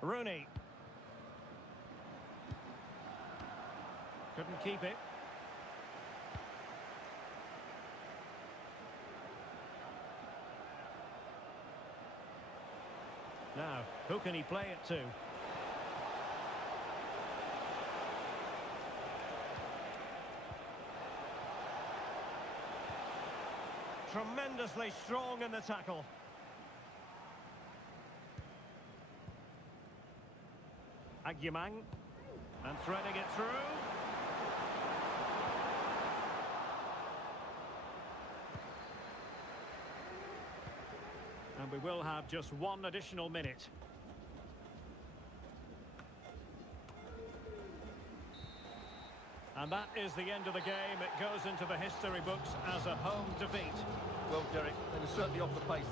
Rooney. Couldn't keep it. Now, who can he play it to? Tremendously strong in the tackle. Agyemang. And threading it through. And we will have just one additional minute. And that is the end of the game. It goes into the history books as a home defeat. Well, Derek, they were certainly off the pace.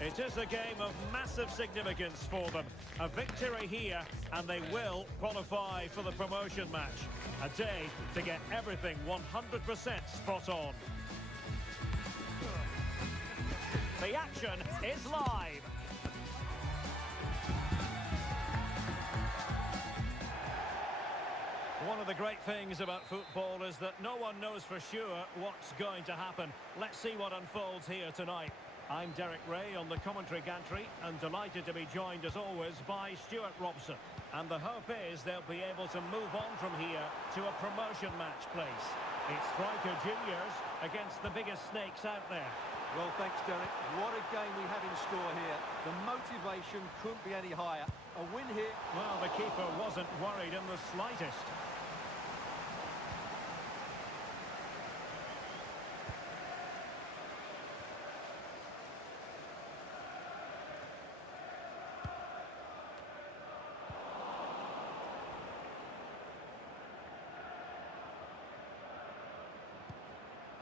It is a game of massive significance for them. A victory here, and they will qualify for the promotion match. A day to get everything 100% spot on. The action is live. One of the great things about football is that no one knows for sure what's going to happen. Let's see what unfolds here tonight. I'm Derek Ray on the commentary gantry and delighted to be joined as always by Stuart Robson. And the hope is they'll be able to move on from here to a promotion match place. It's Striker Juniors against the biggest snakes out there. Well, thanks, Derek. What a game we have in store here. The motivation couldn't be any higher. A win here. Well, the keeper wasn't worried in the slightest.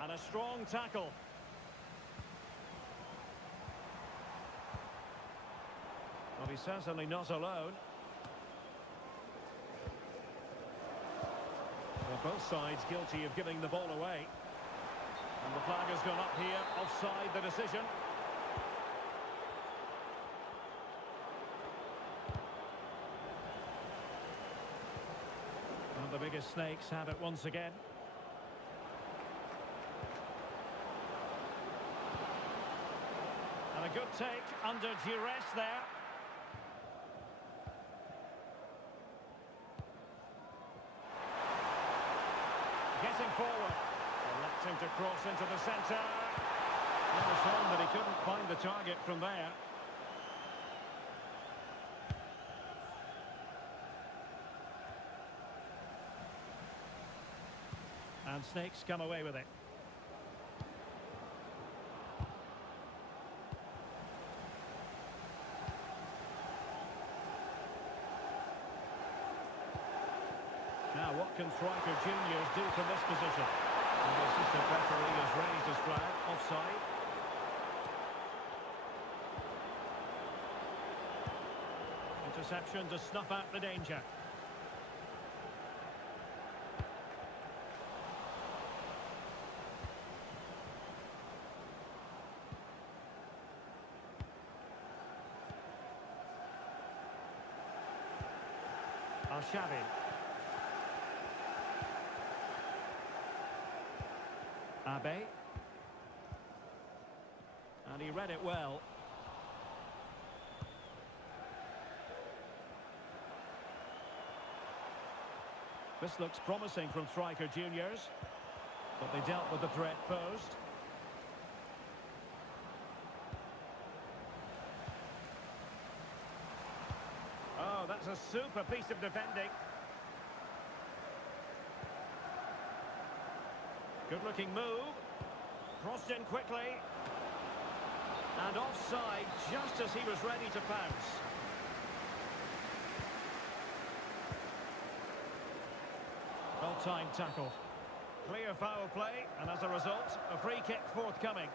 And a strong tackle. Well, he's certainly not alone. Well, both sides guilty of giving the ball away. And the flag has gone up here, offside the decision. And the biggest snakes have it once again. And a good take under duress there. Getting forward. Electing to cross into the centre. It was shown that he couldn't find the target from there. And snakes come away with it. Now, what can Striker Juniors do from this position? And the assistant referee has raised his flag, offside. Interception to snuff out the danger. Al-Shabi. Abe. And he read it well. This looks promising from Striker Juniors, but they dealt with the threat posed. Oh, that's a super piece of defending. Good-looking move. Crossed in quickly. And offside just as he was ready to pounce. Well-timed tackle. Clear foul play, and as a result, a free kick forthcoming.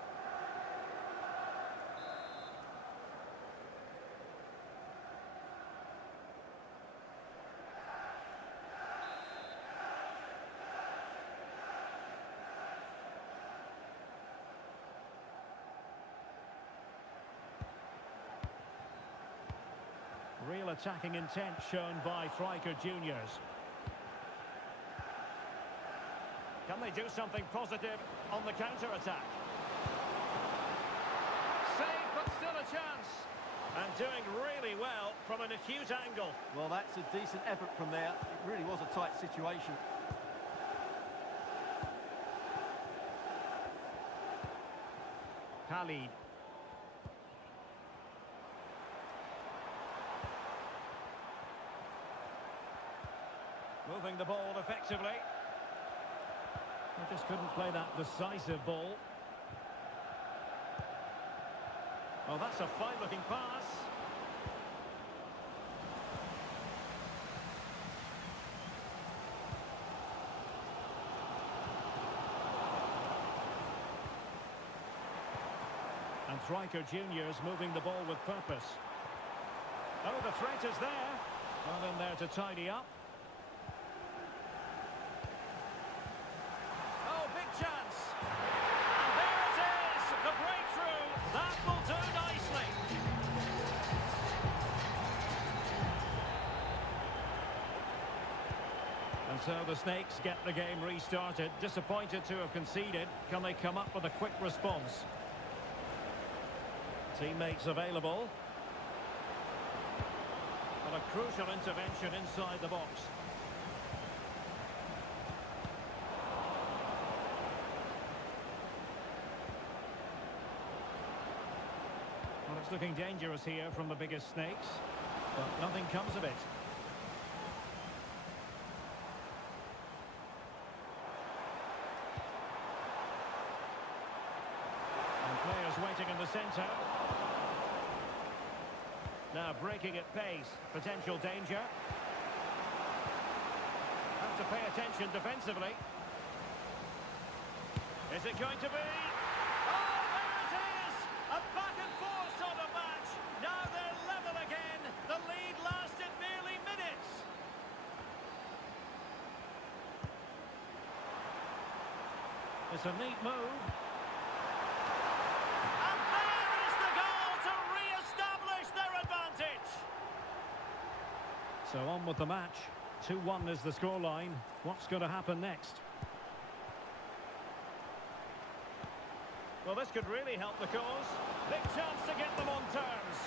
Real attacking intent shown by Striker Juniors. Can they do something positive on the counter-attack? Save, but still a chance. And doing really well from an acute angle. Well, that's a decent effort from there. It really was a tight situation. Khalid. Moving the ball effectively. They just couldn't play that decisive ball. Oh, that's a fine-looking pass. And striker juniors moving the ball with purpose. Oh, the threat is there. Not in there to tidy up. Oh, big chance. And there it is, the breakthrough. That will do nicely. And so the Snakes get the game restarted. Disappointed to have conceded. Can they come up with a quick response? Teammates available. But a crucial intervention inside the box. Well, it's looking dangerous here from the biggest Snakes, but nothing comes of it. And players waiting in the centre. Now breaking at pace, potential danger. Have to pay attention defensively. Is it going to be? Oh, there it is! A back and forth sort of match. Now they're level again. The lead lasted merely minutes. It's a neat move. And there is the goal to re-establish their advantage. So on with the match. 2-1 is the scoreline. What's going to happen next? Well, this could really help the cause. Big chance to get them on terms.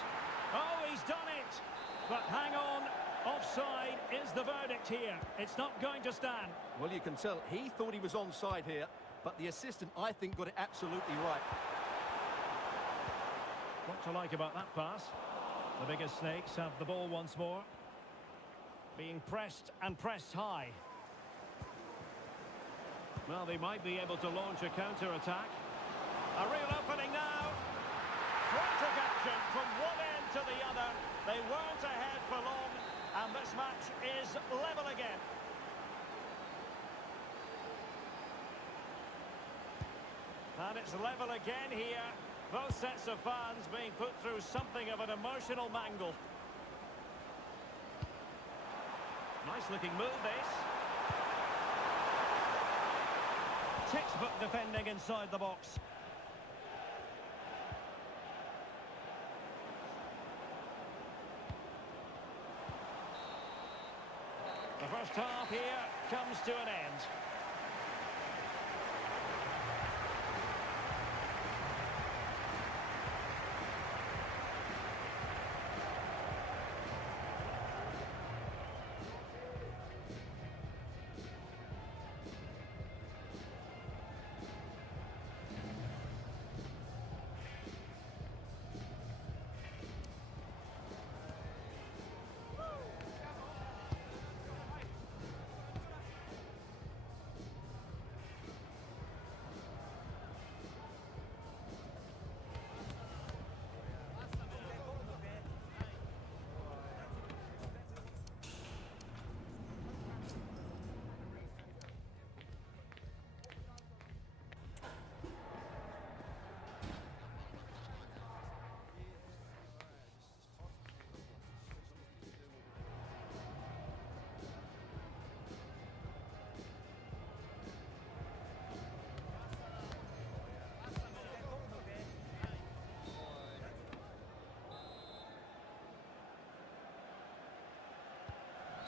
Oh, he's done it. But hang on. Offside is the verdict here. It's not going to stand. Well, you can tell he thought he was onside here, but the assistant, I think, got it absolutely right. What to like about that pass? The biggest Snakes have the ball once more. Being pressed and pressed high. Well, they might be able to launch a counter-attack. A real opening now. Frantic action from one end to the other. They weren't ahead for long, and this match is level again. And it's level again here. Both sets of fans being put through something of an emotional mangle. Nice looking move, this. Textbook defending inside the box. The first half here comes to an end.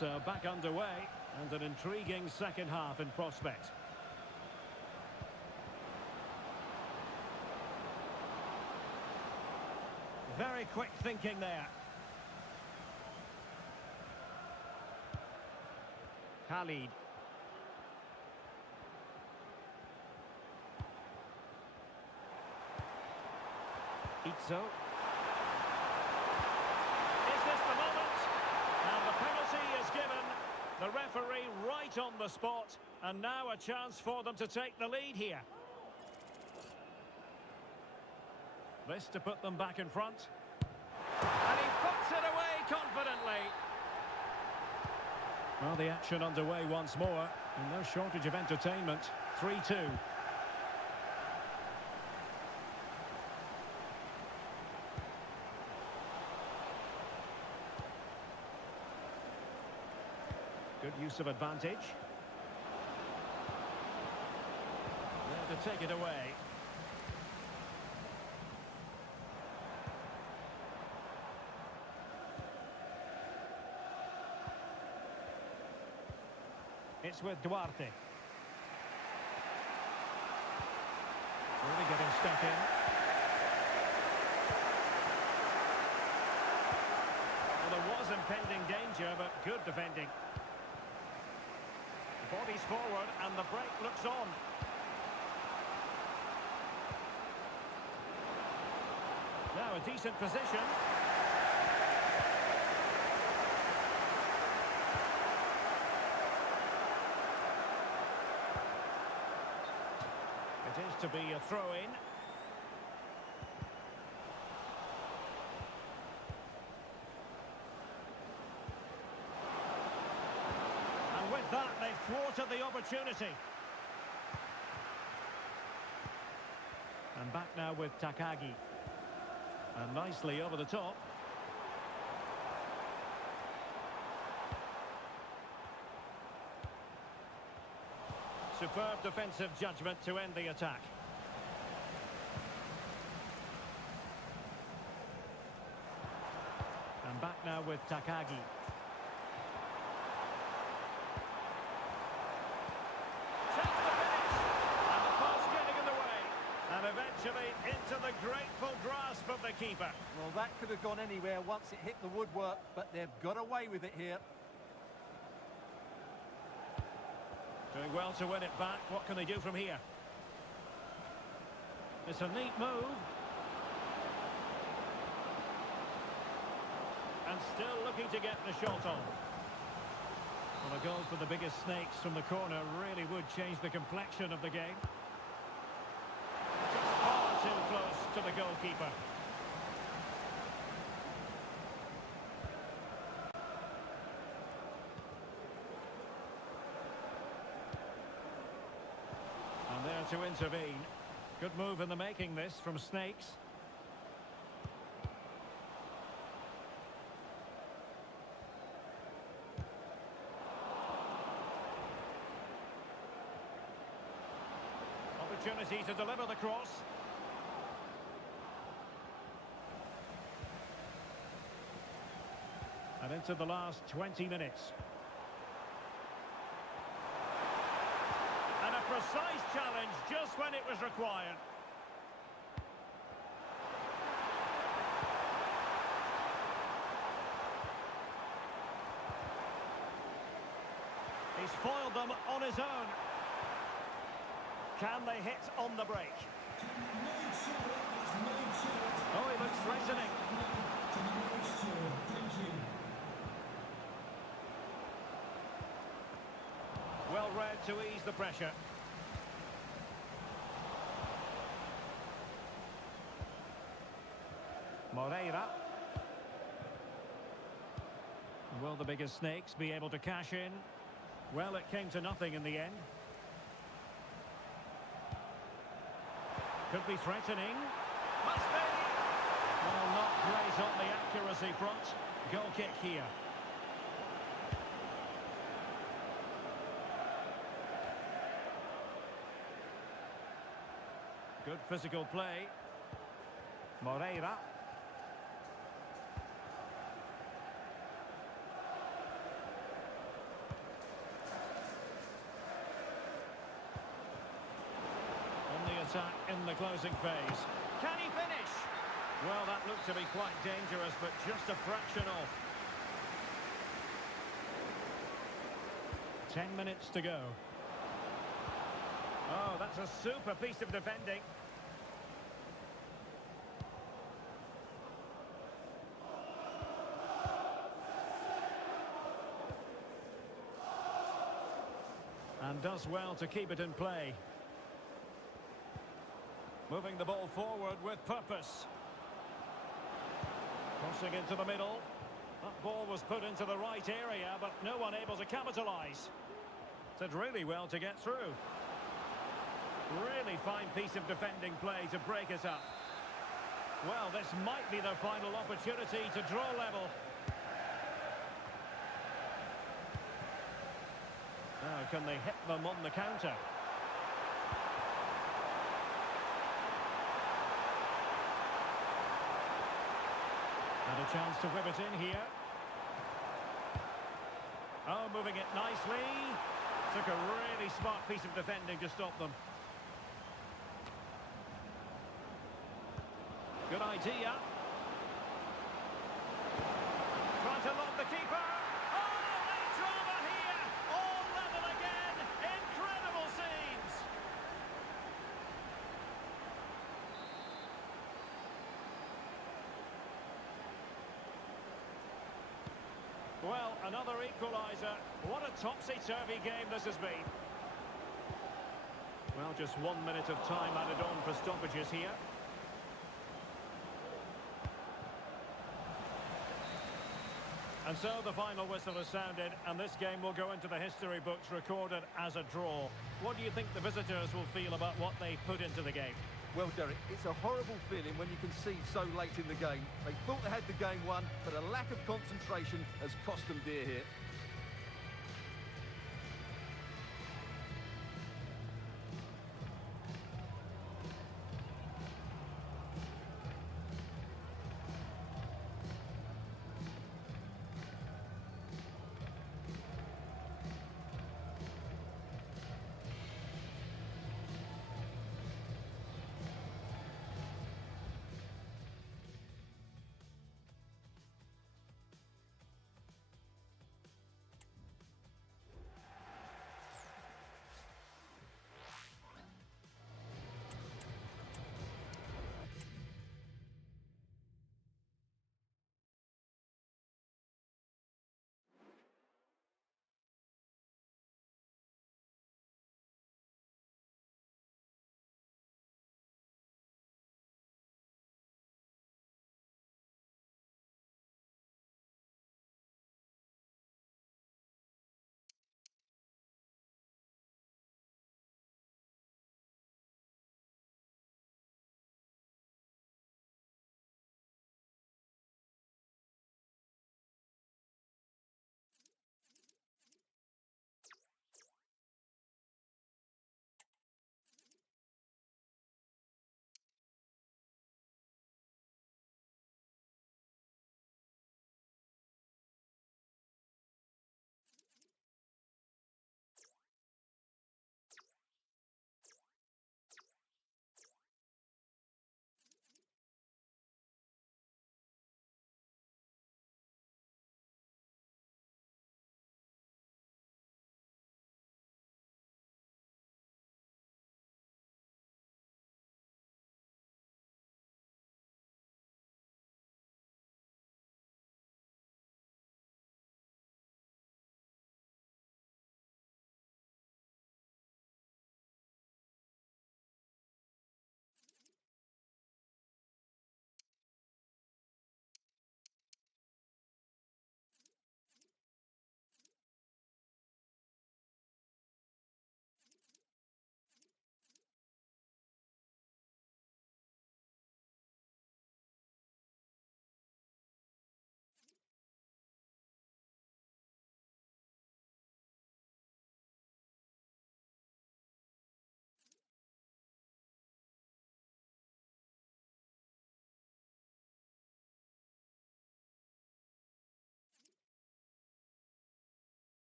So back underway, and an intriguing second half in prospect. Very quick thinking there. Khalid. Itzo. Is this the moment? And the penalty is given. The referee right on the spot. And now a chance for them to take the lead here. This to put them back in front. And he puts it away confidently. Well, the action underway once more. And no shortage of entertainment. 3-2. Good use of advantage. There to take it away. It's with Duarte. Really getting stuck in. Well, there was impending danger, but good defending. Bodies forward, and the break looks on. Now a decent position. It is to be a throw-in. And with that, they've thwarted the opportunity. And back now with Takagi. And nicely over the top. Superb defensive judgment to end the attack. And back now with Takagi. Chance to finish. And the pass getting in the way. And eventually into the grateful grasp of the keeper. Well, that could have gone anywhere once it hit the woodwork, but they've got away with it here. Doing well to win it back. What can they do from here? It's a neat move. And still looking to get the shot on. Well, a goal for the biggest snakes from the corner really would change the complexion of the game. Just far too close to the goalkeeper. And there to intervene. Good move in the making this from Snakes. Opportunity to deliver the cross. And into the last 20 minutes. And a precise challenge just when it was required. He's foiled them on his own. Can they hit on the break? Oh, he looks threatening. Well read to ease the pressure. Moreira. Will the biggest snakes be able to cash in? Well, it came to nothing in the end. Could be threatening. Must be! Well, not great on the accuracy front. Goal kick here. Good physical play. Moreira. On the attack in the closing phase. Can he finish? Well, that looked to be quite dangerous, but just a fraction off. 10 minutes to go. Oh, that's a super piece of defending. And does well to keep it in play. Moving the ball forward with purpose. Crossing into the middle. That ball was put into the right area, but no one able to capitalise. Did really well to get through. Really fine piece of defending play to break it up. Well, this might be their final opportunity to draw level. Now, can they hit them on the counter? And a chance to whip it in here. Oh, moving it nicely. Took a really smart piece of defending to stop them. Good idea. Trying to lock the keeper. Oh, late drama here. All level again. Incredible scenes. Well, another equaliser. What a topsy-turvy game this has been. Well, just 1 minute of time added on for stoppages here. And so the final whistle has sounded, and this game will go into the history books recorded as a draw. What do you think the visitors will feel about what they put into the game? Well, Derek, it's a horrible feeling when you concede so late in the game. They thought they had the game won, but a lack of concentration has cost them dear here.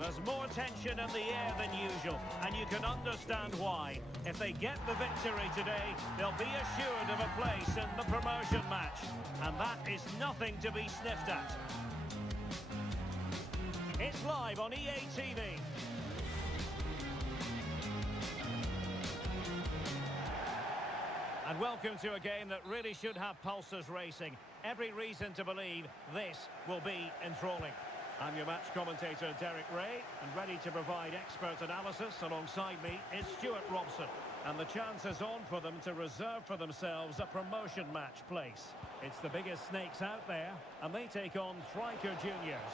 There's more tension in the air than usual, and you can understand why. If they get the victory today, they'll be assured of a place in the promotion match. And that is nothing to be sniffed at. It's live on EA TV. And welcome to a game that really should have pulses racing. Every reason to believe this will be enthralling. I'm your match commentator, Derek Ray, and ready to provide expert analysis alongside me is Stuart Robson. And the chance is on for them to reserve for themselves a promotion match place. It's the biggest snakes out there, and they take on Striker Juniors.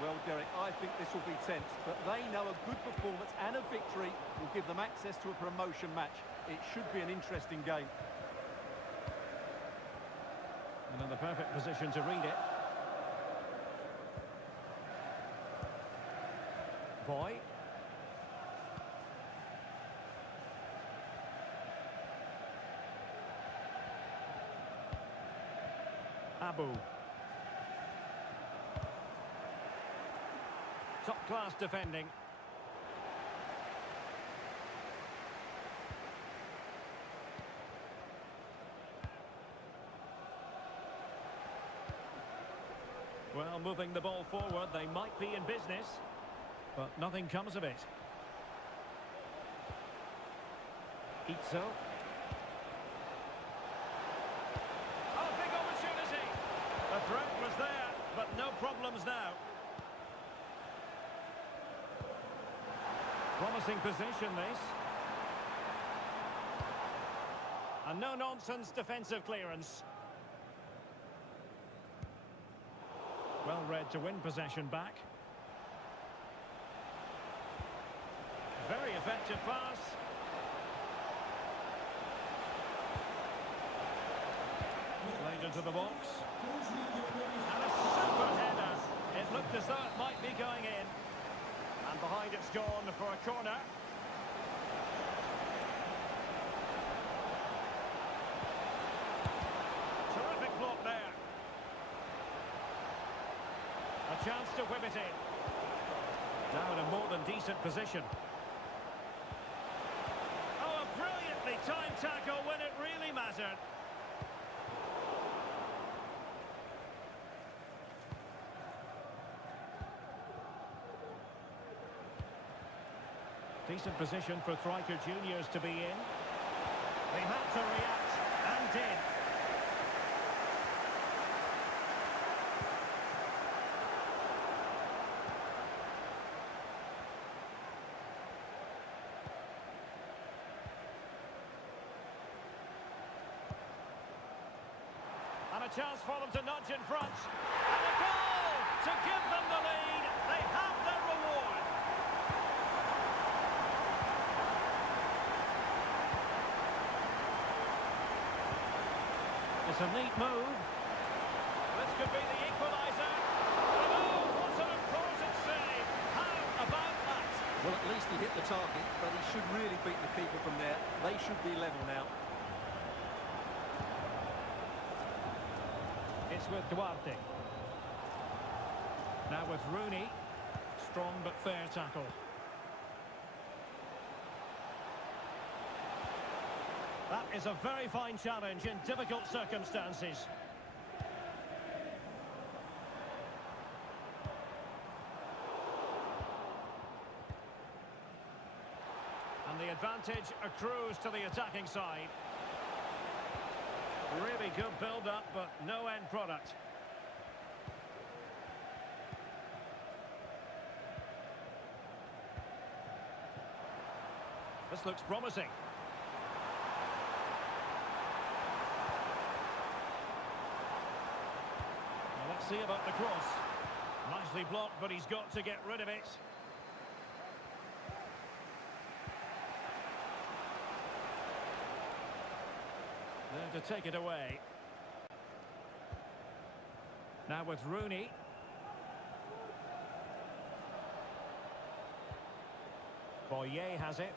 Well, Derek, I think this will be tense, but they know a good performance and a victory will give them access to a promotion match. It should be an interesting game. And in the perfect position to read it. Boy. Abu. Top-class defending. Well, moving the ball forward, they might be in business, but nothing comes of it. Itzo. Oh, big opportunity! The threat was there, but no problems now. Promising position, this. A no-nonsense defensive clearance. Well read to win possession back. Very effective pass. Played into the box. And a super header. It looked as though it might be going in. And behind it's gone for a corner. Terrific block there. A chance to whip it in. Now in a more than decent position. Oh, a brilliantly timed tackle when it really mattered. Decent position for Striker Juniors to be in. They had to react, and did. And a chance for them to nudge in front. And a goal to give them the lead. They have their reward. It's a neat move. This could be the equaliser. And oh, what an important save. How about that? Well, at least he hit the target, but he should really beat the keeper from there. They should be level now. It's with Duarte. Now with Rooney. Strong but fair tackle. That is a very fine challenge in difficult circumstances. And the advantage accrues to the attacking side. Really good build-up, but no end product. This looks promising. Well, let's see about the cross. Nicely blocked, but he's got to get rid of it. There to take it away. Now with Rooney. Boye has it.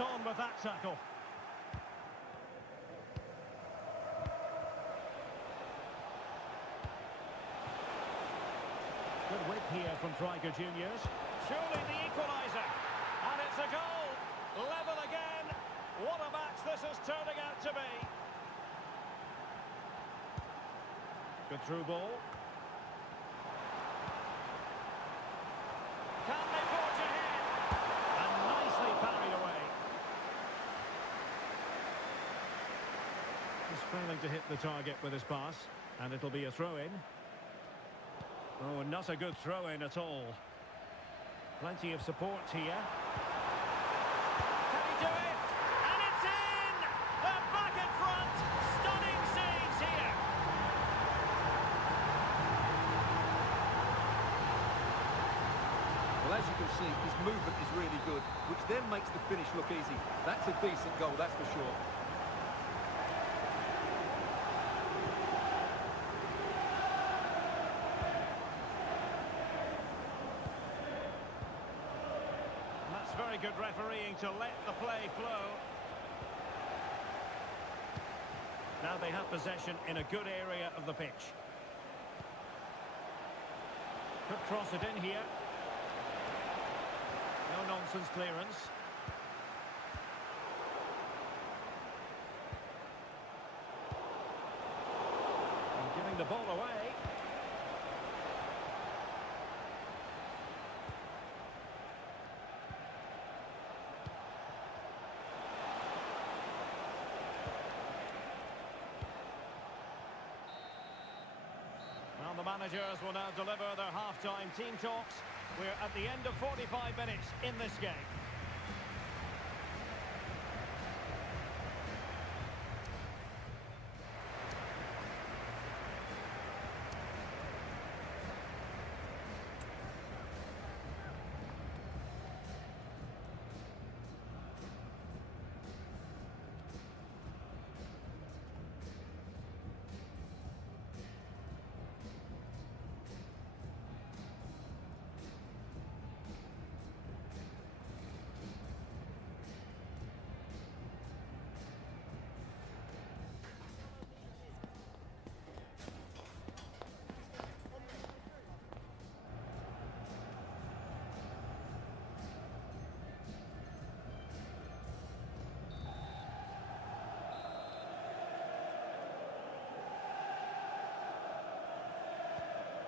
spot on with that tackle. Good width here from Stryker Juniors. Surely the equaliser. And it's a goal. Level again. What a match this is turning out to be. Good through ball. Can they forge ahead? And nicely parried away. He's failing to hit the target with his pass. And it'll be a throw-in. Oh, not a good throw-in at all. Plenty of support here. Can he do it? And it's in! They're back in front! Stunning scenes here! Well, as you can see, his movement is really good, which then makes the finish look easy. That's a decent goal, that's for sure. Very good refereeing to let the play flow. Now they have possession in a good area of the pitch. Could cross it in here. No nonsense clearance. And giving the ball away. The managers will now deliver their half-time team talks. We're at the end of 45 minutes in this game.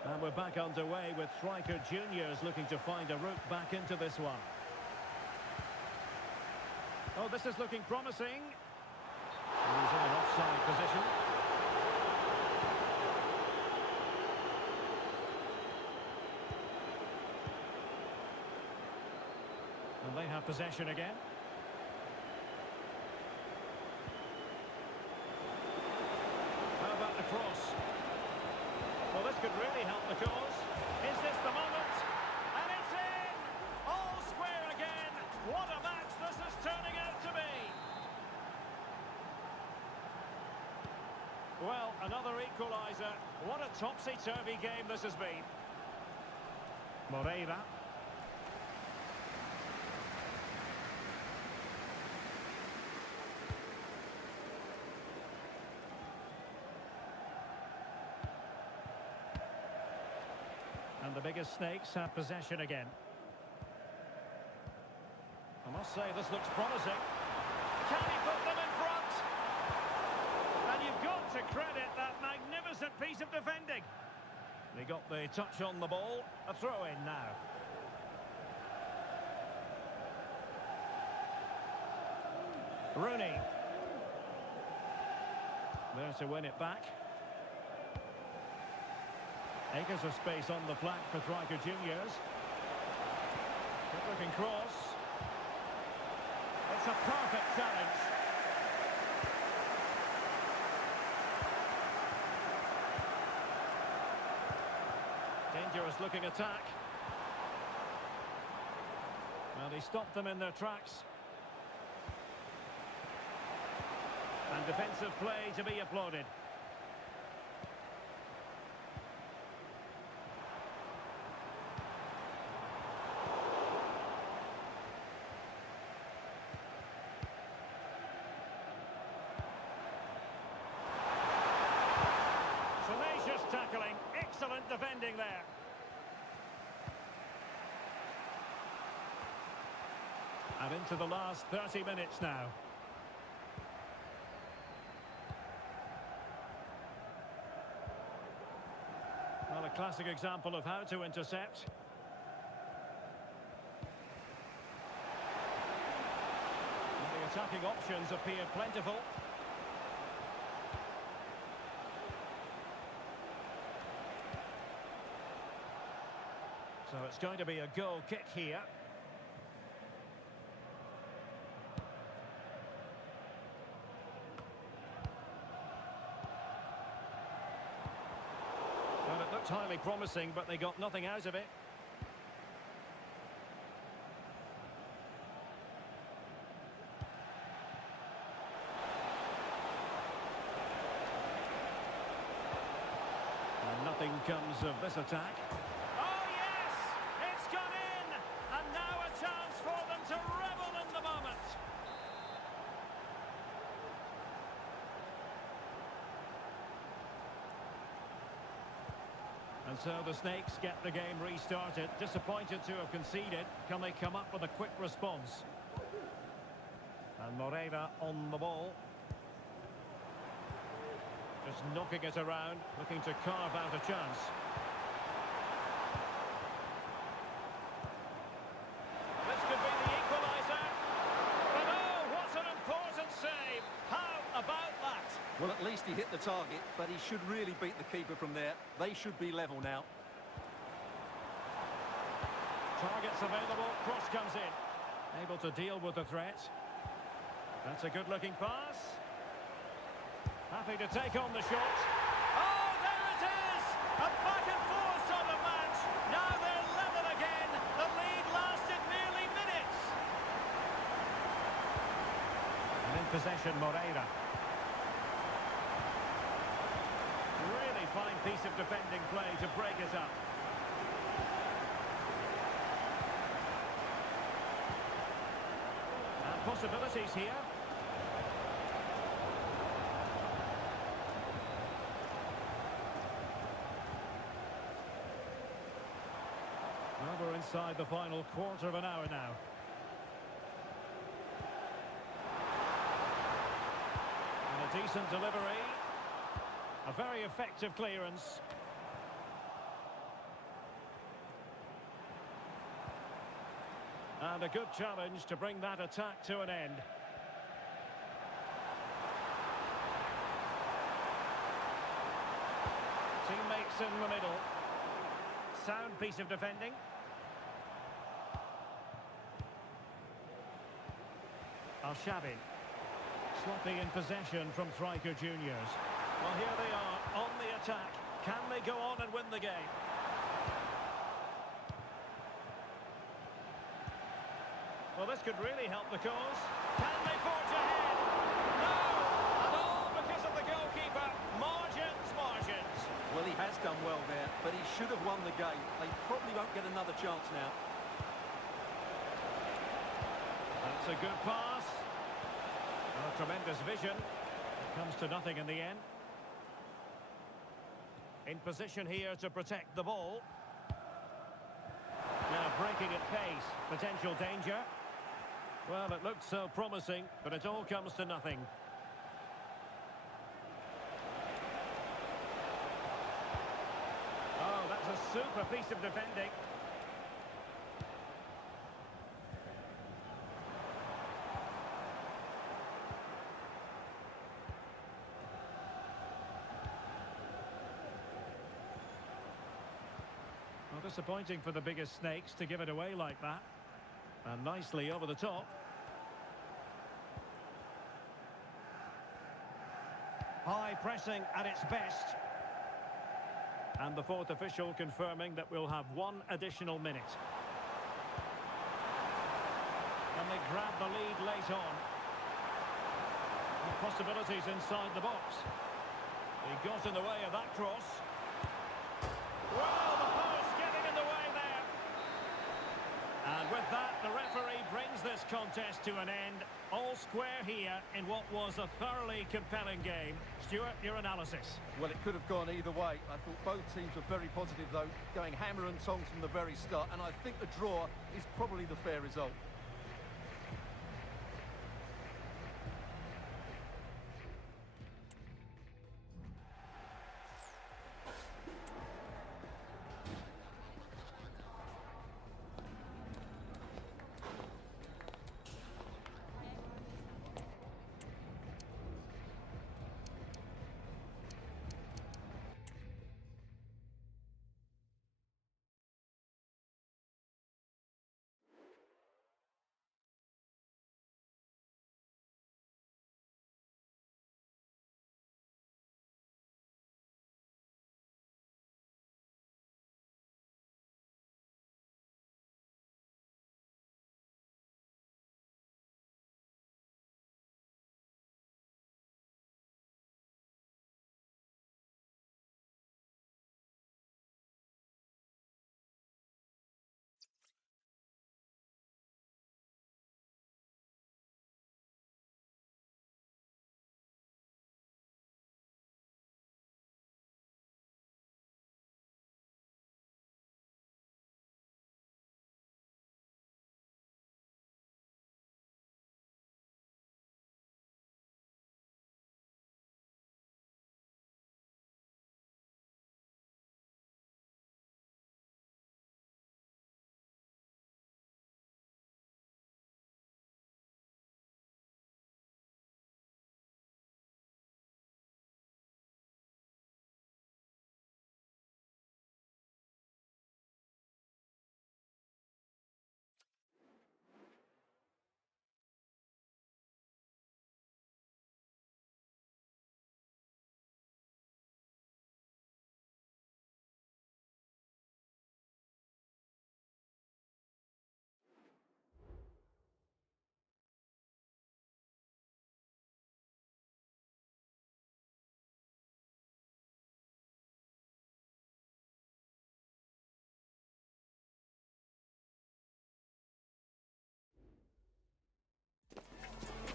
And we're back underway with Stryker Juniors looking to find a route back into this one. Oh, this is looking promising. He's in an offside position. And they have possession again. How about the cross? Well, this could really help the cause. Is this the moment? And it's in! All square again. What a match this is turning out to be. Well, another equaliser. What a topsy-turvy game this has been. Moreira. And the biggest snakes have possession again. I must say, this looks promising. Can he put them in front? And you've got to credit that magnificent piece of defending. He got the touch on the ball. A throw-in now. Rooney. There to win it back. Acres of space on the flank for Stryker Juniors. Good looking cross. It's a perfect challenge. Dangerous looking attack. Well, he stopped them in their tracks. And defensive play to be applauded. tackling. Excellent defending there. And into the last 30 minutes now. Well, a classic example of how to intercept. And the attacking options appear plentiful. So it's going to be a goal kick here. Well, it looked highly promising, but they got nothing out of it. And nothing comes of this attack. Oh, yes! It's gone in! And now a chance for them to revel in the moment. And so the Snakes get the game restarted. Disappointed to have conceded. Can they come up with a quick response? And Moreira on the ball. Just knocking it around, looking to carve out a chance. This could be the equaliser. But oh, what an important save. How about that? Well, at least he hit the target, but he should really beat the keeper from there. They should be level now. Targets available, cross comes in. Able to deal with the threat. That's a good-looking pass. Happy to take on the shot. Oh, there it is! A back-and-forth sort of match. Now they're level again. The lead lasted nearly minutes. And in possession, Moreira. Really fine piece of defending play to break it up. And possibilities here. Well, we're inside the final quarter of an hour now. And a decent delivery. A very effective clearance. And a good challenge to bring that attack to an end. Teammates in the middle. Sound piece of defending. Al-Shabi. Sloppy in possession from Striker Juniors. Well, here they are on the attack. Can they go on and win the game? Well, this could really help the cause. Can they forge ahead? No! And all because of the goalkeeper. Margins, margins. Well, he has done well there, but he should have won the game. They probably won't get another chance now. That's a good pass. Oh, tremendous vision. It comes to nothing in the end. In position here to protect the ball. Now breaking at pace. Potential danger. Well, it looked so promising, but it all comes to nothing. Oh, that's a super piece of defending. Well, disappointing for the biggest Snakes to give it away like that. And nicely over the top. High pressing at its best. And the fourth official confirming that we'll have one additional minute. And they grab the lead late on. And possibilities inside the box. He got in the way of that cross. Well, the post getting in the way there. And with that, the referee brings this contest to an end. All square here in what was a thoroughly compelling game. Stuart, your analysis. Well, it could have gone either way. I thought both teams were very positive, though, going hammer and tongs from the very start. And I think a draw is probably the fair result.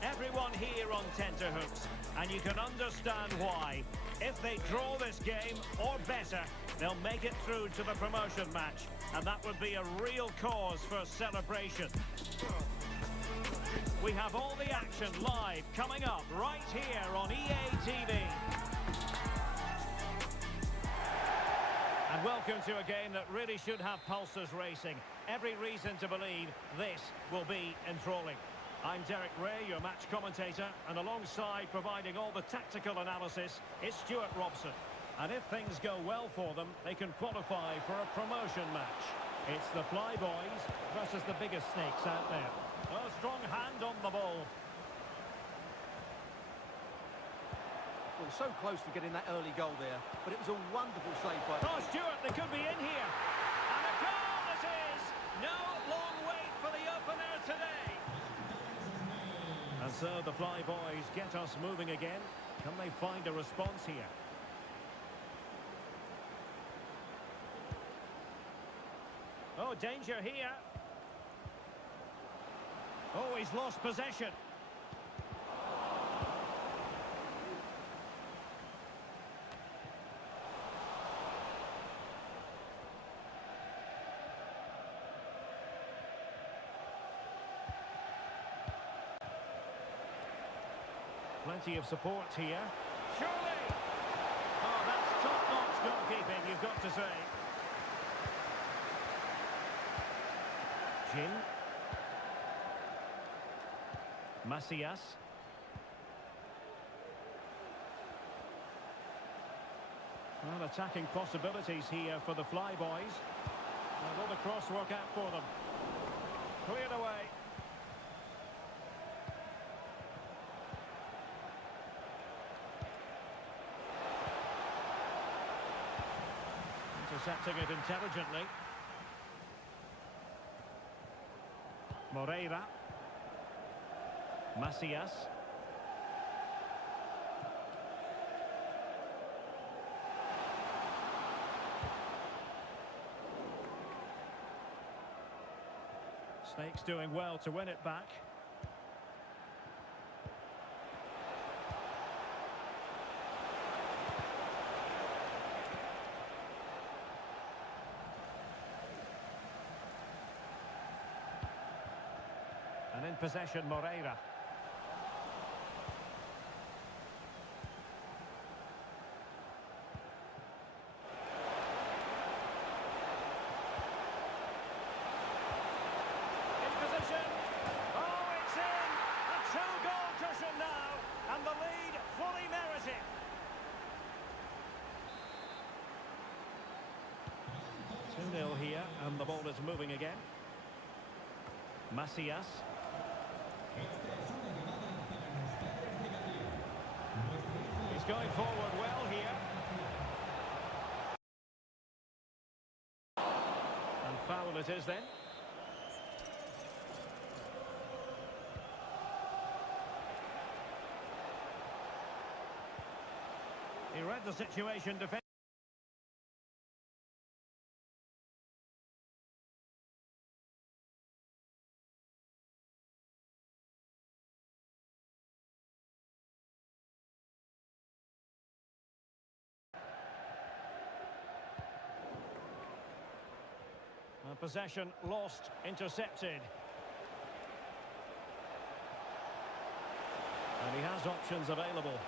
Everyone here on tenterhooks, and you can understand why. If they draw this game, or better, they'll make it through to the promotion match, and that would be a real cause for celebration. We have all the action live coming up right here on EA TV. And welcome to a game that really should have pulses racing. Every reason to believe this will be enthralling. I'm Derek Ray, your match commentator, and alongside providing all the tactical analysis is Stuart Robson. And if things go well for them, they can qualify for a promotion match. It's the Flyboys versus the biggest snakes out there. A strong hand on the ball. Well, so close to getting that early goal there, but it was a wonderful save by... Oh, Stuart, they could be in here. And a goal it is! No long wait for the opener today. And so the Flyboys get us moving again. Can they find a response here? Oh, danger here. Oh, he's lost possession. Plenty of support here. Surely! Oh, that's top-notch goalkeeping, you've got to say. Jin. Macias. Well, attacking possibilities here for the Flyboys. Will the cross work out for them? Cleared away. Intercepting it intelligently. Moreira. Macias. Snakes doing well to win it back. And in possession, Moreira. In position. Oh, it's in! A two-goal cushion now, and the lead fully merited. Two 0 here, and the ball is moving again. Macias. He's going forward well here. And foul it is then. He read the situation defensively. Possession lost, intercepted. And he has options available.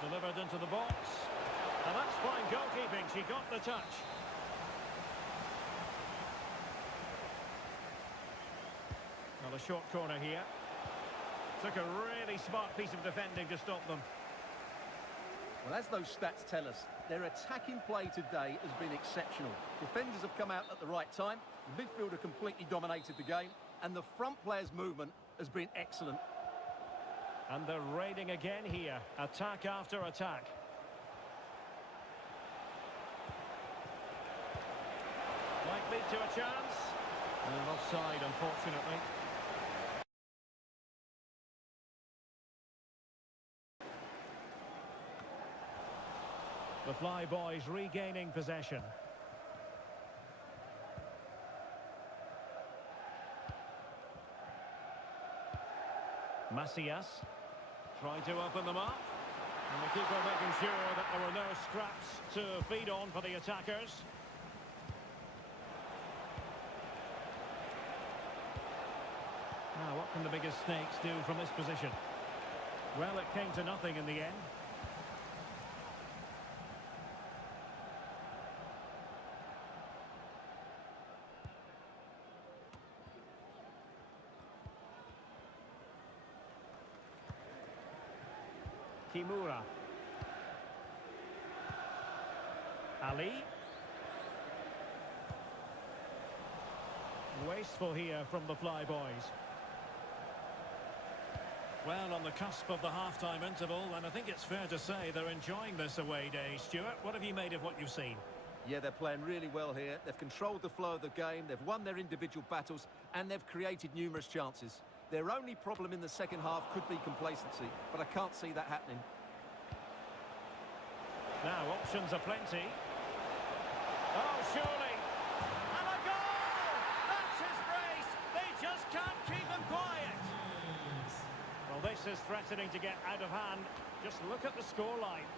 Delivered into the box. And that's fine goalkeeping. She got the touch. Well, a short corner here. Took a really smart piece of defending to stop them. Well, as those stats tell us, their attacking play today has been exceptional. Defenders have come out at the right time, the midfielder completely dominated the game, and the front player's movement has been excellent. And they're raiding again here, attack after attack. Might lead to a chance. And offside, unfortunately. The Flyboys regaining possession. Macias tried to open them up. And the keeper making sure that there were no scraps to feed on for the attackers. Now, what can the biggest snakes do from this position? Well, it came to nothing in the end. Kimura. Ali. Wasteful here from the Flyboys. Well, on the cusp of the half-time interval, and I think it's fair to say they're enjoying this away day. Stuart, what have you made of what you've seen? Yeah, they're playing really well here. They've controlled the flow of the game, they've won their individual battles, and they've created numerous chances. Their only problem in the second half could be complacency, but I can't see that happening. Now, options are plenty. Oh, surely. And a goal! That's his brace. They just can't keep him quiet. Well, this is threatening to get out of hand. Just look at the scoreline.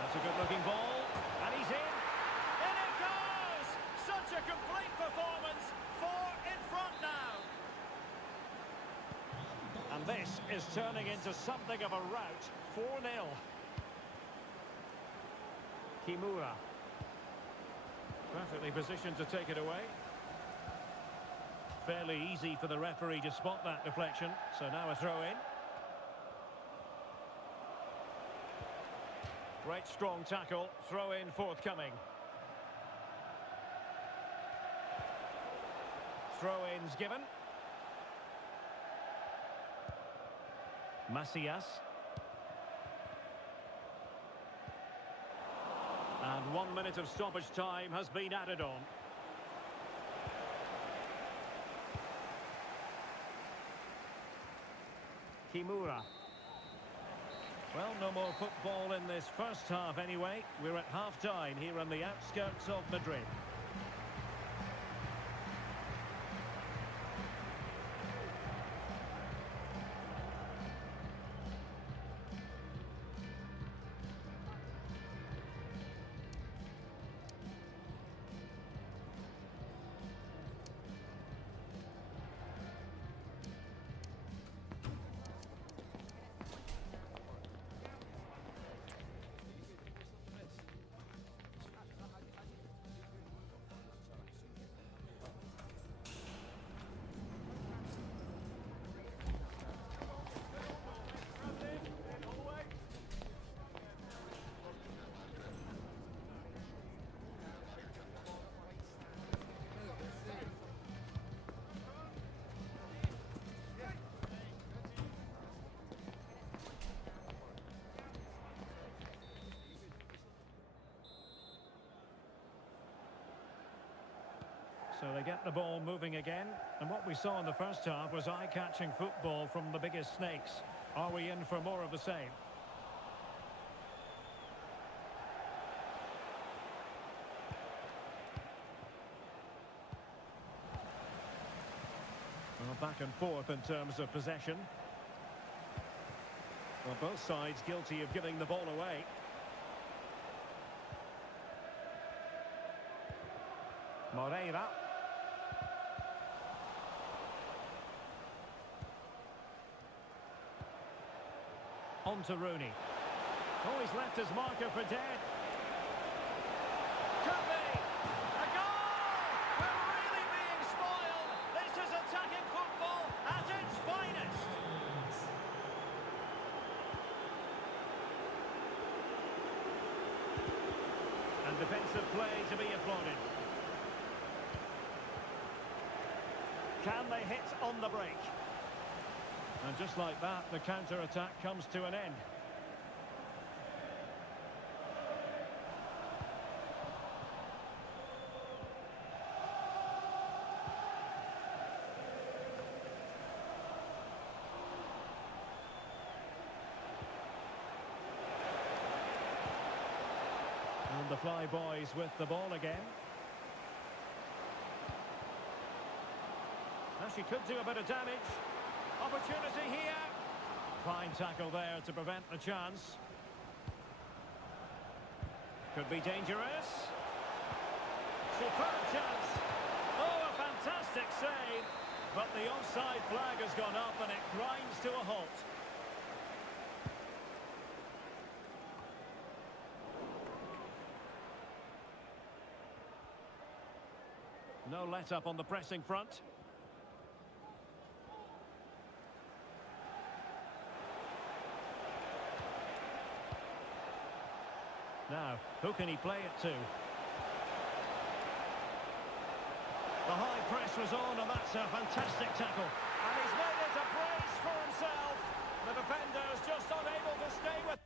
That's a good-looking ball, and he's in. In it goes! Such a complete performance. 4 in front now. And this is turning into something of a rout. 4-0. Kimura. Perfectly positioned to take it away. Fairly easy for the referee to spot that deflection. So now a throw-in. Great strong tackle, throw-in forthcoming. Throw-ins given. Macias. And 1 minute of stoppage time has been added on. Kimura. Well, no more football in this first half anyway. We're at half-time here on the outskirts of Madrid. So they get the ball moving again. And what we saw in the first half was eye-catching football from the biggest snakes. Are we in for more of the same? Well, back and forth in terms of possession. Well, both sides guilty of giving the ball away. Moreira. On to Rooney. Oh, he's left his marker for dead. Could be! A goal! We're really being spoiled! This is attacking football at its finest! And defensive play to be applauded. Can they hit on the break? And just like that, the counter-attack comes to an end. And the Fly Boys with the ball again. Now she could do a bit of damage. Opportunity here. Fine tackle there to prevent the chance. Could be dangerous. Superb chance. Oh, a fantastic save. But the offside flag has gone up and it grinds to a halt. No let-up on the pressing front. Now, who can he play it to? The high press was on, and that's a fantastic tackle. And he's made it a brace for himself. The defender's just unable to stay with...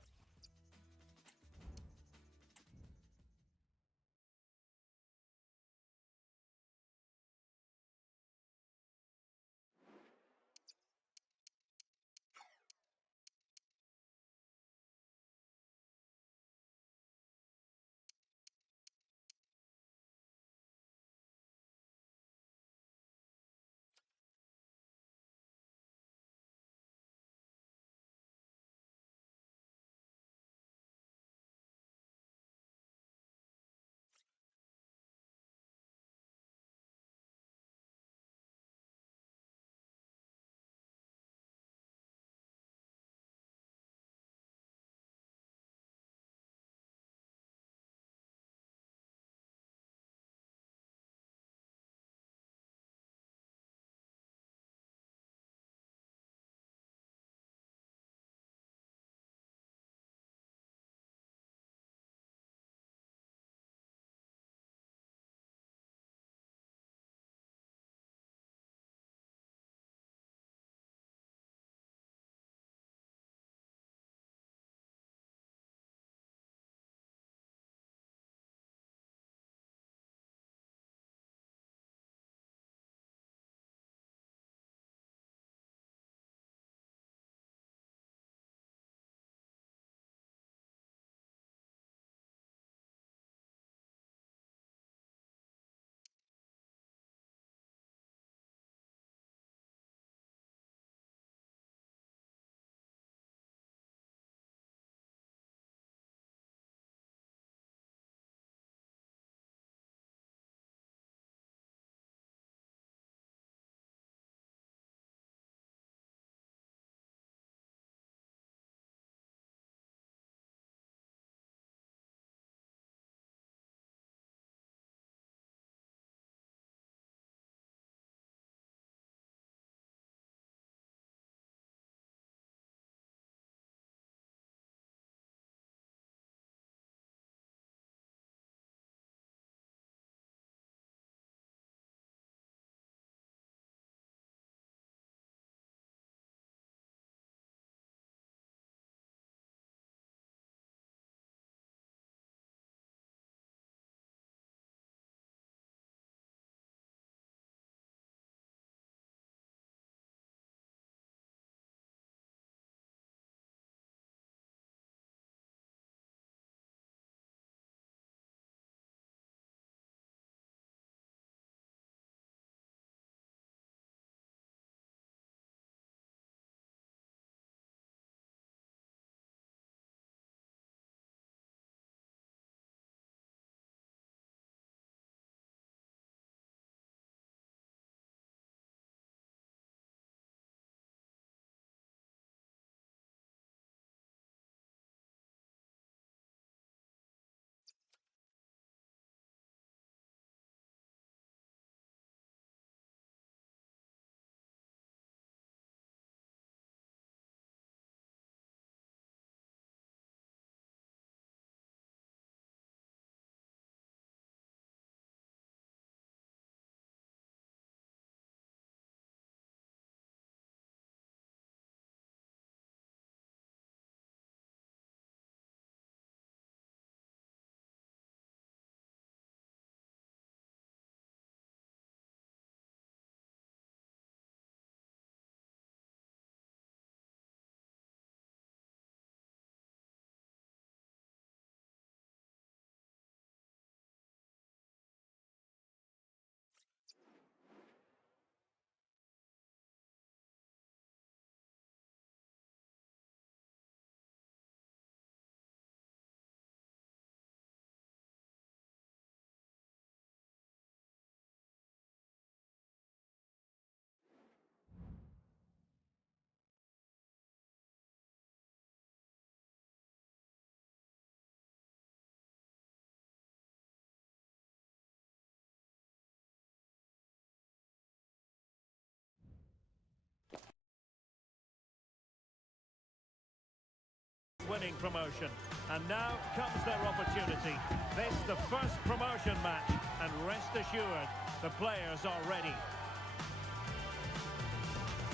winning promotion. And now comes their opportunity. This the first promotion match, and rest assured, the players are ready.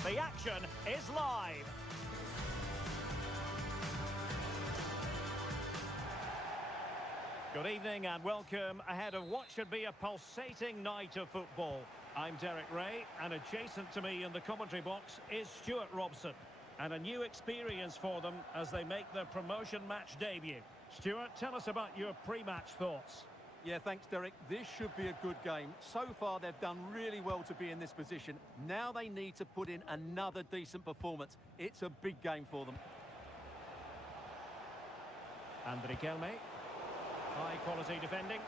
The action is live. Good evening and welcome ahead of what should be a pulsating night of football. I'm Derek Ray, and adjacent to me in the commentary box is Stuart Robson. And a new experience for them as they make their promotion match debut. Stuart, tell us about your pre-match thoughts. Yeah, thanks, Derek. This should be a good game. So far, they've done really well to be in this position. Now they need to put in another decent performance. It's a big game for them. And Riquelme. High quality defending.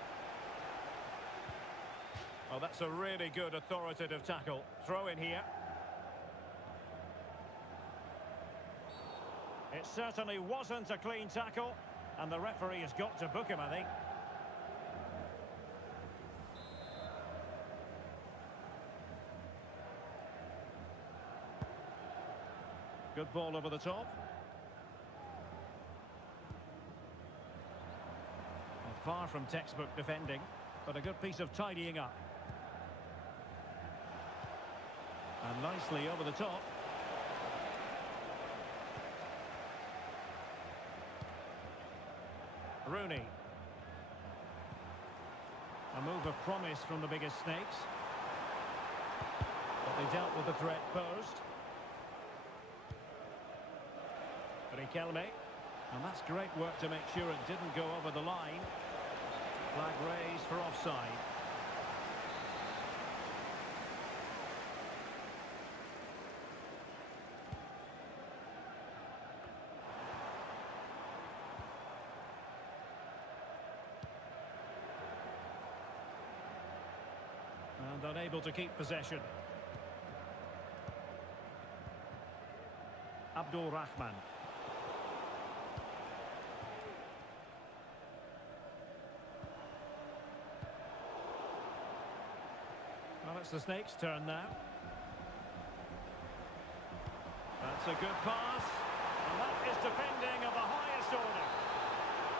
Oh, that's a really good authoritative tackle. Throw in here. It certainly wasn't a clean tackle, and the referee has got to book him, I think. Good ball over the top. Far from textbook defending, but a good piece of tidying up. And nicely over the top. Rooney. A move of promise from the biggest snakes. But they dealt with the threat posed. Riquelme. And that's great work to make sure it didn't go over the line. Flag raised for offside. And unable to keep possession. Abdul Rahman. Well, it's the Snakes' turn now. That's a good pass. And that is defending of the highest order.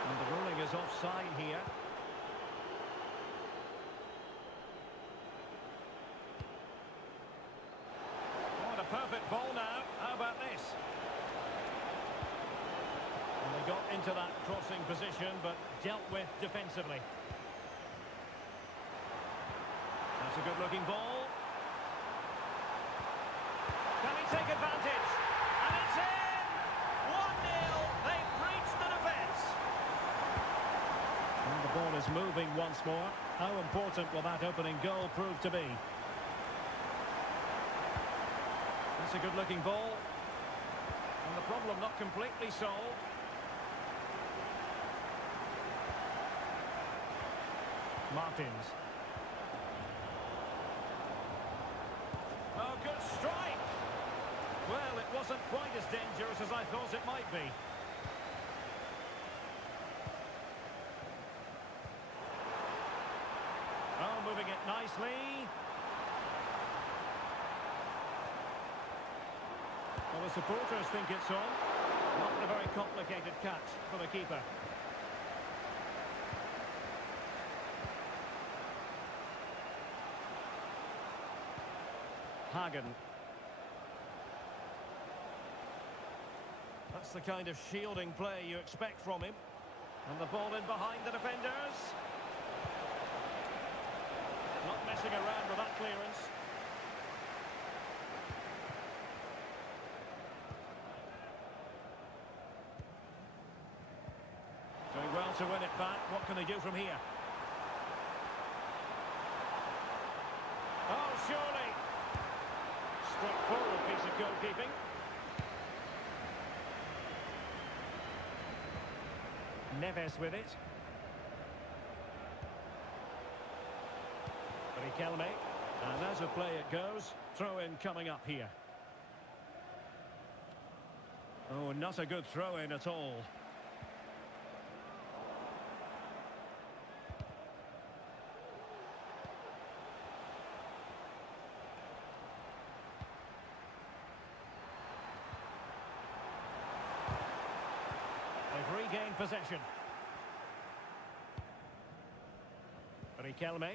And the ruling is offside here. What a perfect ball now. How about this? And they got into that crossing position, but dealt with defensively. That's a good-looking ball. Can he take advantage? And it's in! 1-0. They've breached the defence. And the ball is moving once more. How important will that opening goal prove to be? That's a good-looking ball. And the problem not completely solved. Martins. Oh, good strike! Well, it wasn't quite as dangerous as I thought it might be. Oh, moving it nicely. Well, the supporters think it's on. Not a very complicated catch for the keeper. Hagen. That's the kind of shielding play you expect from him. And the ball in behind the defenders. Not messing around with that clearance. Doing well to win it back. What can they do from here? Oh, surely. Straightforward piece of goalkeeping. Neves with it. Riquelme. And as a play it goes, throw-in coming up here. Oh, not a good throw-in at all. regain possession. Riquelme.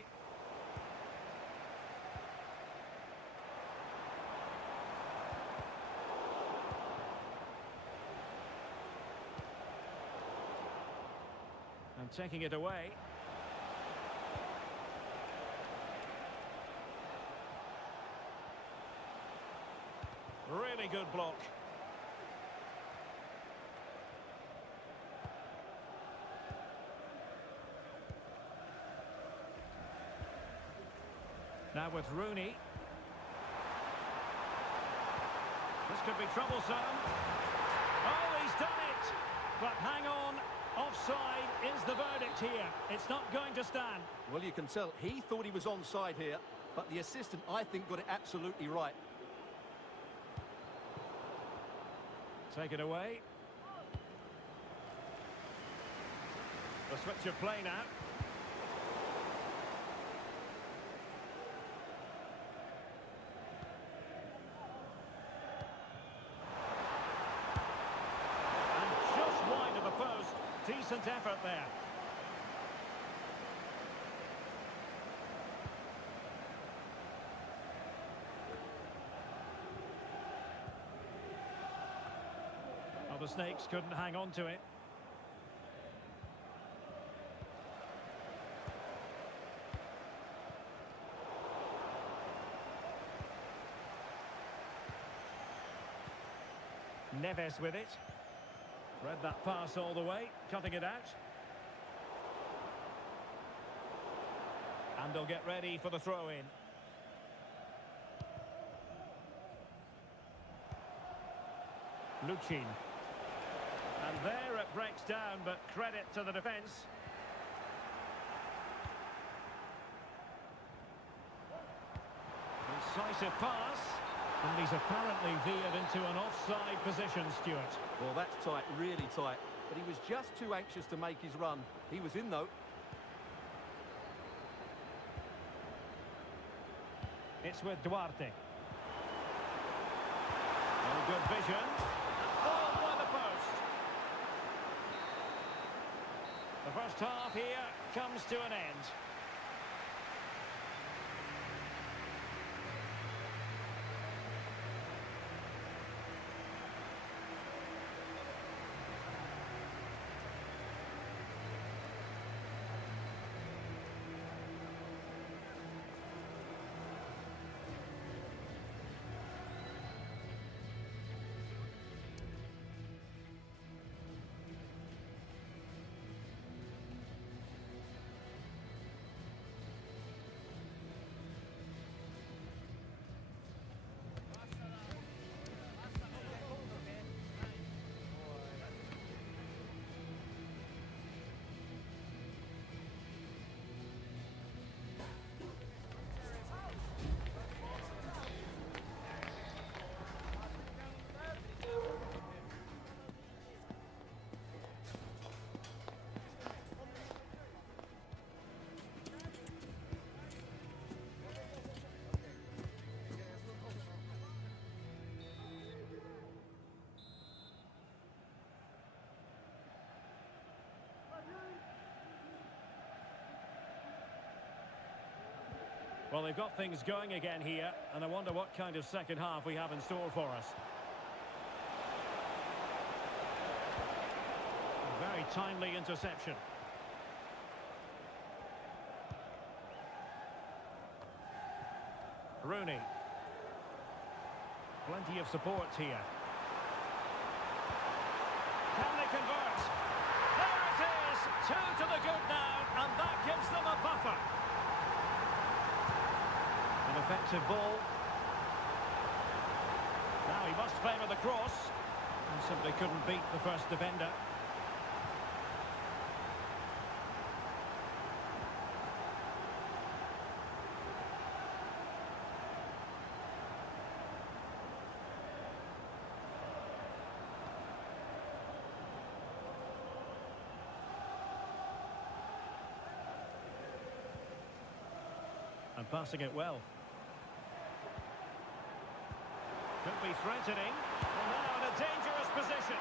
And taking it away. Really good block. Now with Rooney. This could be troublesome. Oh, he's done it! But hang on, offside is the verdict here. It's not going to stand. Well, you can tell he thought he was onside here, but the assistant, I think, got it absolutely right. Take it away. The switch of play now. And just wide of the post. Decent effort there. The Snakes couldn't hang on to it. Neves with it. Read that pass all the way, cutting it out. And they'll get ready for the throw-in. Luchin. And there it breaks down, but credit to the defence. Incisive pass. And he's apparently veered into an offside position, Stuart. Well, that's tight, really tight. But he was just too anxious to make his run. He was in, though. It's with Duarte. Oh, good vision. Oh, by the post. The first half here comes to an end. Well, they've got things going again here, and I wonder what kind of second half we have in store for us. A very timely interception. Rooney. Plenty of support here. Can they convert? There it is! 2 to the good now, and that gives them a buffer. An effective ball. Now he must favour the cross. And simply couldn't beat the first defender. And passing it well. Could be threatening. Well, now in a dangerous position.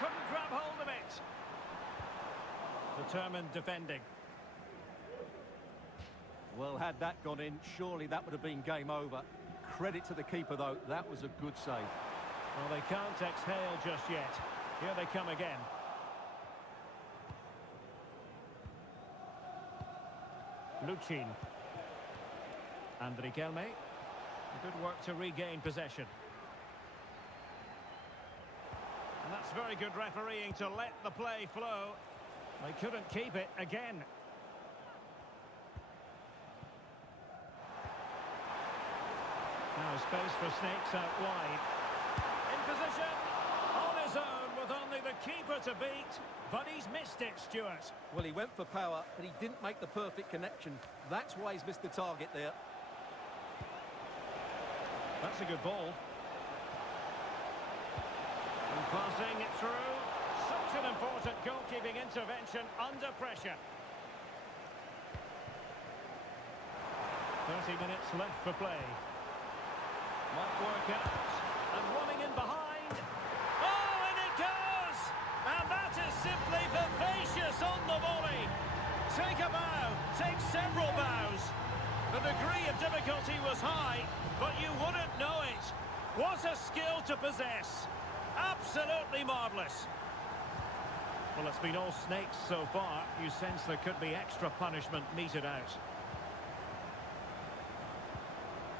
Couldn't grab hold of it. Determined defending. Well, had that gone in, surely that would have been game over. Credit to the keeper, though. That was a good save. Well, they can't exhale just yet. Here they come again. Luchin. And Riquelme. Good work to regain possession. And that's very good refereeing to let the play flow. They couldn't keep it again. Now space for Snakes out wide. In position, on his own with only the keeper to beat, but he's missed it, Stuart. Well, he went for power, but he didn't make the perfect connection. That's why he's missed the target there. That's a good ball. And passing it through. Such an important goalkeeping intervention under pressure. 30 minutes left for play. Might work out. And running in behind. Oh, and it goes! And that is simply vivacious on the volley. Take a bow. Take several bows. The degree of difficulty was high, but you wouldn't know it. What a skill to possess. Absolutely marvellous. Well, it's been all Snakes so far. You sense there could be extra punishment meted out.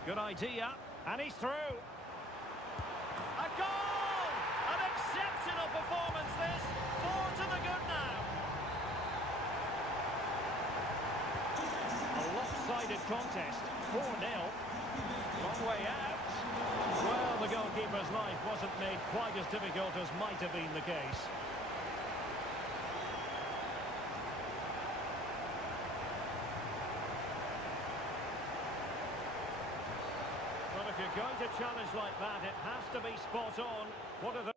Good idea. And he's through. A goal! An exceptional performance this. 4 to the good now. A lopsided contest. 4-0. Long way out. Well, the goalkeeper's life wasn't made quite as difficult as might have been the case. Well, if you're going to challenge like that, it has to be spot on. What are the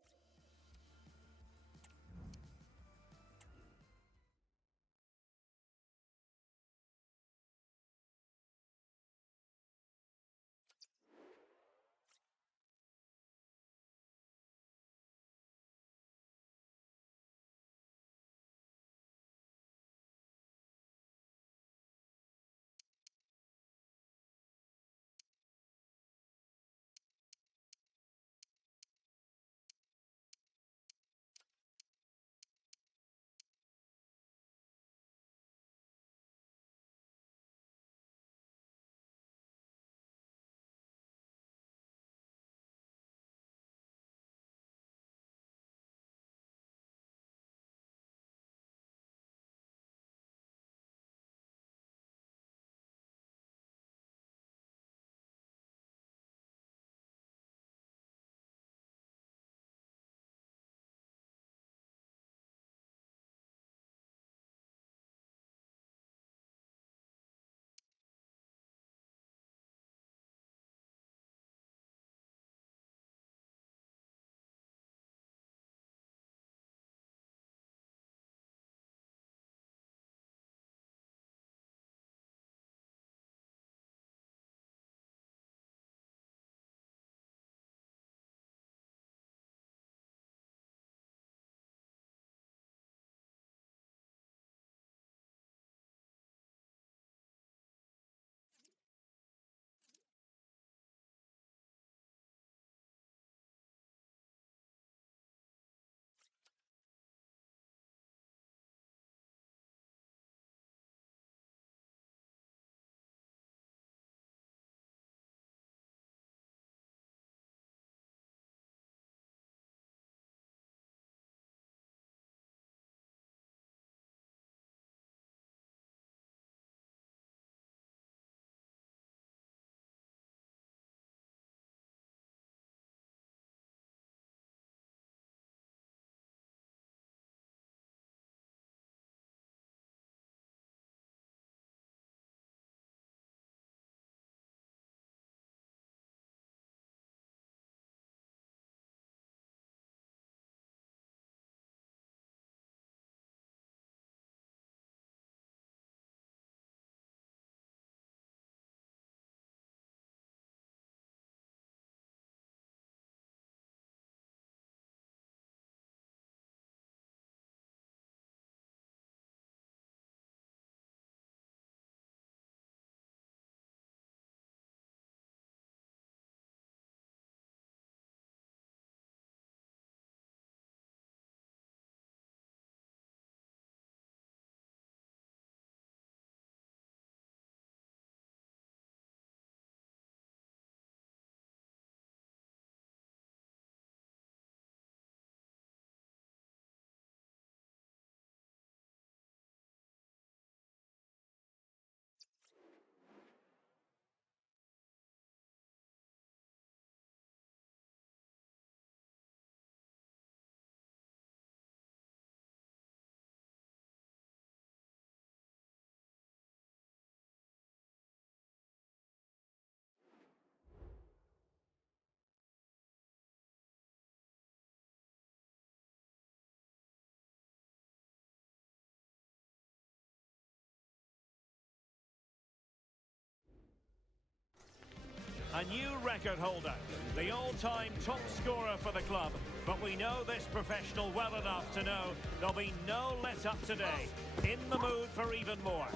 A new record holder, the all-time top scorer for the club. But we know this professional well enough to know there'll be no let-up today. In the mood for even more.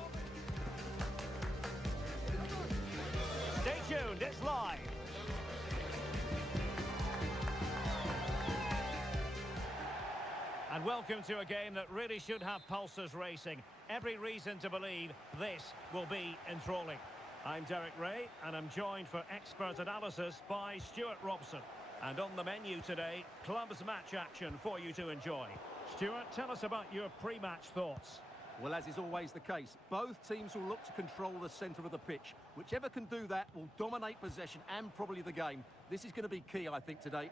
Stay tuned, it's live. And welcome to a game that really should have pulses racing. Every reason to believe this will be enthralling. I'm Derek Ray, and I'm joined for expert analysis by Stuart Robson. And on the menu today, clubs match action for you to enjoy. Stuart, tell us about your pre-match thoughts. Well, as is always the case, both teams will look to control the centre of the pitch. Whichever can do that will dominate possession and probably the game. This is going to be key, I think, today.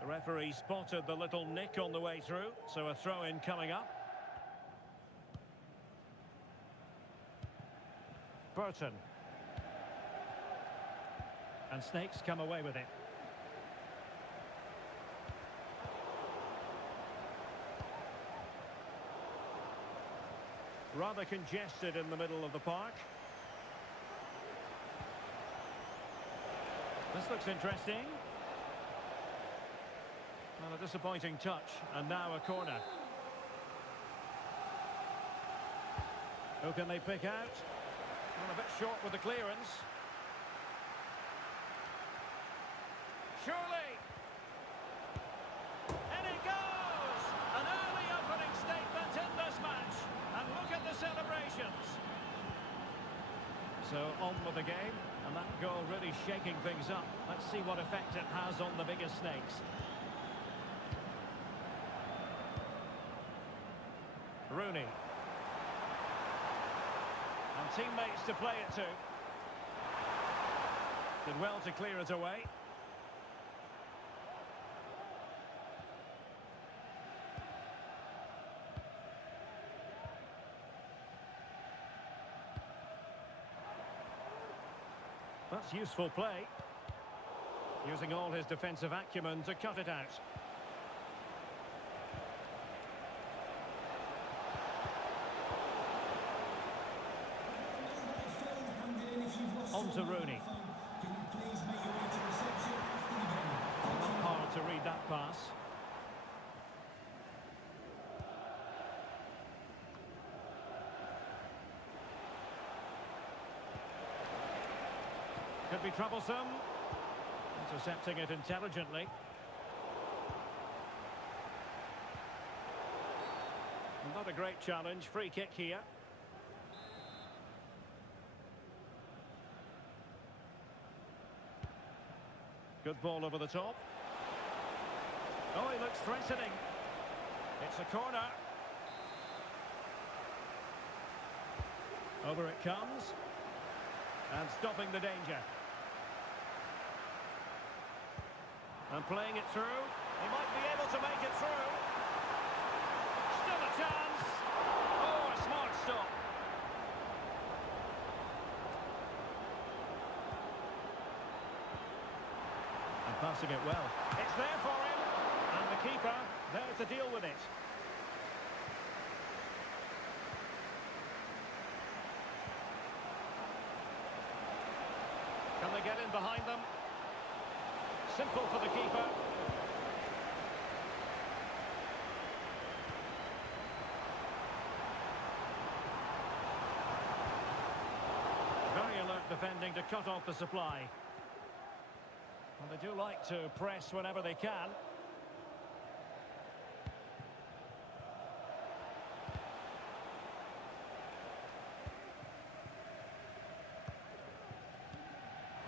The referee spotted the little nick on the way through, so a throw-in coming up. Burton. And Snakes come away with it. Rather congested in the middle of the park. This looks interesting. Well, a disappointing touch, and now a corner. Who can they pick out? Well, a bit short with the clearance. Surely! And it goes! An early opening statement in this match. And look at the celebrations. So on with the game, and that goal really shaking things up. Let's see what effect it has on the biggest Snakes. Rooney. And teammates to play it to. Did well to clear it away. That's useful play. Using all his defensive acumen to cut it out. On to Rooney. Not hard to read that pass. Could be troublesome. Intercepting it intelligently. Not a great challenge. Free kick here. Good ball over the top. Oh, he looks threatening. It's a corner. Over it comes. And stopping the danger. And playing it through. He might be able to make it through. Still a chance. Oh, a smart stop. And passing it well. It's there for him. And the keeper there to deal with it. Can they get in behind them? Simple for the keeper. Very alert defending to cut off the supply. Well, they do like to press whenever they can.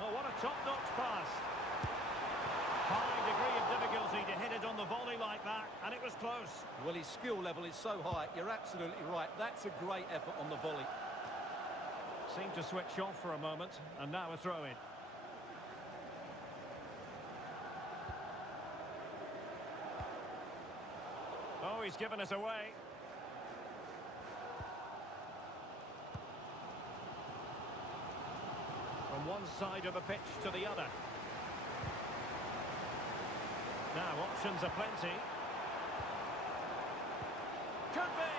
Oh, what a top-notch pass. High degree of difficulty to hit it on the volley like that, and it was close. Well, his skill level is so high. You're absolutely right. That's a great effort on the volley. Seemed to switch off for a moment, and now a throw-in. Oh, he's given us away. From one side of the pitch to the other. Now, options are plenty. Could be!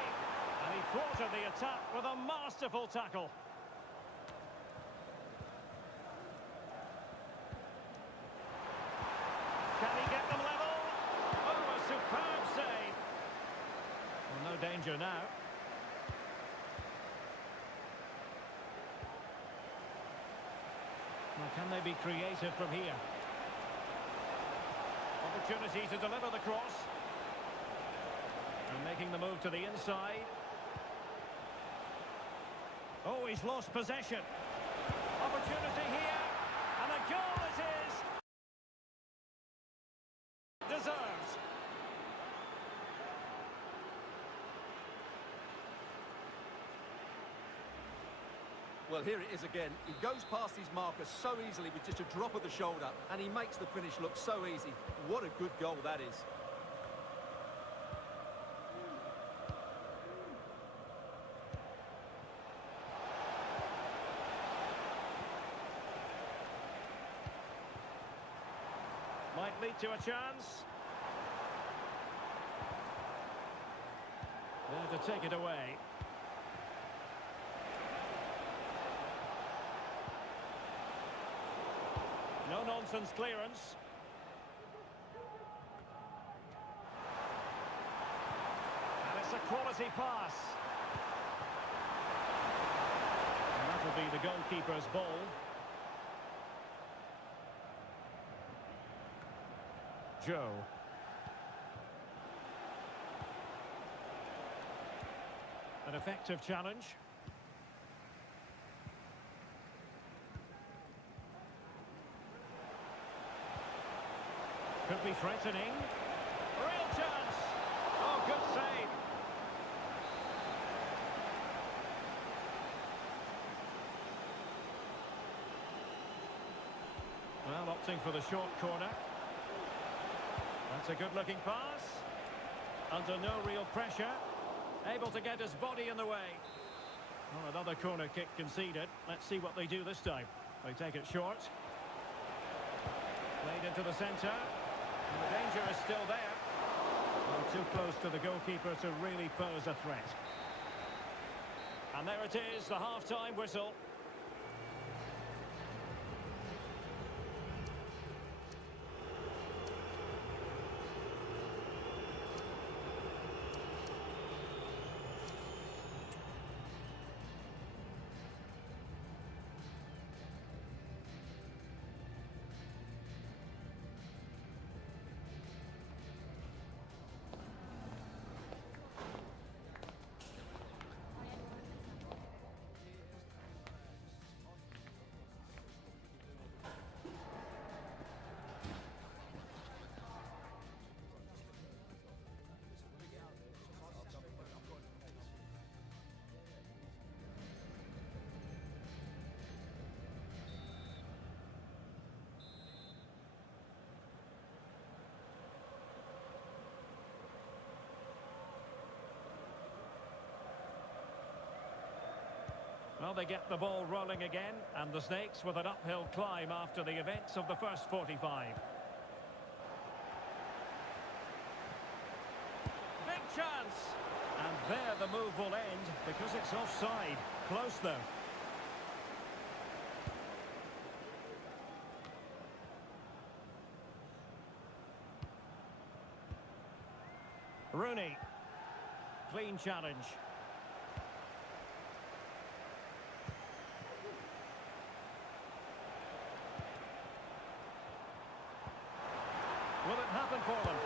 And he thwarted the attack with a masterful tackle. no danger now. Well, can they be creative from here? Opportunity to deliver the cross. And making the move to the inside. Oh, he's lost possession. Opportunity here. And a goal it is. Deserves. Well, here it is again. He goes past his marker so easily with just a drop of the shoulder, and he makes the finish look so easy. What a good goal that is. Might lead to a chance. There to take it away. No-nonsense clearance. And it's a quality pass. And that will be the goalkeeper's ball. Joe. An effective challenge. Could be threatening. Real chance. Oh, good save. Well, opting for the short corner. That's a good-looking pass. Under no real pressure. Able to get his body in the way. Well, another corner kick conceded. Let's see what they do this time. They take it short. Played into the centre. And the danger is still there. Well, too close to the goalkeeper to really pose a threat. And there it is, the half-time whistle. Well, they get the ball rolling again, and the Snakes with an uphill climb after the events of the first 45. Big chance! And there the move will end, because it's offside. Close, though. Rooney. Clean challenge. Will it happen for them?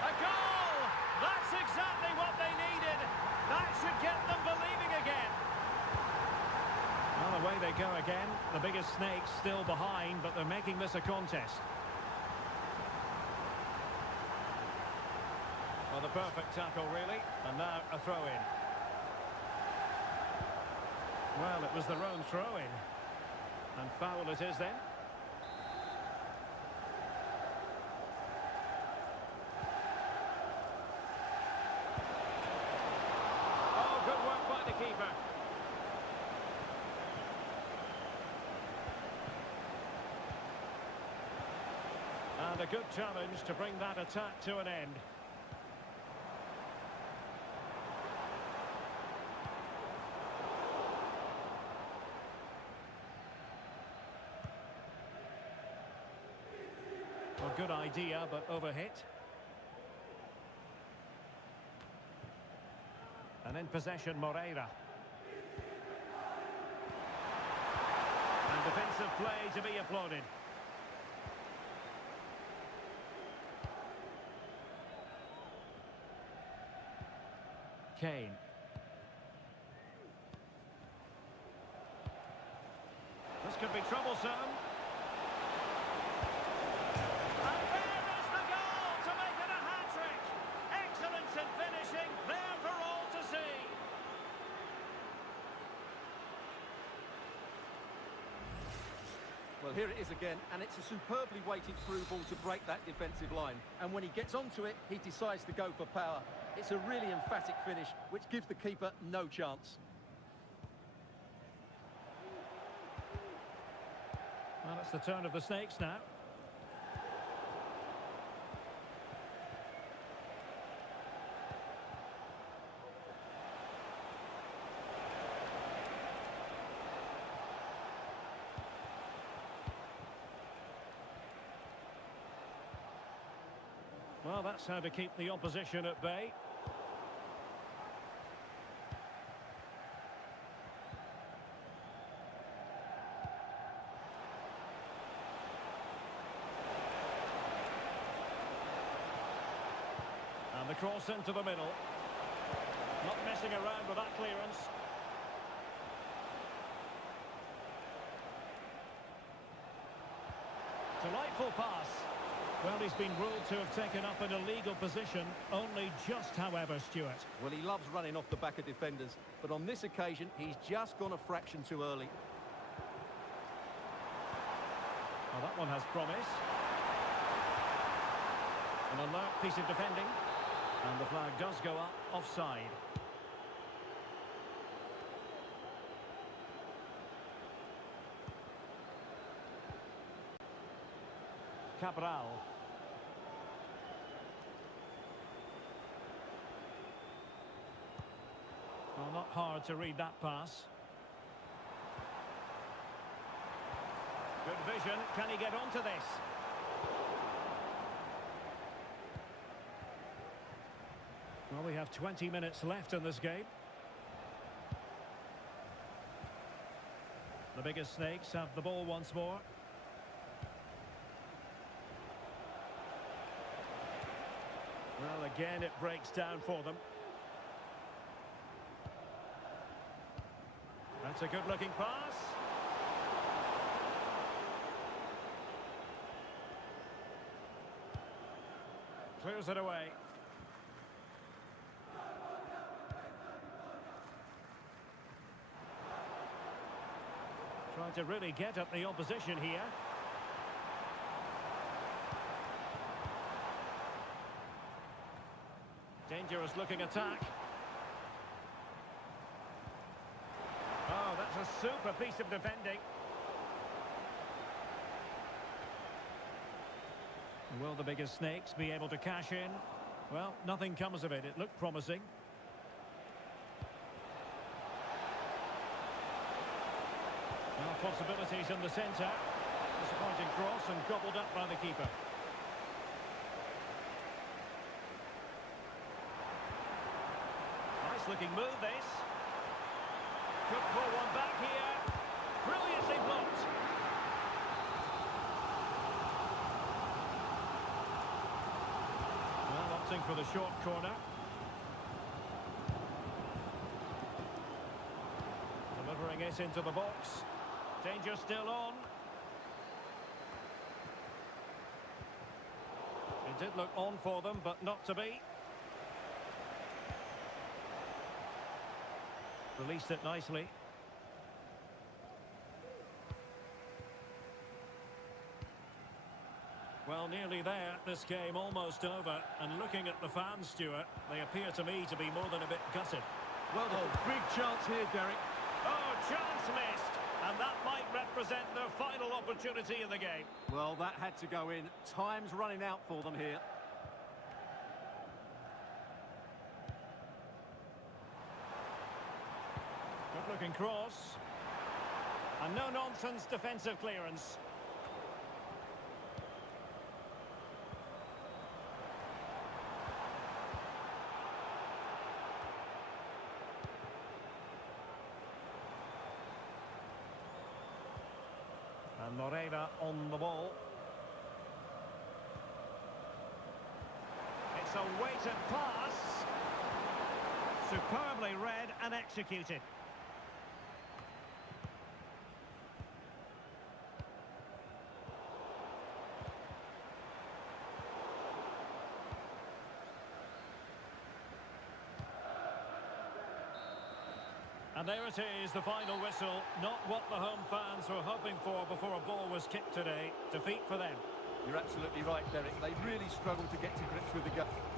A goal! That's exactly what they needed. That should get them believing again. Well, away they go again. The biggest Snakes still behind, but they're making this a contest. Well, the perfect tackle, really. And now a throw-in. Well, it was their own throw-in. And foul it is then. Keeper. And a good challenge to bring that attack to an end. Well, good idea, but overhit. And in possession, Moreira. And defensive play to be applauded. Kane. This could be troublesome. And there is the goal to make it a hat-trick. Excellence in finishing, there for all to see. Well, here it is again, and it's a superbly weighted through ball to break that defensive line. And when he gets onto it, he decides to go for power. It's a really emphatic finish, which gives the keeper no chance. Well, it's the turn of the Snakes now. Well, that's how to keep the opposition at bay. And the cross into the middle. Not messing around with that clearance. Delightful pass. Well, he's been ruled to have taken up an illegal position, only just, however, Stuart. Well, he loves running off the back of defenders, but on this occasion, he's just gone a fraction too early. Well, that one has promise. An alert piece of defending. And the flag does go up, offside. Cabral. Well, not hard to read that pass. Good vision. Can he get onto this? Well, we have 20 minutes left in this game. The biggest Snakes have the ball once more. Well, again, it breaks down for them. That's a good-looking pass. Clears it away. Trying to really get at the opposition here. Dangerous looking attack. Oh, that's a super piece of defending. Will the biggest Snakes be able to cash in? Well, nothing comes of it. It looked promising. Well, possibilities in the centre. Disappointing cross and gobbled up by the keeper. Looking move this. Could pull one back here. Brilliantly blocked. Well, opting for the short corner. Delivering it into the box. Danger still on. It did look on for them, but not to be. Released it nicely. Well, nearly there. This game almost over. And looking at the fans, Stuart, they appear to me to be more than a bit gutted. Well, big chance here, Derek. Oh, chance missed. And that might represent their final opportunity in the game. Well, that had to go in. Time's running out for them here. Good-looking cross. And no-nonsense defensive clearance. Moreira on the ball. It's a weighted pass. Superbly read and executed. And there it is, the final whistle. Not what the home fans were hoping for before a ball was kicked today. Defeat for them. You're absolutely right, Derek. They really struggled to get to grips with the game.